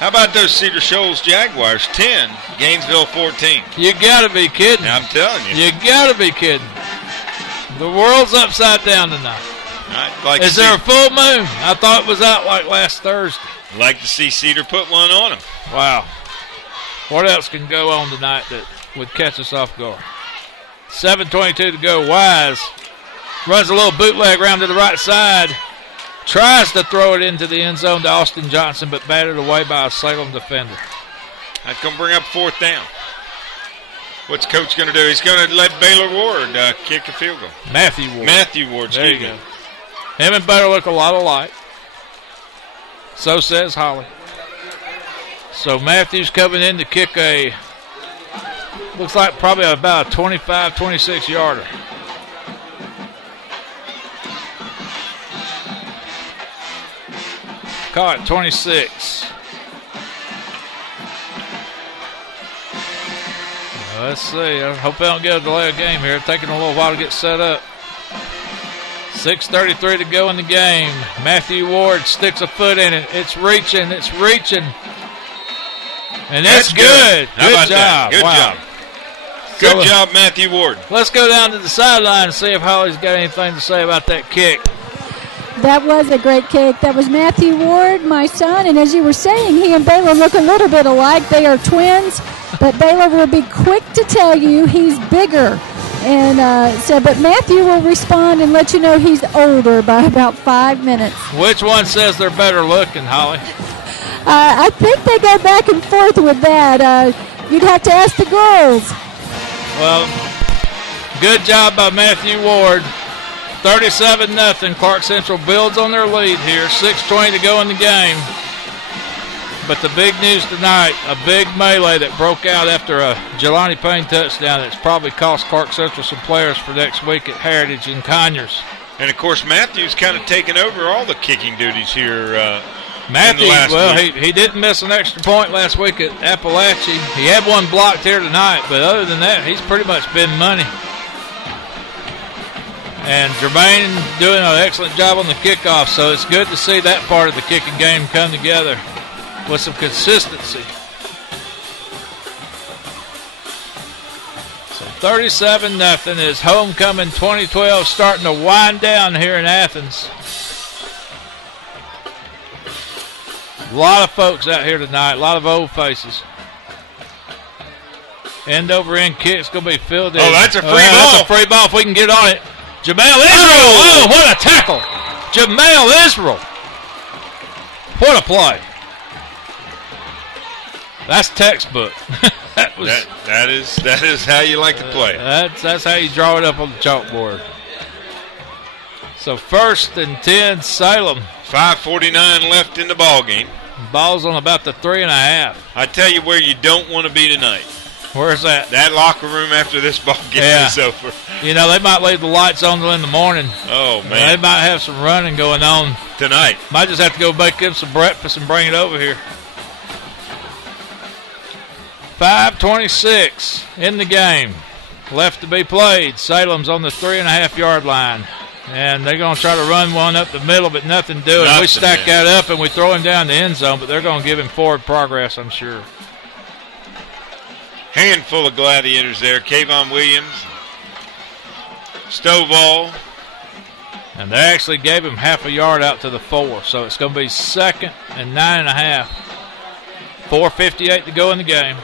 How about those Cedar Shoals Jaguars? 10, Gainesville 14. You got to be kidding. I'm telling you. You got to be kidding. The world's upside down tonight. Is there a full moon? I thought it was out like last Thursday. Like to see Cedar put one on them. Wow. What else can go on tonight that would catch us off guard? 7:22 to go. Wise runs a little bootleg around to the right side. Tries to throw it into the end zone to Austin Johnson, but batted away by a Salem defender. That's going to bring up 4th down. What's Coach going to do? He's going to let Baylor Ward kick a field goal. Matthew Ward. There you go. Him and Baylor look a lot alike. So says Holly. So Matthews coming in to kick a, looks like probably about a 25, 26-yarder. Caught 26. Let's see. I hope they don't get a delay of game here. Taking a little while to get set up. 6:33 to go in the game. Matthew Ward sticks a foot in it. It's reaching. And it's good. Good job. Good job. Good job, Matthew Ward. Let's go down to the sideline and see if Holly's got anything to say about that kick. That was a great kick. That was Matthew Ward, my son, and as you were saying, he and Baylor look a little bit alike. They are twins, but Baylor will be quick to tell you he's bigger. And but Matthew will respond and let you know he's older by about 5 minutes. Which one says they're better looking, Holly? I think they go back and forth with that. You'd have to ask the girls. Well, good job by Matthew Ward. 37-0. Clarke Central builds on their lead here. 6:20 to go in the game. But the big news tonight, a big melee that broke out after a Jelani Payne touchdown that's probably cost Clarke Central some players for next week at Heritage and Conyers. And, of course, Matthew's kind of taken over all the kicking duties here Matthew, week. he didn't miss an extra point last week at Appalachia. He had one blocked here tonight, but other than that, he's pretty much been money. And Jermaine doing an excellent job on the kickoff, so it's good to see that part of the kicking game come together with some consistency. So 37-0 is homecoming 2012 starting to wind down here in Athens. A lot of folks out here tonight, a lot of old faces. End over end kick's going to be filled in. Oh, that's a free ball. That's a free ball if we can get on it. Jamal Israel. Oh, what a tackle. Jamal Israel. What a play. That's textbook. that is how you like to play it. That's how you draw it up on the chalkboard. So 1st and 10, Salem. 5:49 left in the ball game. Ball's on about the 3.5. I tell you where you don't want to be tonight. Where's that? That locker room after this ball game is over. You know, they might leave the lights on in the morning. Oh, man. They might have some running going on. Tonight. Might just have to go make them some breakfast and bring it over here. 5:26 in the game. Left to be played. Salem's on the 3.5-yard line. And they're going to try to run one up the middle, but nothing doing. We stack that up and we throw him down the end zone, but they're going to give him forward progress, I'm sure. Handful of Gladiators there. Kayvon Williams, Stovall. And they actually gave him half a yard out to the 4, so it's going to be 2nd and 9.5. 4:58 to go in the game.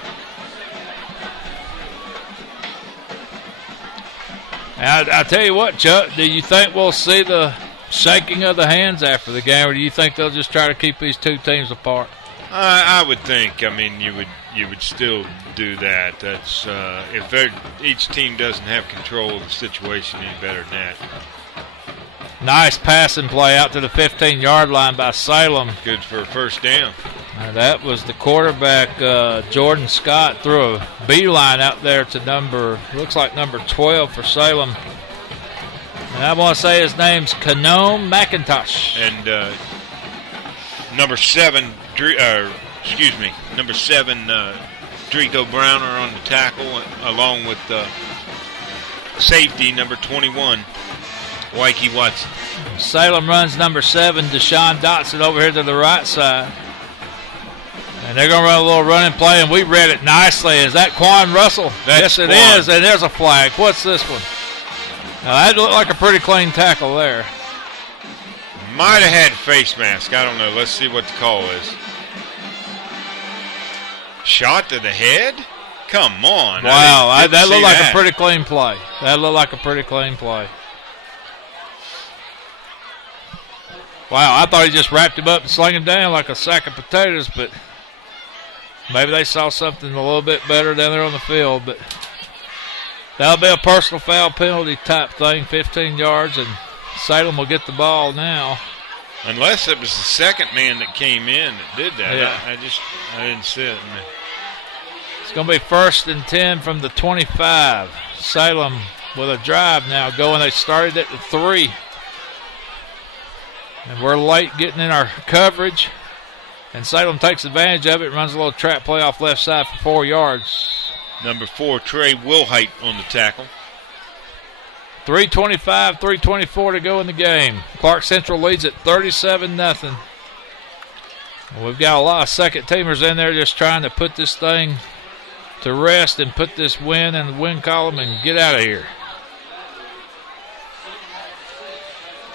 I tell you what, Chuck, do you think we'll see the shaking of the hands after the game, or do you think they'll just try to keep these two teams apart? I would think. I mean, you would still do that. That's if each team doesn't have control of the situation any better than that. Nice passing play out to the 15-yard line by Salem. Good for a first down. That was the quarterback, Jordan Scott, threw a beeline out there to looks like number 12 for Salem. And I want to say his name's Kanome McIntosh. And number 7, Drico Browner on the tackle, along with safety, number 21, Waikey Watson. Salem runs number 7, Deshaun Dotson, over here to the right side. And they're going to run a little running play, and we read it nicely. Is that Quan Russell? Yes, it is, and there's a flag. What's this one? Now, that looked like a pretty clean tackle there. Might have had face mask. I don't know. Let's see what the call is. Shot to the head? Come on. Wow, that looked like a pretty clean play. That looked like a pretty clean play. Wow, I thought he just wrapped him up and slung him down like a sack of potatoes, but maybe they saw something a little bit better down there on the field. But that'll be a personal foul penalty type thing, 15 yards, and Salem will get the ball now. Unless it was the second man that came in that did that. Yeah. I didn't see it. It's going to be 1st and 10 from the 25. Salem with a drive now going. They started at the 3. And we're late getting in our coverage. And Salem takes advantage of it, runs a little trap play off left side for 4 yards. Number 4, Trey Wilhite on the tackle. 3:25, 3:24 to go in the game. Clarke Central leads at 37-0. We've got a lot of second-teamers in there just trying to put this thing to rest and put this win in the win column and get out of here.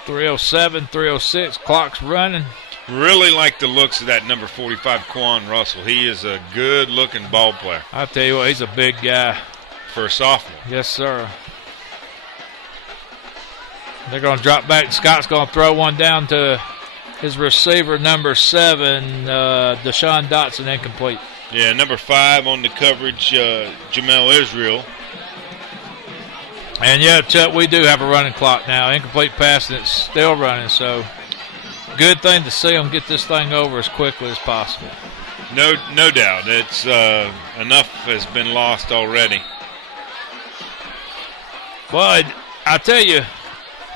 3:07, 3:06. Clock's running. Really like the looks of that number 45, Quan Russell. He is a good-looking ball player. I'll tell you what, he's a big guy. For a sophomore. Yes, sir. They're going to drop back. Scott's going to throw one down to his receiver, number 7, Deshaun Dotson, incomplete. Yeah, number 5 on the coverage, Jamel Israel. And, yeah, Chuck, we do have a running clock now. Incomplete pass, and it's still running. So, good thing to see them get this thing over as quickly as possible. No doubt. It's enough has been lost already. Well, I tell you,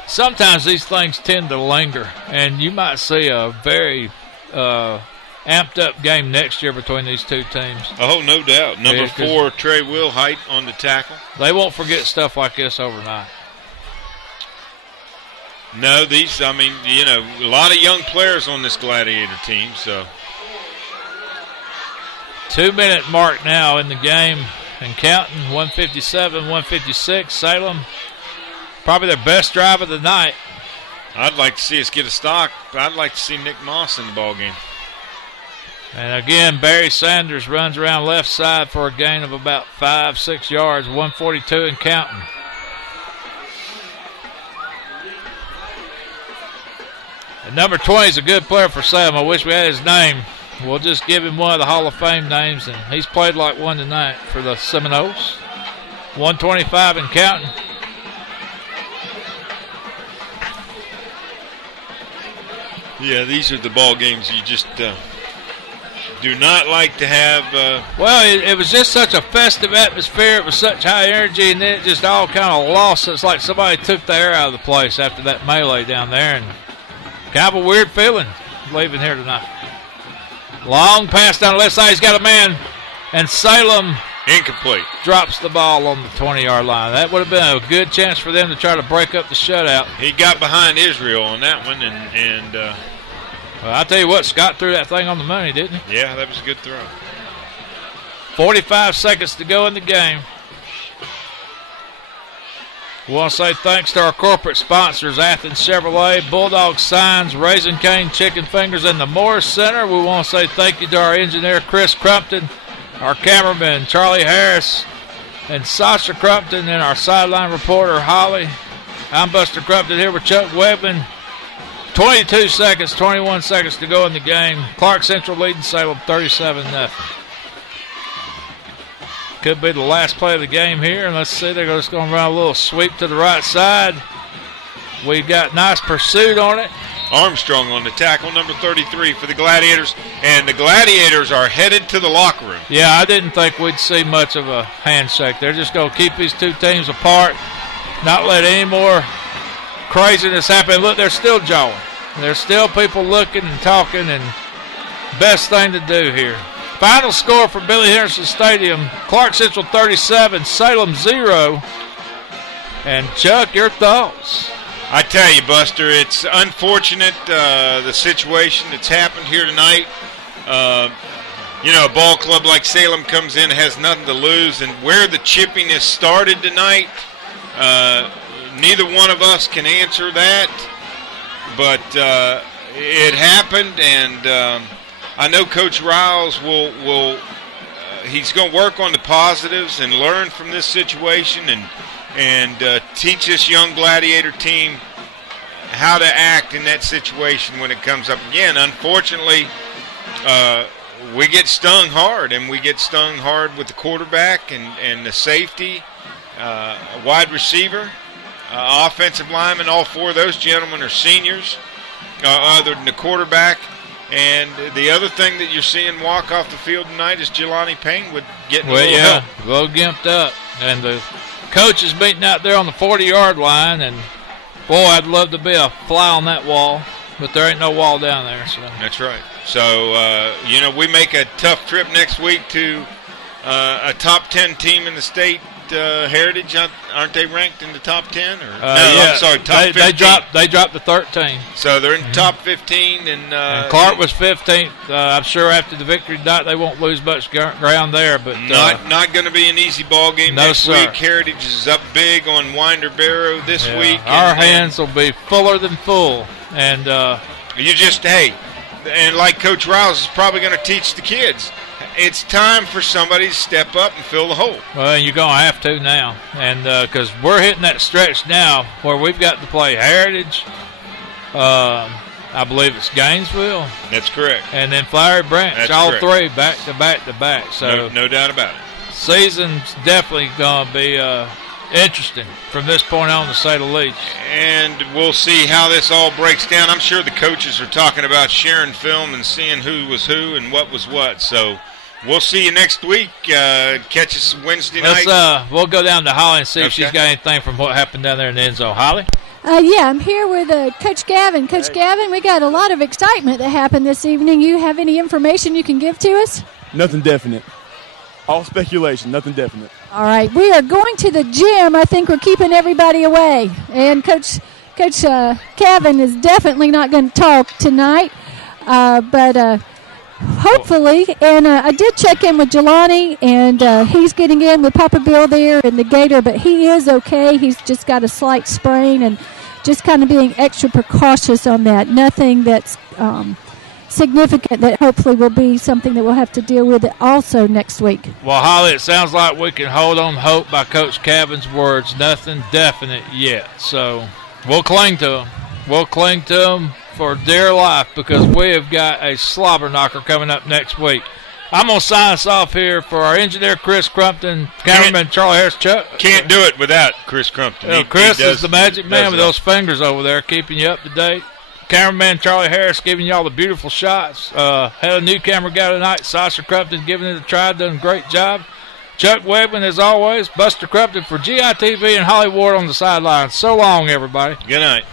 sometimes these things tend to linger, and you might see a very amped-up game next year between these two teams. Oh, no doubt. Number 4, Trey Wilhite on the tackle. They won't forget stuff like this overnight. No, a lot of young players on this Gladiator team, so. 2-minute mark now in the game and counting. 157, 156. Salem, probably their best drive of the night. I'd like to see us get a stock. I'd like to see Nick Moss in the ballgame. And again, Barry Sanders runs around left side for a gain of about 5-6 yards. 142 and counting. And number 20 is a good player for Salem. I wish we had his name. We'll just give him one of the Hall of Fame names, and he's played like one tonight for the Seminoles. 125 and counting. Yeah, these are the ball games you just do not like to have. Well, it was just such a festive atmosphere. It was such high energy, and then it just all kind of lost. It's like somebody took the air out of the place after that melee down there, and kind of a weird feeling leaving here tonight. Long pass down the left side. He's got a man, and Salem incomplete. Drops the ball on the 20-yard line. That would have been a good chance for them to try to break up the shutout. He got behind Israel on that one, and well, I'll tell you what, Scott threw that thing on the money, didn't he? Yeah, that was a good throw. 45 seconds to go in the game. We want to say thanks to our corporate sponsors, Athens Chevrolet, Bulldog Signs, Raising Cane Chicken Fingers, and the Morris Center. We want to say thank you to our engineer, Chris Crumpton, our cameraman, Charlie Harris, and Sasha Crumpton, and our sideline reporter, Holly. I'm Buster Crumpton here with Chuck Webman. 22 seconds, 21 seconds to go in the game. Clarke Central leading Salem 37-0. Could be the last play of the game here. And let's see, they're just going to run a little sweep to the right side. We've got nice pursuit on it. Armstrong on the tackle, number 33 for the Gladiators. And the Gladiators are headed to the locker room. Yeah, I didn't think we'd see much of a handshake. They're just going to keep these two teams apart, not let any more craziness happen. Look, they're still jawing. There's still people looking and talking, and best thing to do here. Final score for Billy Henderson Stadium, Clarke Central 37, Salem 0. And Chuck, your thoughts? I tell you, Buster, it's unfortunate, the situation that's happened here tonight. A ball club like Salem comes in, has nothing to lose, and where the chippiness started tonight, neither one of us can answer that, but it happened, and I know Coach Riles will he's going to work on the positives and learn from this situation and teach this young Gladiator team how to act in that situation when it comes up again. Unfortunately, we get stung hard, and we get stung hard with the quarterback and the safety, wide receiver, offensive lineman. All four of those gentlemen are seniors, other than the quarterback. And the other thing that you're seeing walk off the field tonight is Jelani Payne with getting a little help. A little gimped up. And the coach is meeting out there on the 40-yard line. And, boy, I'd love to be a fly on that wall. But there ain't no wall down there. So. That's right. So, we make a tough trip next week to a top 10 team in the state Heritage? Aren't they ranked in the top 10? Or no, yeah. I'm sorry, top 15. They dropped to 13. So they're in the top 15. And Clarke was 15th. I'm sure after the victory tonight they won't lose much ground there. But not going to be an easy ball game next week. Heritage is up big on Winder Barrow this week. Our hands will be fuller than full. And you just, and like Coach Riles is probably going to teach the kids, it's time for somebody to step up and fill the hole. Well, you're going to have to now. And because we're hitting that stretch now where we've got to play Heritage, I believe it's Gainesville. That's correct. And then Flowery Branch, That's all correct. Three back to back to back. So no doubt about it. Season's definitely going to be interesting from this point on, to say the least. And we'll see how this all breaks down. I'm sure the coaches are talking about sharing film and seeing who was who and what was what. So we'll see you next week. Catch us Wednesday night. We'll go down to Holly and see if she's got anything from what happened down there in the end zone. Holly? Yeah, I'm here with Coach Gavin. Coach Gavin, we got a lot of excitement that happened this evening. You have any information you can give to us? Nothing definite. All speculation, nothing definite. All right, we are going to the gym. I think we're keeping everybody away. And Coach Gavin is definitely not going to talk tonight. But hopefully, and I did check in with Jelani, and he's getting in with Papa Bill there in the Gator, but he is okay. He's just got a slight sprain and just kind of being extra precautious on that. Nothing that's significant that hopefully will be something that we'll have to deal with also next week. Well, Holly, it sounds like we can hold on hope by Coach Gavin's words. Nothing definite yet. So we'll cling to him. We'll cling to him for dear life because we have got a slobber knocker coming up next week. I'm going to sign us off here for our engineer, Chris Crumpton, cameraman, Charlie Harris, Chuck. Can't do it without Chris Crumpton. Chris is the magic man with those fingers over there keeping you up to date. Cameraman Charlie Harris giving y'all the beautiful shots. Had a new camera guy tonight, Sasha Crumpton, giving it a try, done a great job. Chuck Webman, as always, Buster Crumpton for GITV and Holly Ward on the sidelines. So long, everybody. Good night.